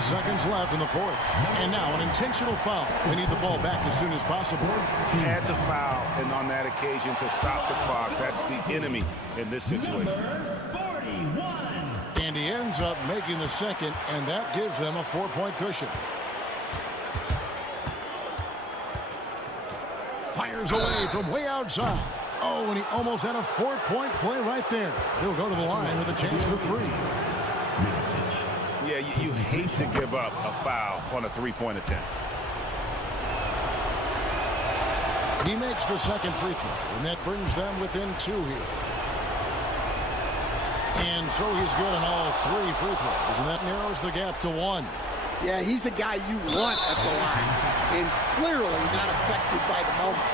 Seconds left in the fourth. And now an intentional foul. They need the ball back as soon as possible. Had to foul, and on that occasion to stop the clock. That's the enemy in this situation. And he ends up making the second, and that gives them a 4-point cushion. Fires away from way outside. Oh, and he almost had a 4-point play right there. He'll go to the line with a chance for 3. Yeah, you hate to give up a foul on a 3-point attempt. He makes the second free throw, and that brings them within 2 here. And so he's good on all 3 free throws, and that narrows the gap to 1. Yeah, he's a guy you want at the line, and clearly not affected by the moment.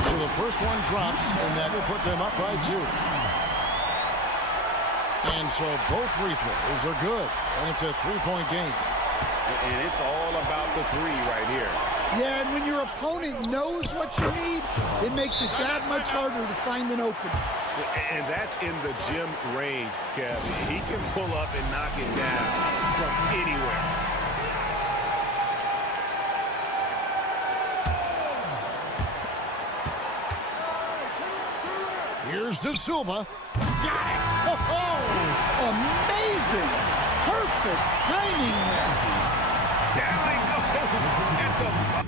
So the first one drops, and that will put them up by 2. And so both free throws are good, and it's a 3-point game. And it's all about the 3 right here. Yeah, and when your opponent knows what you need, it makes it that much harder to find an opening. And that's in the gym range, Kev. He can pull up and knock it down from anywhere. Here's De Silva. Got it! Oh, amazing! Perfect timing there. Down he goes at the...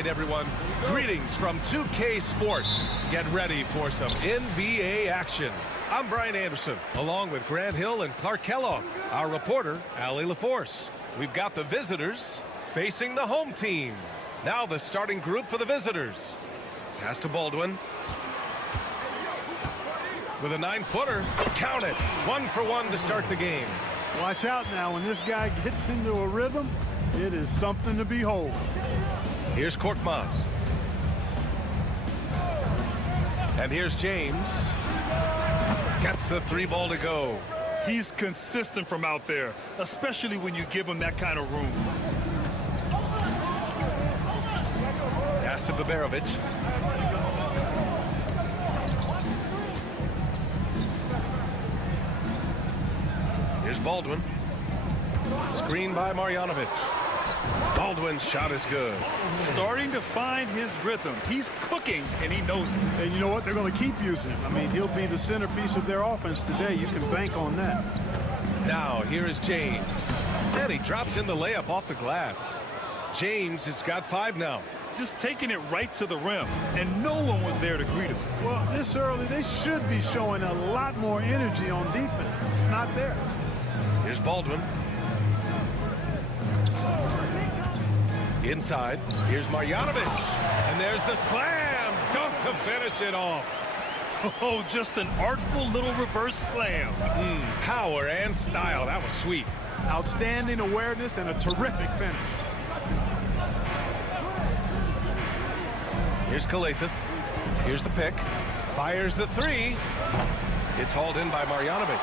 right, everyone. Greetings from 2K Sports. Get ready for some NBA action. I'm Brian Anderson, along with Grant Hill and Clark Kellogg. Our reporter, Allie LaForce. We've got the visitors facing the home team. Now the starting group for the visitors. Pass to Baldwin. With a 9-footer. Count it. 1 for 1 to start the game. Watch out now. When this guy gets into a rhythm, it is something to behold. Here's Korkmaz. And here's James. Gets the 3-ball to go. He's consistent from out there, especially when you give him that kind of room. Pass Pass to Baberovic. Here's Baldwin. Screen by Marjanovic. Baldwin's shot is good. Starting to find his rhythm. He's cooking, and he knows it. And you know what? They're going to keep using him. I mean, he'll be the centerpiece of their offense today. You can bank on that. Now, here is James. And he drops in the layup off the glass. James has got 5 now. Just taking it right to the rim, and no one was there to greet him. Well, this early, they should be showing a lot more energy on defense. It's not there. Here's Baldwin. Inside, here's Marjanovic. And there's the slam dunk to finish it off. Oh, just an artful little reverse slam. Power and style. That was sweet. Outstanding awareness and a terrific finish. Here's Kalathis. Here's the pick. Fires the 3. It's hauled in by Marjanovic.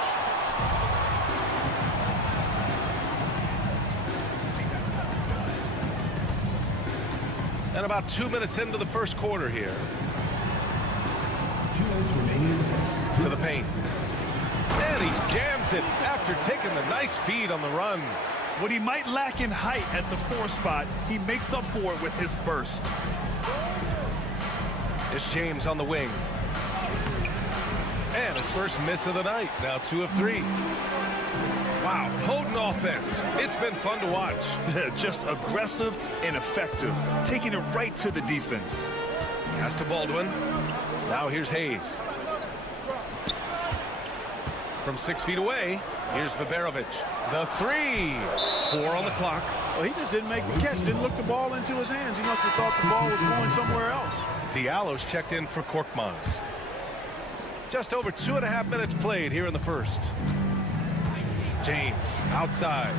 And about 2 minutes into the first quarter here. 2 minutes remaining. To the paint. And he jams it after taking the nice feed on the run. What he might lack in height at the 4 spot, he makes up for it with his burst. It's James on the wing. And his first miss of the night. Now 2 of 3. Wow, potent offense. It's been fun to watch. Just aggressive and effective, taking it right to the defense. Pass to Baldwin. Now here's Hayes. From 6 feet away, here's Baberovic. The 3. 4 on the clock. Well, he just didn't make the catch, didn't look the ball into his hands. He must have thought the ball was going somewhere else. Diallo's checked in for Korkmaz. Just over 2.5 minutes played here in the first. James outside.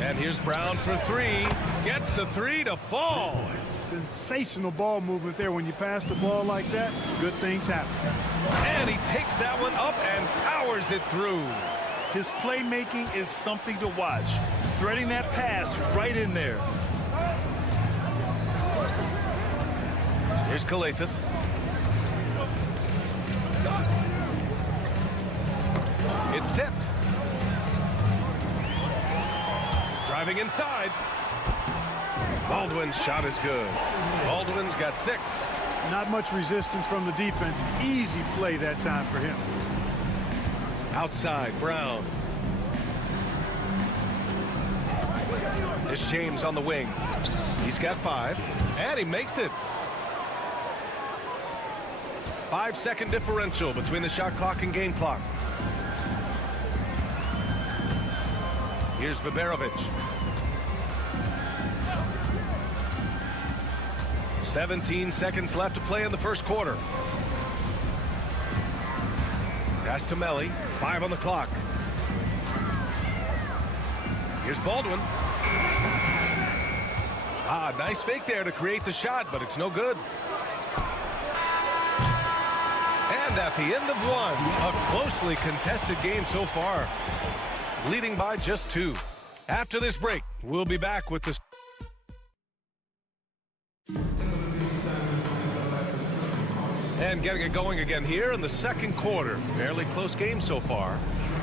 And here's Brown for 3. Gets the 3 to fall. Sensational ball movement there. When you pass the ball like that, good things happen. And he takes that one up and powers it through. His playmaking is something to watch. Threading that pass right in there. Here's Kalathis. It's tipped. Driving inside. Baldwin's shot is good. Baldwin's got 6. Not much resistance from the defense. Easy play that time for him. Outside, Brown. It's James on the wing. He's got 5. And he makes it. 5-second differential between the shot clock and game clock. Here's Baberovic. 17 seconds left to play in the first quarter. Pass to Melli. 5 on the clock. Here's Baldwin. Nice fake there to create the shot, but it's no good. And at the end of 1, a closely contested game so far. Leading by just 2. After this break, we'll be back with this. And getting it going again here in the second quarter. Fairly close game so far.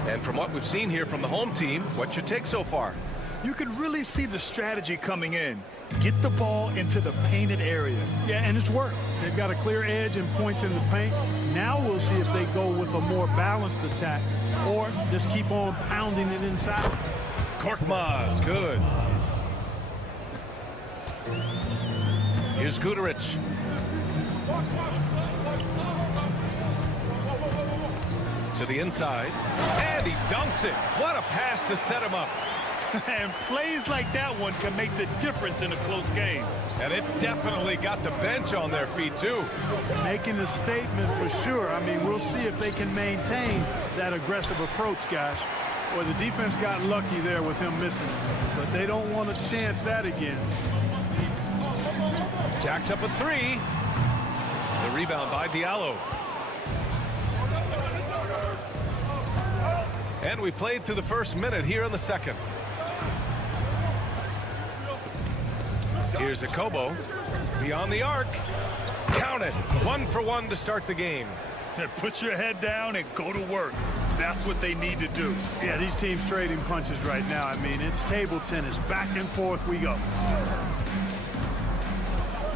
And from what we've seen here from the home team, what's your take so far? You can really see the strategy coming in. Get the ball into the painted area. Yeah, and it's worked. They've got a clear edge and points in the paint. Now we'll see if they go with a more balanced attack or just keep on pounding it inside. Korkmaz, good. Here's Guduric. To the inside. And he dunks it. What a pass to set him up. And plays like that one can make the difference in a close game. And it definitely got the bench on their feet, too. Making a statement for sure. I mean, we'll see if they can maintain that aggressive approach, guys. Well, the defense got lucky there with him missing. But they don't want to chance that again. Jacks up a 3. The rebound by Diallo. And we played through the first minute here in the second. Here's Akobo. Beyond the arc. Count it. 1 for 1 to start the game. Put your head down and go to work. That's what they need to do. Yeah, these teams trading punches right now. I mean, it's table tennis. Back and forth we go.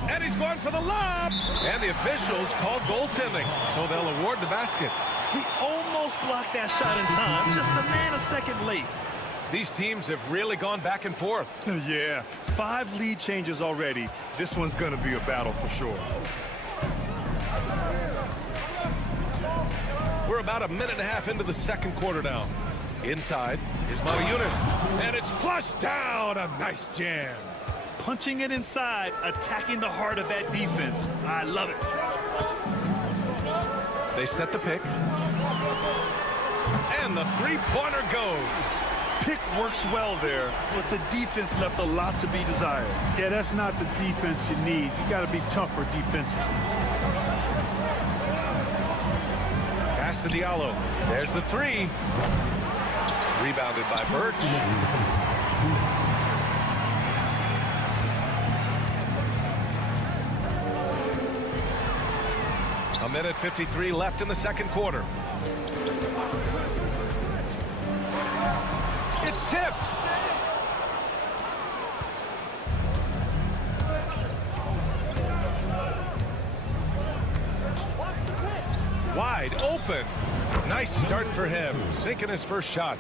And he's going for the lob. And the officials called goaltending, so they'll award the basket. He almost blocked that shot in time, just a nanosecond late. These teams have really gone back and forth. Yeah, 5 lead changes already. This one's going to be a battle for sure. We're about a minute and a half into the second quarter now. Inside is Mariunas, and it's flushed down. A nice jam. Punching it inside, attacking the heart of that defense. I love it. They set the pick. And the three-pointer goes. Pick works well there, but the defense left a lot to be desired. Yeah, that's not the defense you need. You got to be tougher defensive. Pass to Diallo. There's the 3. Rebounded by Birch. A minute 53 left in the second quarter. It's tipped. Wide open. Nice start for him. Sinking his first shot.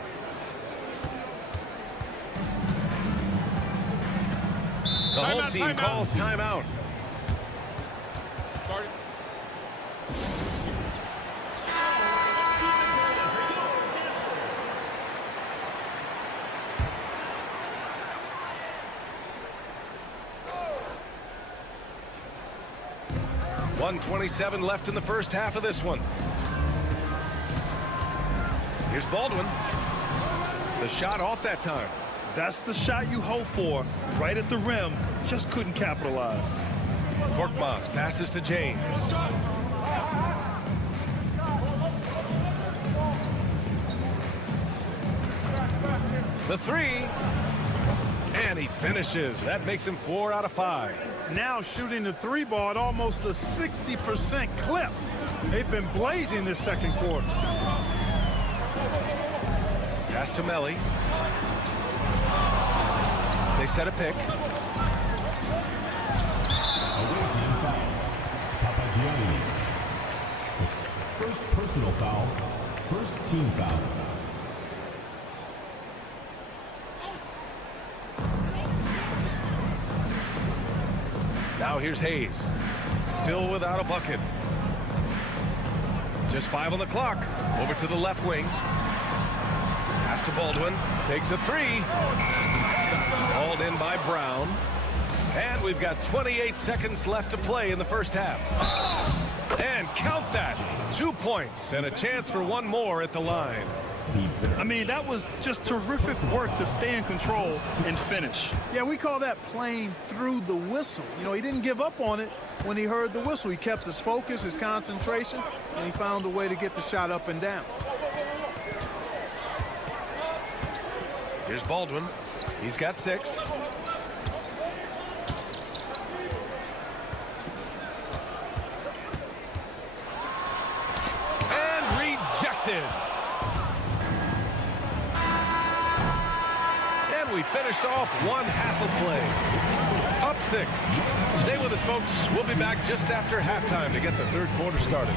The home team calls timeout. .127 left in the first half of this one. Here's Baldwin. The shot off that time. That's the shot you hope for. Right at the rim. Just couldn't capitalize. Korkmaz passes to James. The 3. And he finishes. That makes him 4 out of 5. Now shooting the 3 ball at almost a 60% clip. They've been blazing this second quarter. Pass to Melly. They set a pick. Away team foul. Papagiannis. First personal foul. First team foul. Now here's Hayes. Still without a bucket. Just 5 on the clock. Over to the left wing. Pass to Baldwin. Takes a 3. Hauled in by Brown. And we've got 28 seconds left to play in the first half. And count that. 2 points and a chance for one more at the line. I mean, that was just terrific work to stay in control and finish. Yeah, we call that playing through the whistle. You know, he didn't give up on it when he heard the whistle. He kept his focus, his concentration, and he found a way to get the shot up and down. Here's Baldwin. He's got 6. And rejected. And we finished off one half of play. Up 6. Stay with us, folks. We'll be back just after halftime to get the third quarter started.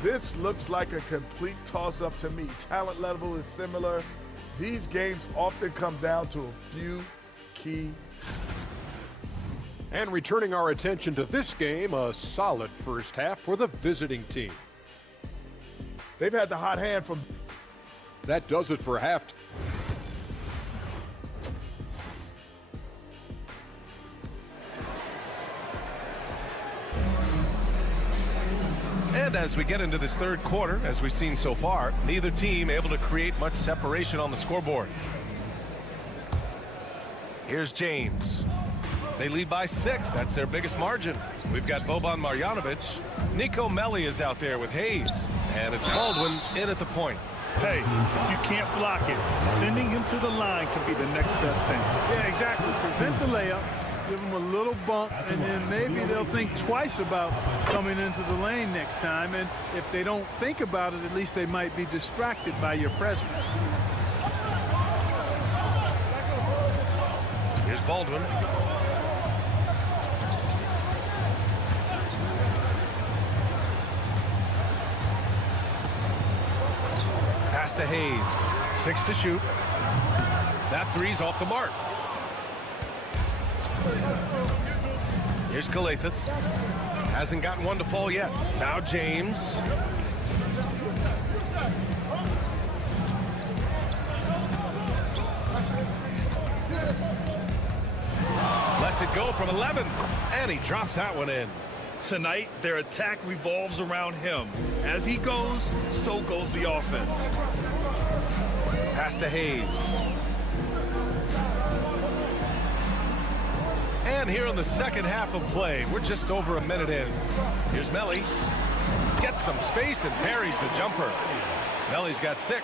This looks like a complete toss-up to me. Talent level is similar. These games often come down to a few key. And returning our attention to this game, a solid first half for the visiting team. They've had the hot hand from... That does it for half. And as we get into this third quarter, as we've seen so far, neither team able to create much separation on the scoreboard. Here's James. They lead by 6. That's their biggest margin. We've got Boban Marjanovic. Nico Melli is out there with Hayes. And it's Baldwin in at the point. Hey, if you can't block it, sending him to the line can be the next best thing. Yeah, exactly. Present the layup, give them a little bump, and then maybe they'll think twice about coming into the lane next time. And if they don't think about it, at least they might be distracted by your presence. Here's Baldwin. Pass to Hayes. 6 to shoot. That three's off the mark. Here's Calathis. Hasn't gotten one to fall yet. Now James. Lets it go from 11. And he drops that one in. Tonight, their attack revolves around him. As he goes, so goes the offense. Pass to Hayes. And here in the second half of play, we're just over a minute in. Here's Melli. Gets some space and parries the jumper. Melli's got 6.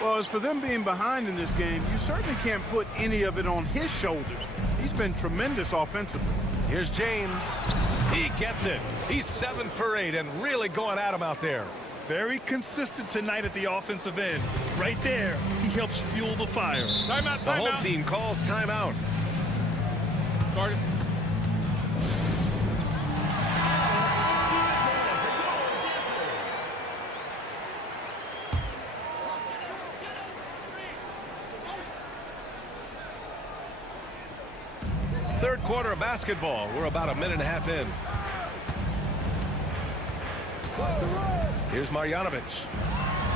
Well, as for them being behind in this game, you certainly can't put any of it on his shoulders. He's been tremendous offensively. Here's James. He gets it. He's 7 for 8 and really going at him out there. Very consistent tonight at the offensive end. Right there, he helps fuel the fire. Timeout, the home team calls timeout. Started. Third quarter of basketball. We're about a minute and a half in. Here's Marjanovic.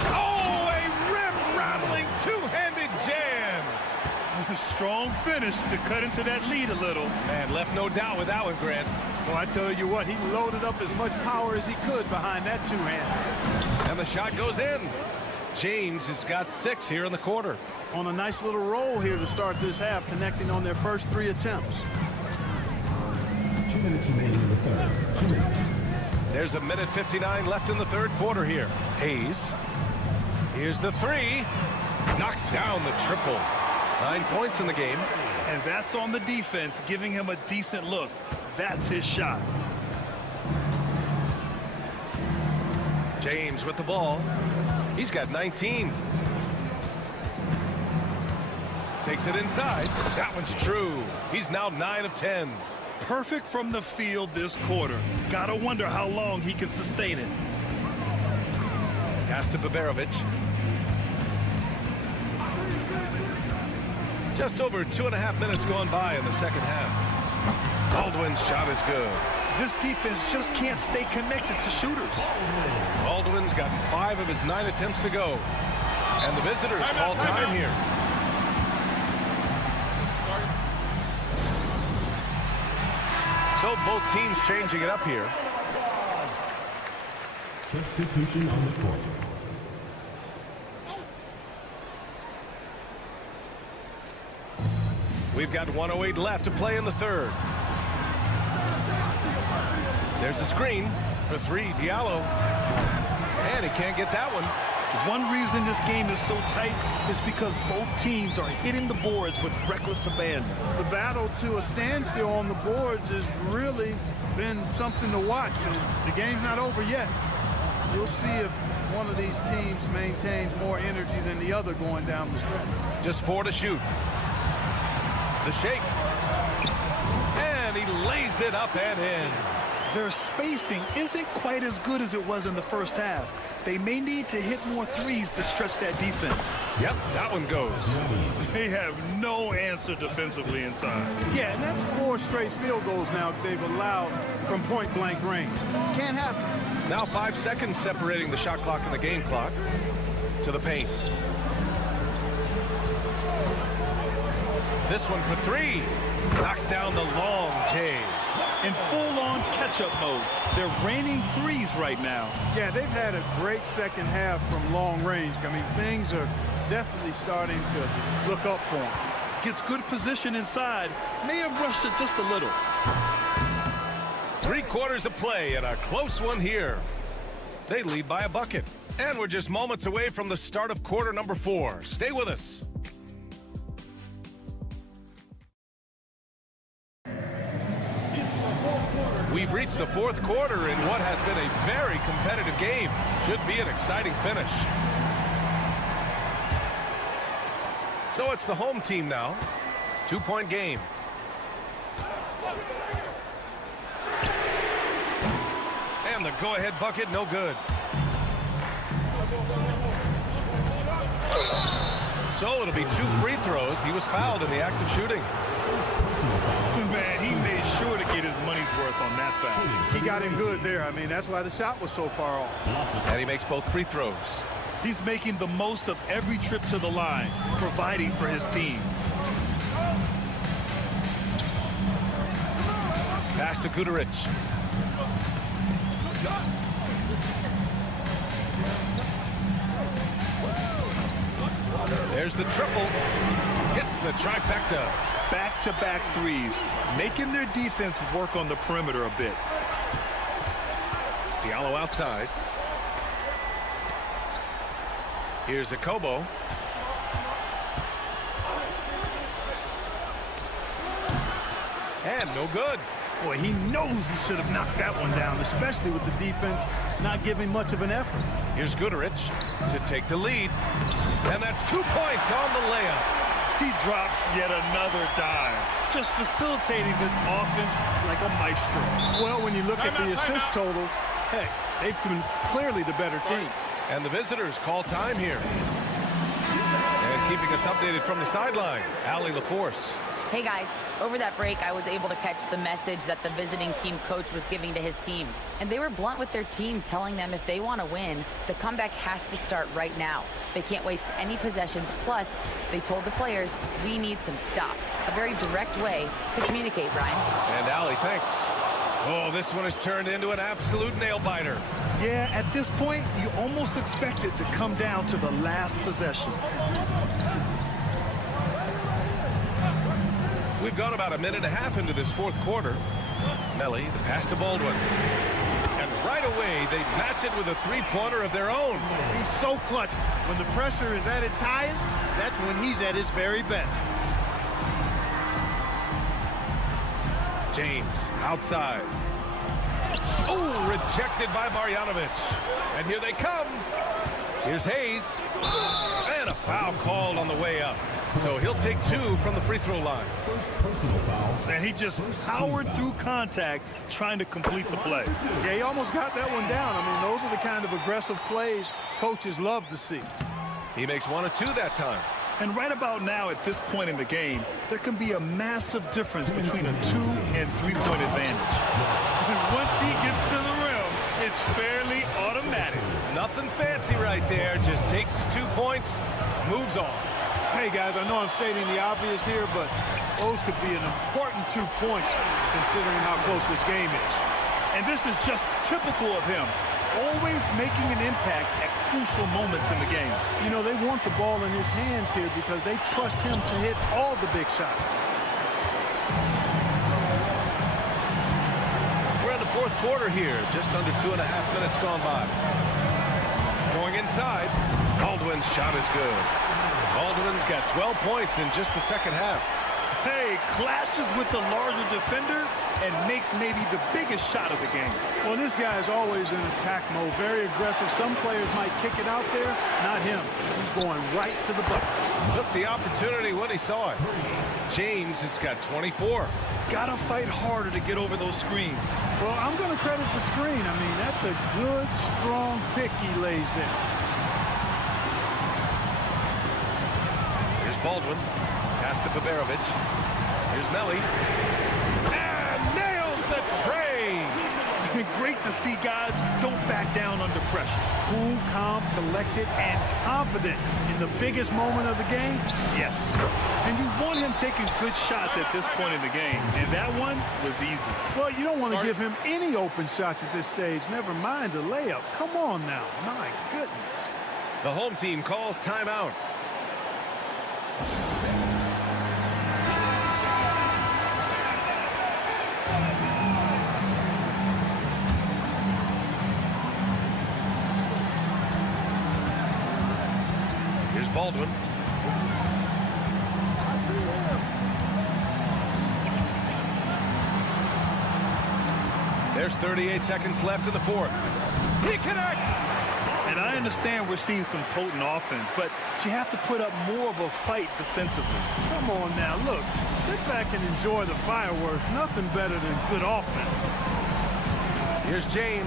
Oh, a rim-rattling two-handed jam. Strong finish to cut into that lead a little. Man, left no doubt with that one, Grant. Well, I tell you what, he loaded up as much power as he could behind that two-hand. And the shot goes in. James has got 6 here in the quarter. On a nice little roll here to start this half, connecting on their first 3 attempts. 2 minutes remaining in the third. 2 minutes. There's a minute 59 left in the third quarter here. Hayes. Here's the 3. Knocks down the triple. 9 points in the game. And that's on the defense, giving him a decent look. That's his shot. James with the ball. He's got 19. Takes it inside. That one's true. He's now 9 of 10. Perfect from the field this quarter. Gotta wonder how long he can sustain it. Pass to Baberovic. Just over 2.5 minutes gone by in the second half. Baldwin's shot is good. This defense just can't stay connected to shooters. Baldwin's gotten 5 of his 9 attempts to go. And the visitors call time here. So both teams changing it up here. Substitution on the court. We've got 1:08 left to play in the third. There's a screen for 3, Diallo. And he can't get that one. One reason this game is so tight is because both teams are hitting the boards with reckless abandon. The battle to a standstill on the boards has really been something to watch. And the game's not over yet. We'll see if one of these teams maintains more energy than the other going down the stretch. Just 4 to shoot. The shake. And he lays it up and in. Their spacing isn't quite as good as it was in the first half. They may need to hit more threes to stretch that defense. Yep, that one goes. They have no answer defensively inside. Yeah, and that's 4 straight field goals now they've allowed from point-blank range. Can't happen. Now 5 seconds separating the shot clock and the game clock. To the paint. This one for 3. Knocks down the long J. In full-on catch-up mode. They're raining threes right now. Yeah, they've had a great second half from long range. I mean, things are definitely starting to look up for them. Gets good position inside. May have rushed it just a little. 3 quarters of play and a close one here. They lead by a bucket. And we're just moments away from the start of quarter number 4. Stay with us. We've reached the 4th quarter in what has been a very competitive game. Should be an exciting finish. So it's the home team now. 2-point game. And the go-ahead bucket, no good. So it'll be 2 free throws. He was fouled in the act of shooting. Man, he made sure to get his money's worth on that foul. He got him good there. I mean, that's why the shot was so far off. And he makes both free throws. He's making the most of every trip to the line, providing for his team. Pass to Guduric. There's the triple. Hits the trifecta. Back-to-back threes, making their defense work on the perimeter a bit. Diallo outside. Here's Akobo. And no good. Boy, he knows he should have knocked that one down, especially with the defense not giving much of an effort. Here's Guduric to take the lead. And that's 2 points on the layup. He drops yet another dime, just facilitating this offense like a maestro. Well, when you look at the assist totals, heck, they've been clearly the better team. And the visitors call time here. And keeping us updated from the sideline, Allie LaForce. Hey guys, over that break, I was able to catch the message that the visiting team coach was giving to his team. And they were blunt with their team, telling them if they want to win, the comeback has to start right now. They can't waste any possessions. Plus, they told the players, we need some stops. A very direct way to communicate, Brian. And Allie, thanks. Oh, this one has turned into an absolute nail-biter. Yeah, at this point, you almost expect it to come down to the last possession. We've gone about a minute and a half into this 4th quarter. Melly, the pass to Baldwin. And right away, they match it with a 3-pointer of their own. He's so clutch. When the pressure is at its highest, that's when he's at his very best. James, outside. Oh, rejected by Marjanovic. And here they come. Here's Hayes. And a foul called on the way up. So he'll take 2 from the free throw line. And he just powered through contact trying to complete the play. Yeah, he almost got that one down. I mean, those are the kind of aggressive plays coaches love to see. He makes 1 of 2 that time. And right about now, at this point in the game, there can be a massive difference between a 2- and 3-point advantage. And once he gets to the rim, it's fairly automatic. Nothing fancy right there. Just takes his 2 points, moves on. Hey, guys, I know I'm stating the obvious here, but those could be an important 2 points considering how close this game is. And this is just typical of him, always making an impact at crucial moments in the game. You know, they want the ball in his hands here because they trust him to hit all the big shots. We're in the 4th quarter here, just under 2.5 minutes gone by. Going inside, Baldwin's shot is good. Baldwin's got 12 points in just the 2nd half. Hey, clashes with the larger defender and makes maybe the biggest shot of the game. Well, this guy is always in attack mode, very aggressive. Some players might kick it out there, not him. He's going right to the bucket. Took the opportunity when he saw it. James has got 24. Gotta fight harder to get over those screens. Well, I'm going to credit the screen. I mean, that's a good, strong pick he lays there. Here's Baldwin. Pass to Baberovic. Here's Melly. And nails the tray. Great to see guys don't back down under pressure. Cool, calm, collected, and confident in the biggest moment of the game. Yes. And you want him taking good shots at this point in the game. And that one was easy. Well, you don't want to give him any open shots at this stage. Never mind a layup. Come on now. My goodness. The home team calls timeout. Baldwin. I see him. There's 38 seconds left in the fourth. He connects! And I understand we're seeing some potent offense, but you have to put up more of a fight defensively. Come on now, look. Sit back and enjoy the fireworks. Nothing better than good offense. Here's James.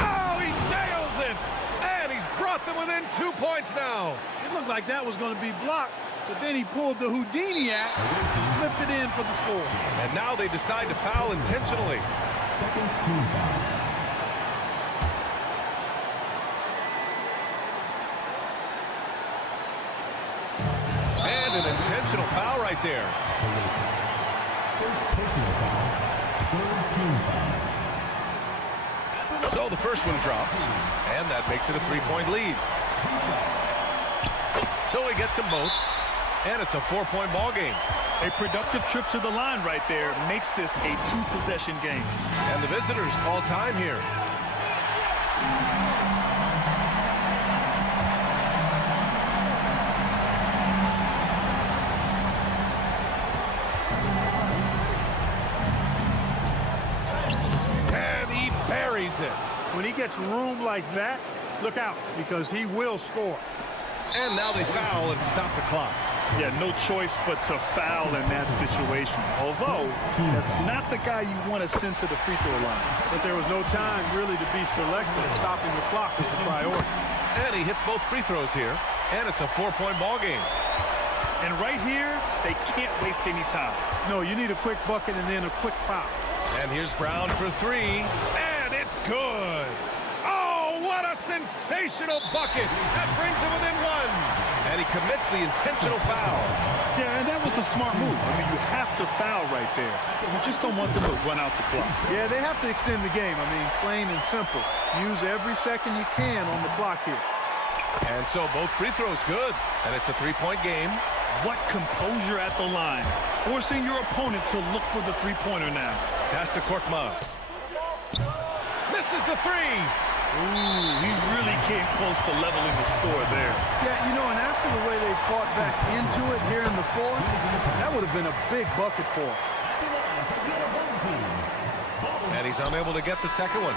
Oh, he nails it! And he's brought them within 2 points now. It looked like that was going to be blocked, but then he pulled the Houdini act, flipped it in for the score. And now they decide to foul intentionally. Second team foul. And an intentional foul right there. First personal foul. Third team foul. So the first one drops, and that makes it a 3-point lead. So he gets them both, and it's a 4-point ball game. A productive trip to the line right there makes this a 2-possession game. And the visitors call time here. And he buries it. When he gets room like that, look out, because he will score. And now they foul and stop the clock. Yeah, no choice but to foul in that situation. Although, that's not the guy you want to send to the free throw line. But there was no time really to be selective. Stopping the clock was the priority. And he hits both free throws here, and it's a 4-point ball game. And right here, they can't waste any time. No, you need a quick bucket and then a quick foul. And here's Brown for 3, and it's good. Oh, what a sensational bucket. That brings him within 1. And he commits the intentional foul. Yeah, and that was a smart move. I mean, you have to foul right there. You just don't want them to run out the clock. Yeah, they have to extend the game. I mean, plain and simple. Use every second you can on the clock here. And so both free throws good, and it's a 3-point game. What composure at the line. Forcing your opponent to look for the three-pointer now. Pass to Korkmaz. Misses the 3. Ooh, he really came close to leveling the score there. Yeah, you know, and after the way they fought back into it here in the fourth, that would have been a big bucket for him. And he's unable to get the second one.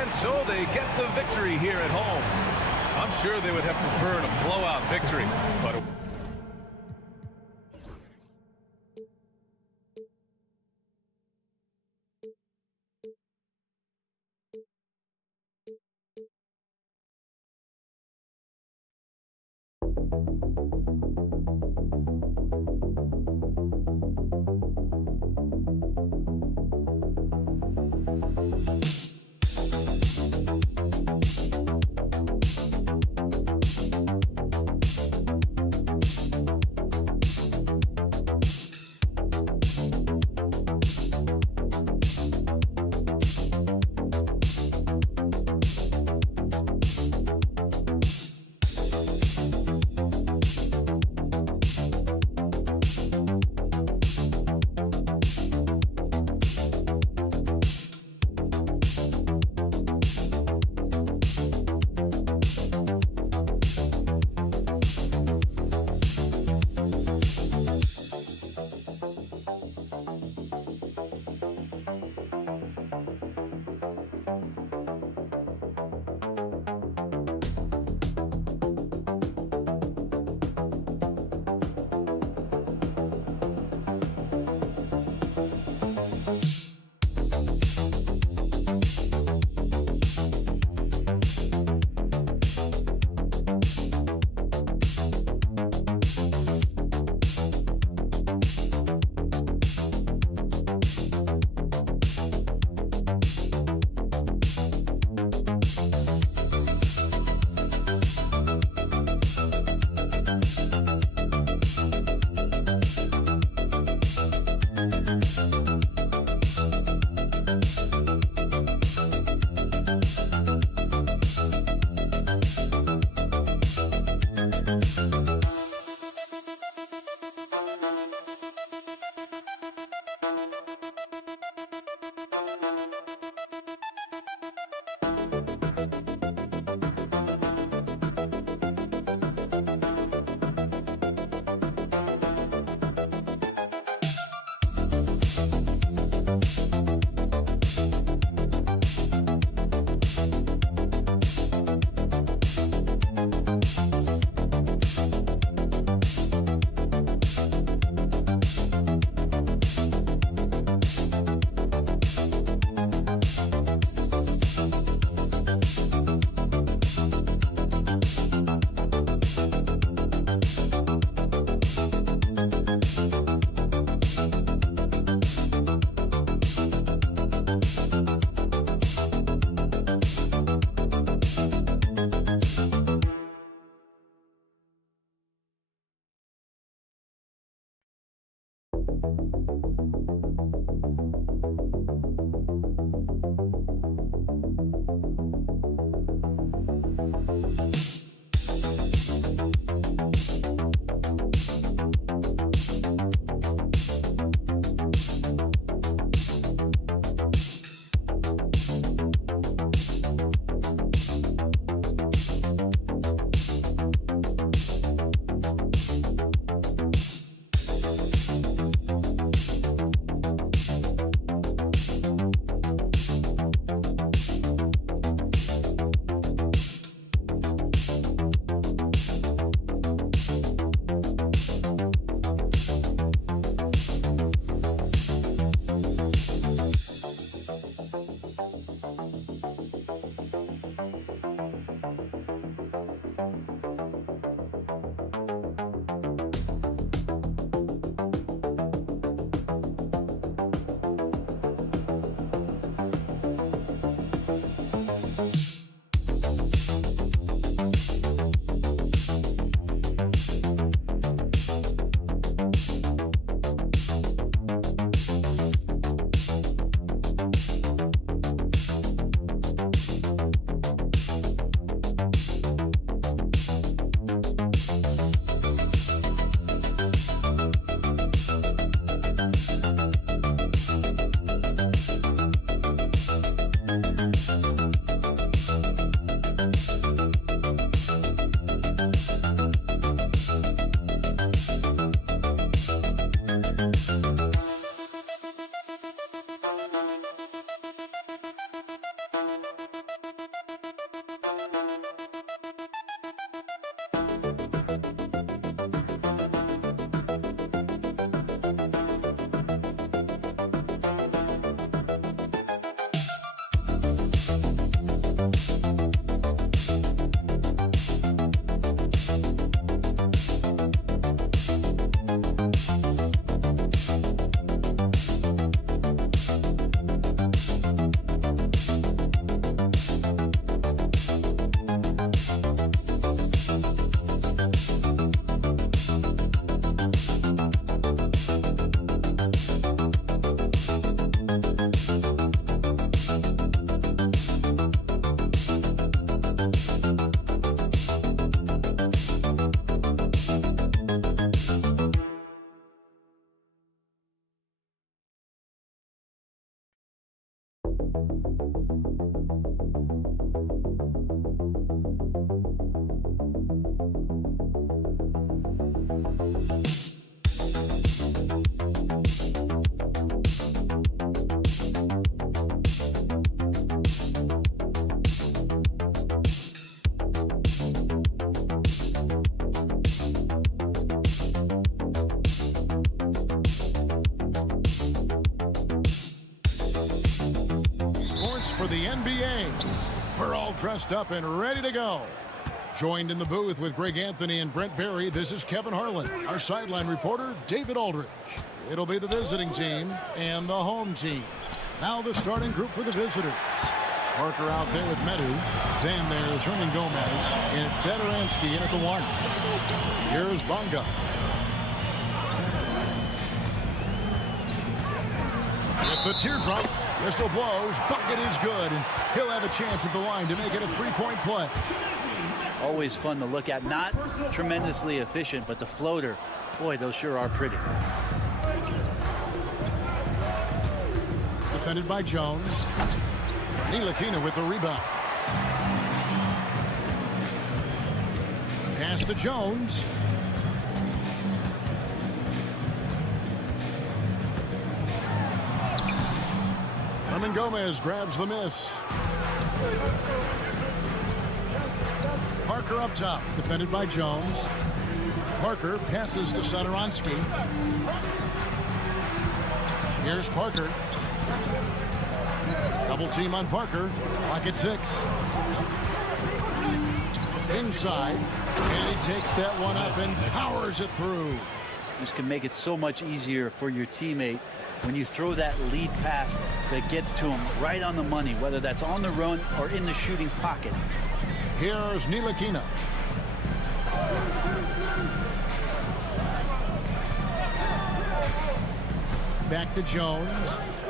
And so they get the victory here at home. I'm sure they would have preferred a blowout victory, but For the NBA. We're all dressed up and ready to go. Joined in the booth with Greg Anthony and Brent Barry, this is Kevin Harlan. Our sideline reporter, David Aldridge. It'll be the visiting team and the home team. Now the starting group for the visitors. Parker out there with Medu. Then there's Hernan Gomez and Satoransky in at the 1. Here's Bonga. With the teardrop. Whistle blows, bucket is good, and he'll have a chance at the line to make it a three-point play. Always fun to look at. Not tremendously efficient, but the floater, boy, those sure are pretty. Defended by Jones. Ntilikina with the rebound. Pass to Jones. Hernan Gomez grabs the miss. Parker up top, defended by Jones. Parker passes to Satoransky. Here's Parker. Double team on Parker. Clock at 6. Inside. And he takes that one up and powers it through. This can make it so much easier for your teammate when you throw that lead pass that gets to him right on the money, whether that's on the run or in the shooting pocket. Here's Ntilikina. Back to Jones.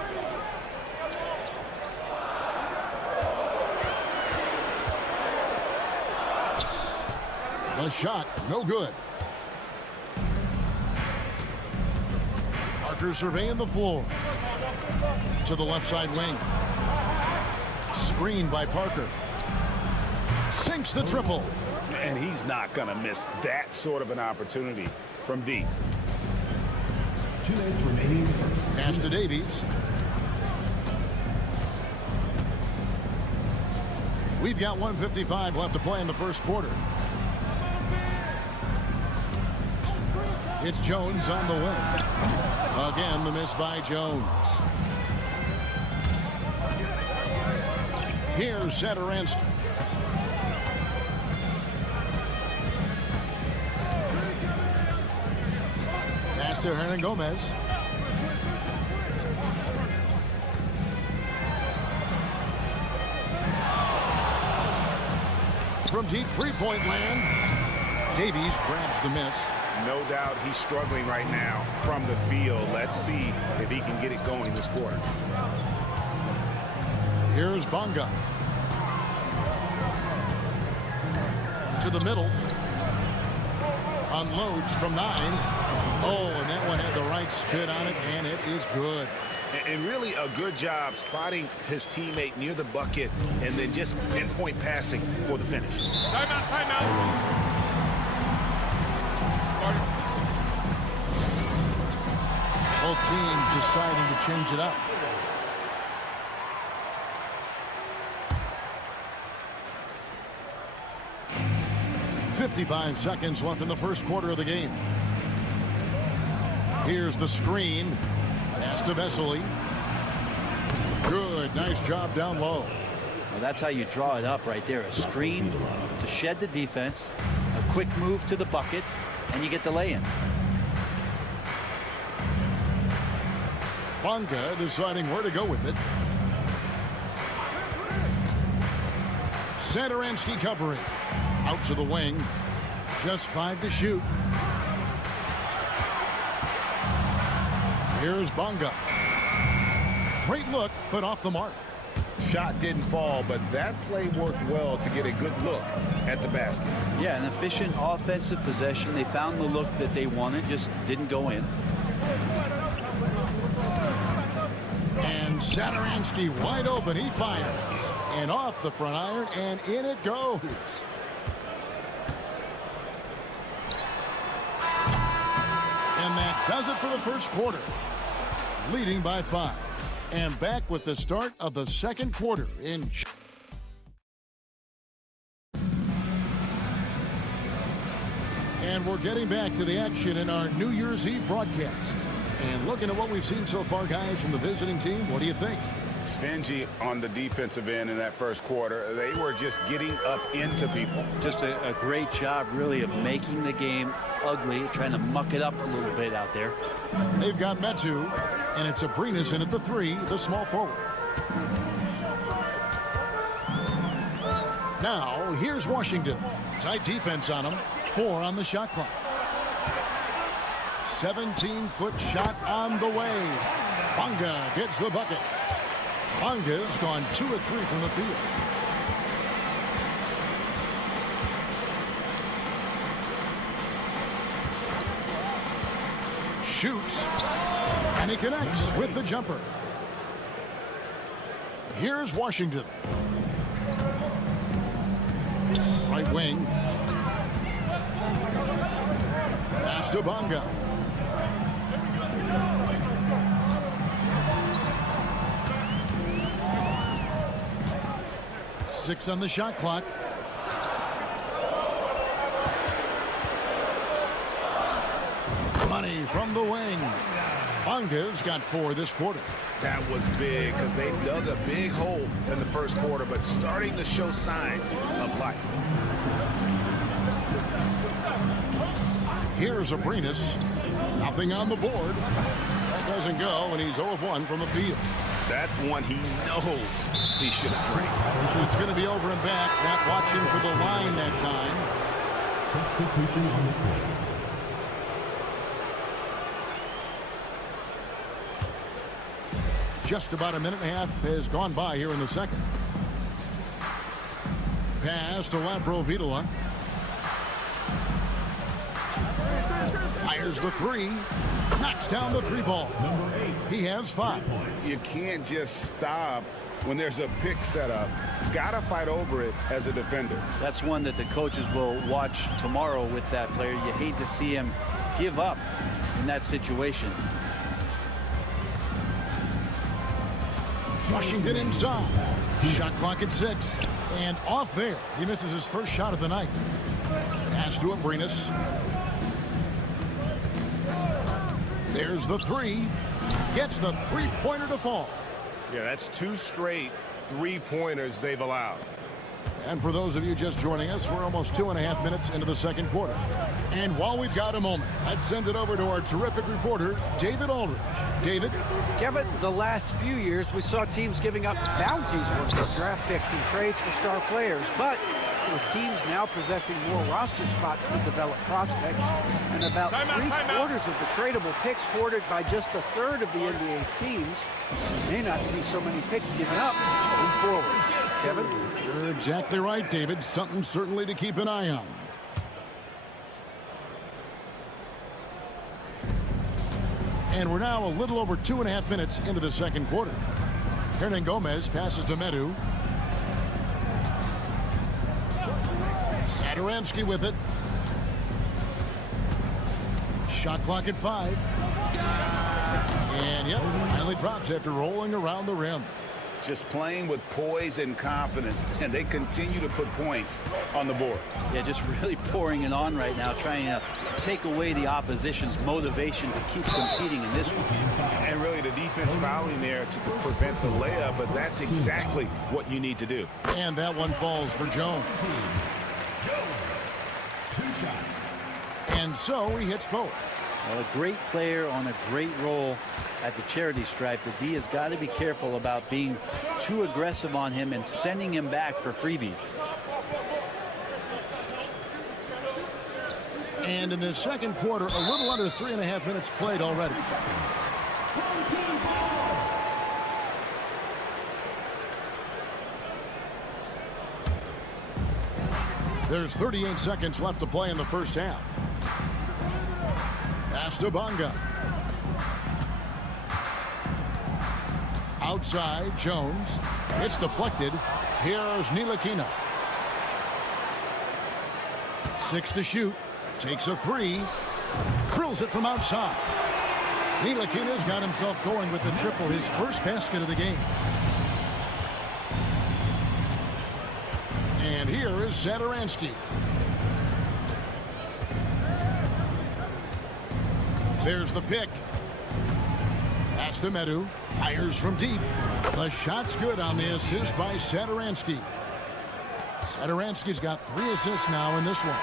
The shot, no good. Parker surveying the floor. To the left side wing. Screen by Parker. Sinks the triple. And he's not going to miss that sort of an opportunity from deep. 2 minutes remaining. Pass to Davies. We've got 1:55 left to play in the first quarter. It's Jones on the wing. Again, the miss by Jones. Here's Satoransky. Pass to Hernan Gomez. From deep three-point land, Davies grabs the miss. No doubt he's struggling right now from the field. Let's see if he can get it going this quarter. Here's Bonga. To the middle. Unloads from 9. Oh, and that one had the right spin on it, and it is good. And really a good job spotting his teammate near the bucket and then just pinpoint passing for the finish. Timeout, timeout. Both teams deciding to change it up. "55 seconds left in the first quarter of the game. Here's the screen. Pass to Vesely. Good, nice job down low. Well, that's how you draw it up right there. A screen to shed the defense, a quick move to the bucket, and you get the lay-in. Bonga deciding where to go with it. Satoransky covering. Out to the wing. Just 5 to shoot. Here's Bonga. Great look, but off the mark. Shot didn't fall, but that play worked well to get a good look at the basket. Yeah, an efficient offensive possession. They found the look that they wanted, just didn't go in. And Satoransky wide open. He fires. And off the front iron, and in it goes. And that does it for the first quarter. Leading by 5. And back with the start of the second quarter in. And we're getting back to the action in our New Year's Eve broadcast. And looking at what we've seen so far, guys, from the visiting team, what do you think? Stingy on the defensive end in that first quarter. They were just getting up into people. Just a great job, really, of making the game ugly, trying to muck it up a little bit out there. They've got Metu, and it's Abrinas in at the 3, the small forward. Now, here's Washington. Tight defense on them. 4 on the shot clock. 17-foot shot on the way. Bonga gets the bucket. Bonga's gone 2 of 3 from the field. Shoots, and he connects with the jumper. Here's Washington. Right wing. Pass to Bonga. Six on the shot clock. Money from the wing. Bonga's got 4 this quarter. That was big because they dug a big hole in the first quarter, but starting to show signs of life. Here's Abrinas. Nothing on the board. That doesn't go, and he's 0 of 1 from the field. That's one he knows he should have drained. It's going to be over and back. Not watching for the line that time. Substitution on the court. Just about a minute and a half has gone by here in the second. Pass to Vitola. Fires the three. Knocks down the three ball. He has 5. You can't just stop when there's a pick set up. Gotta fight over it as a defender. That's one that the coaches will watch tomorrow with that player. You hate to see him give up in that situation. Washington inside. Shot clock at 6. And off there. He misses his first shot of the night. Pass to Abrinas. There's the 3. Gets the three-pointer to fall. Yeah, that's 2 straight three-pointers they've allowed. And for those of you just joining us, we're almost 2.5 minutes into the second quarter. And while we've got a moment, I'd send it over to our terrific reporter, David Aldridge. David? Kevin, the last few years, we saw teams giving up bounties worth of draft picks and trades for star players. But with teams now possessing more roster spots to develop prospects, and about three-quarters of the tradable picks hoarded by just a third of the NBA's teams, you may not see so many picks given up going forward. Kevin? You're exactly right, David. Something certainly to keep an eye on. And we're now a little over 2.5 minutes into the second quarter. Hernan Gomez passes to Medu. Satoransky with it. Shot clock at 5. And yep, finally drops after rolling around the rim. Just playing with poise and confidence, and they continue to put points on the board. Yeah, just really pouring it on right now, trying to take away the opposition's motivation to keep competing in this one. And really the defense fouling there to prevent the layup, but that's exactly what you need to do. And that one falls for Jones. 2 shots. And so he hits both. Well, a great player on a great role at the charity stripe. The D has got to be careful about being too aggressive on him and sending him back for freebies. And in the second quarter, a little under 3.5 minutes played already. There's 38 seconds left to play in the first half. Pass to Bonga. Outside, Jones. It's deflected. Here's Ntilikina. 6 to shoot. Takes a 3. Drills it from outside. Ntilikina's got himself going with the triple, his first basket of the game. And here is Satoransky. There's the pick. Pass to Medu. Fires from deep. The shot's good on the assist by Satoransky. Satoransky's got 3 assists now in this one.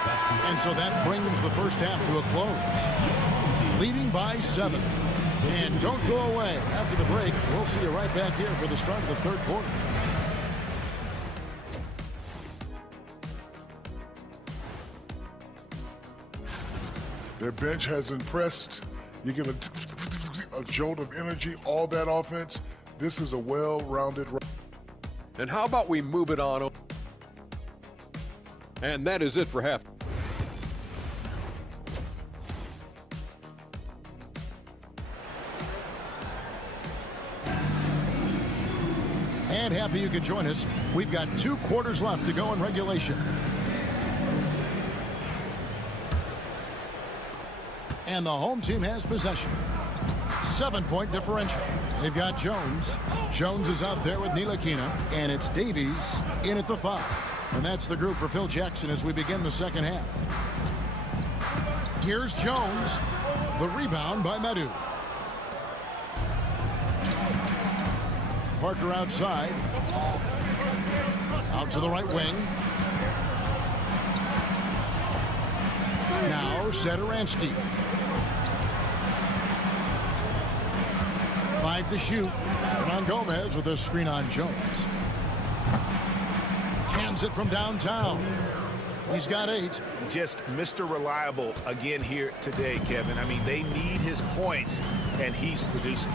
And so that brings the first half to a close. Leading by 7. And don't go away. After the break, we'll see you right back here for the start of the third quarter. Their bench has impressed. You get a jolt of energy, all that offense. This is a well-rounded. And how about we move it on? And that is it for half. And happy you could join us. We've got 2 quarters left to go in regulation. And the home team has possession. 7-point differential. They've got Jones. Jones is out there with Ntilikina. And it's Davies in at the 5. And that's the group for Phil Jackson as we begin the second half. Here's Jones. The rebound by Medu. Parker outside. Out to the right wing. Now Satoransky. 5 to shoot. Hernan Gomez with a screen on Jones. Cans it from downtown. He's got 8. Just Mr. Reliable again here today, Kevin. I mean, they need his points, and he's producing.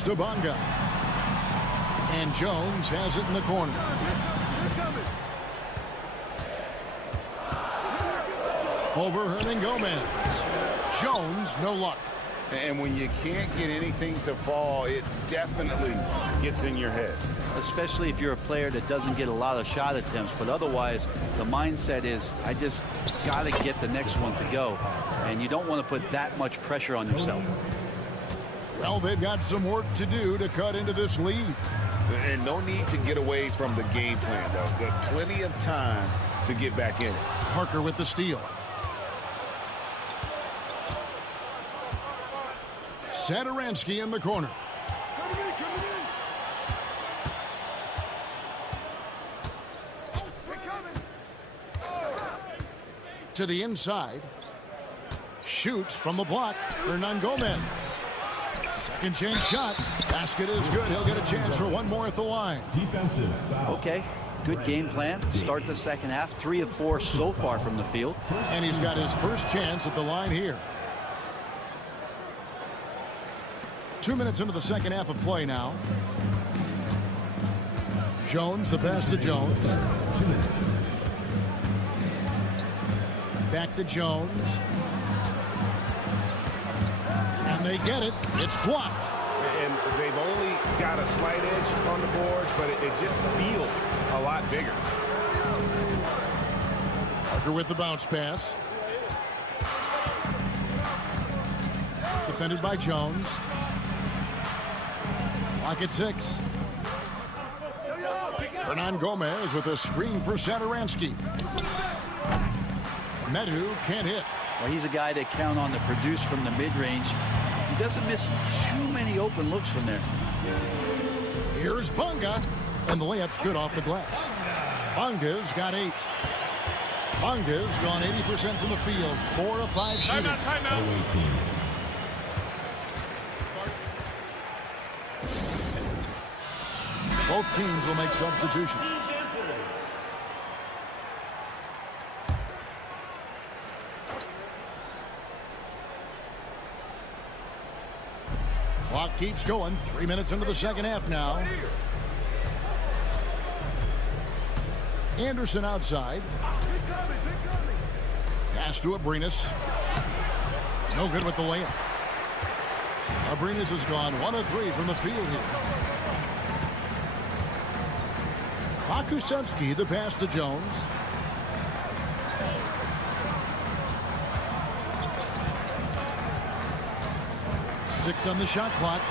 pass to Bonga. And Jones has it in the corner. Over Hernangomez. Jones, no luck. And when you can't get anything to fall, it definitely gets in your head. Especially if you're a player that doesn't get a lot of shot attempts, but otherwise the mindset is, I just got to get the next one to go. And you don't want to put that much pressure on yourself. Well, they've got some work to do to cut into this lead. And no need to get away from the game plan, though. There's plenty of time to get back in it. Parker with the steal. Satoransky in the corner. To the inside. Shoots from the block. Hernangomez. Second chance shot. Basket is good. He'll get a chance for one more at the line. Defensive foul. Okay, good game plan. Start the second half. 3 of 4 so far from the field. And he's got his first chance at the line here. 2 minutes into the second half of play now. Jones, the pass to Jones. 2 minutes. Back to Jones. And they get it. It's blocked. And they've only got a slight edge on the boards, but it just feels a lot bigger. Parker with the bounce pass. Defended by Jones. Lock at 6. Hernangomez with a screen for Satoransky. Medu can't hit. Well, he's a guy that count on to produce from the mid-range. He doesn't miss too many open looks from there. Here's Bonga, and the layup's good off the glass. Bonga's got 8. Bonga's gone 80% from the field, 4 of 5 shooting. Timeout. Away team. Both teams will make substitutions. Clock keeps going. 3 minutes into the second half now. Anderson outside. Pass to Abrinas. No good with the layup. Abrinas has gone 1 of 3 from the field here. Pakusevsky, the pass to Jones. Six on the shot clock.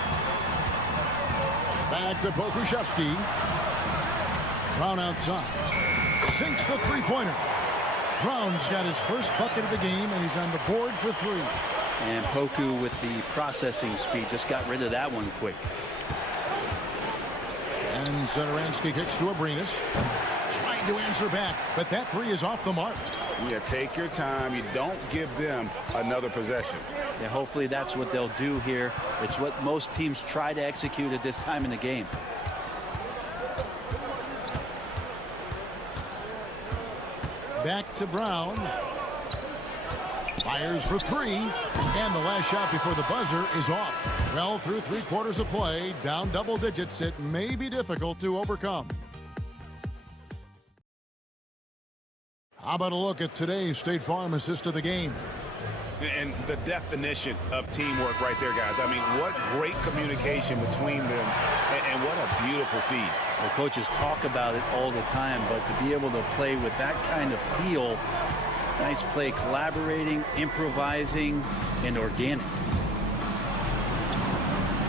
Back to Pokusevsky. Brown outside. Sinks the three-pointer. Brown's got his first bucket of the game, and he's on the board for 3. And Poku with the processing speed just got rid of that one quick. And Satoransky kicks to Abrinas. Trying to answer back, but that 3 is off the mark. Yeah, take your time. You don't give them another possession. Yeah, hopefully that's what they'll do here. It's what most teams try to execute at this time in the game. Back to Brown. Fires for 3. And the last shot before the buzzer is off. Well, through 3 quarters of play, down double digits, it may be difficult to overcome. How about a look at today's State Farm assist of the game? And the definition of teamwork right there, guys. I mean, what great communication between them, and what a beautiful feed. The coaches talk about it all the time, but to be able to play with that kind of feel, nice play, collaborating, improvising, and organic.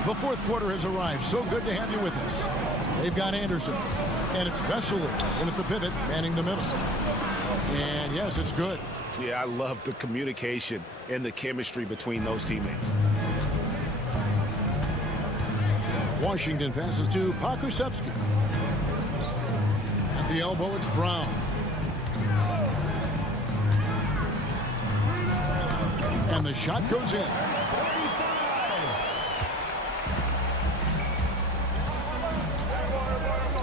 The fourth quarter has arrived. So good to have you with us. They've got Anderson, and it's Vesely in at the pivot, manning the middle. And yes, it's good. Yeah, I love the communication and the chemistry between those teammates. Washington passes to Pakusevsky. At the elbow, it's Brown. And the shot goes in.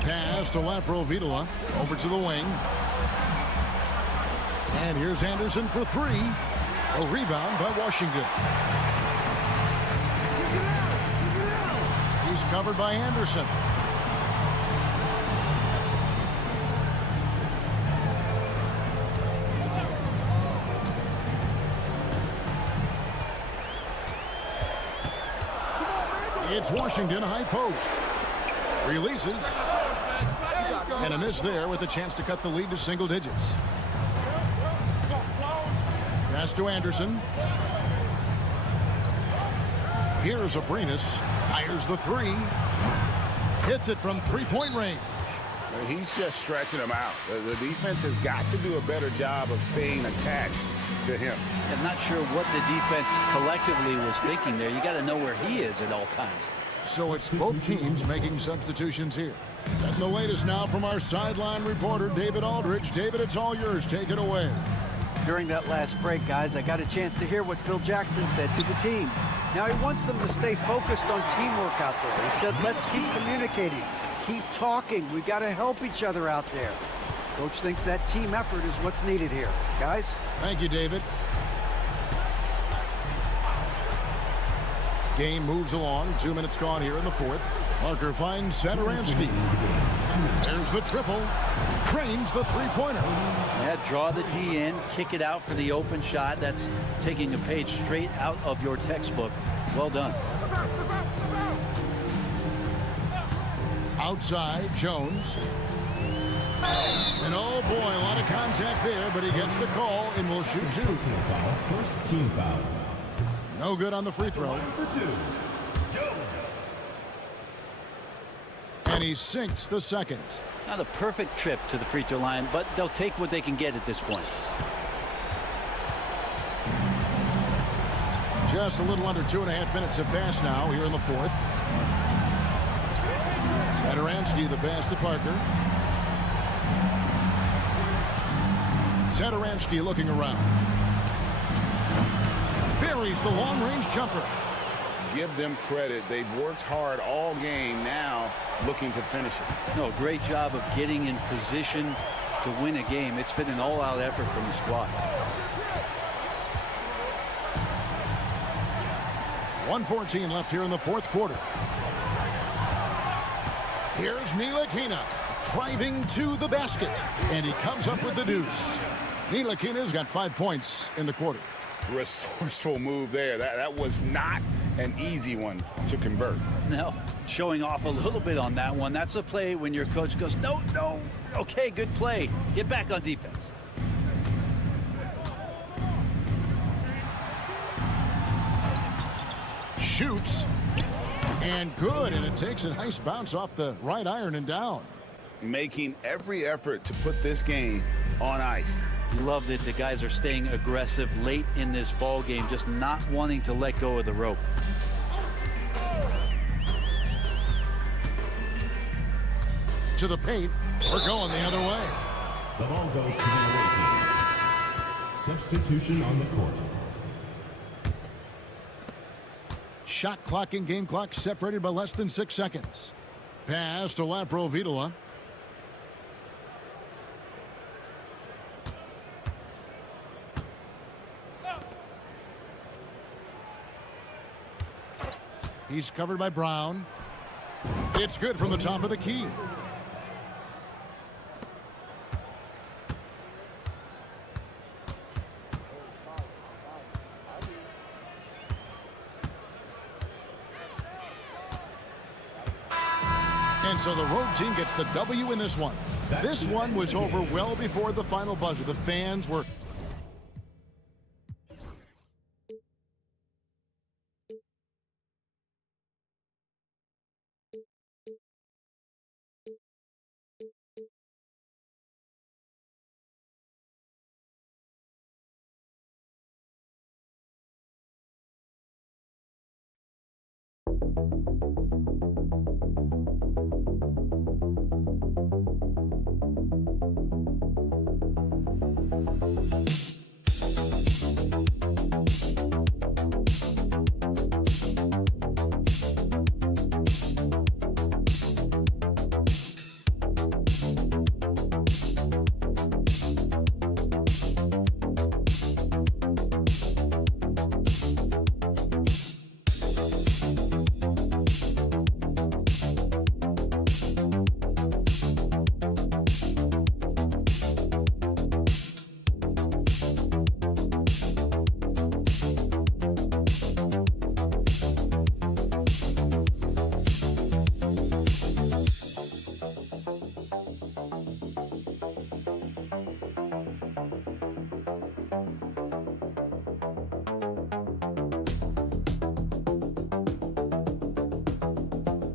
Pass to Lapro-Vitola. Over to the wing. And here's Anderson for 3. A rebound by Washington. He's covered by Anderson. It's Washington high post. Releases. And a miss there with a chance to cut the lead to single digits. Pass to Anderson. Here's Abrinas. Fires the three. Hits it from three-point range. He's just stretching them out. The defense has got to do a better job of staying attached to him. I'm not sure what the defense collectively was thinking there. You got to know where he is at all times. So it's both teams making substitutions here. And the latest now from our sideline reporter, David Aldridge. David, it's all yours. Take it away. During that last break, guys, I got a chance to hear what Phil Jackson said to the team. Now he wants them to stay focused on teamwork out there. He said, let's keep communicating, keep talking. We've got to help each other out there. Coach thinks that team effort is what's needed here. Guys? Thank you, David. Game moves along. 2 minutes gone here in the fourth. Marker finds Satoransky. There's the triple. Cranes the three-pointer. Yeah, draw the D in, kick it out for the open shot. That's taking a page straight out of your textbook. Well done. Outside, Jones. And oh boy, a lot of contact there, but he gets the call and will shoot two. First team foul. No good on the free throw. For two, Jones. And he sinks the second. Not a perfect trip to the free throw line, but they'll take what they can get at this point. Just a little under 2.5 minutes have passed now here in the fourth. Satoransky the pass to Parker. Satoransky looking around. Buries the long-range jumper. Give them credit. They've worked hard all game, now looking to finish it. No, great job of getting in position to win a game. It's been an all-out effort from the squad. 1:14 left here in the fourth quarter. Here's Ntilikina driving to the basket, and he comes up with the deuce. Ntilikina's got 5 points in the quarter. Resourceful move there. That was not an easy one to convert. No, showing off a little bit on that one. That's a play when your coach goes, no, no. Okay, good play. Get back on defense. Shoots. And good, and it takes a nice bounce off the right iron and down. Making every effort to put this game on ice. Love that the guys are staying aggressive late in this ball game, just not wanting to let go of the rope. To the paint, we're going the other way. The ball goes to the away team. Substitution on the court. Shot clock and game clock separated by less than 6 seconds. Pass to Laprovitola. He's covered by Brown. It's good from the top of the key. And so the road team gets the W in this one. This one was over well before the final buzzer. The fans were...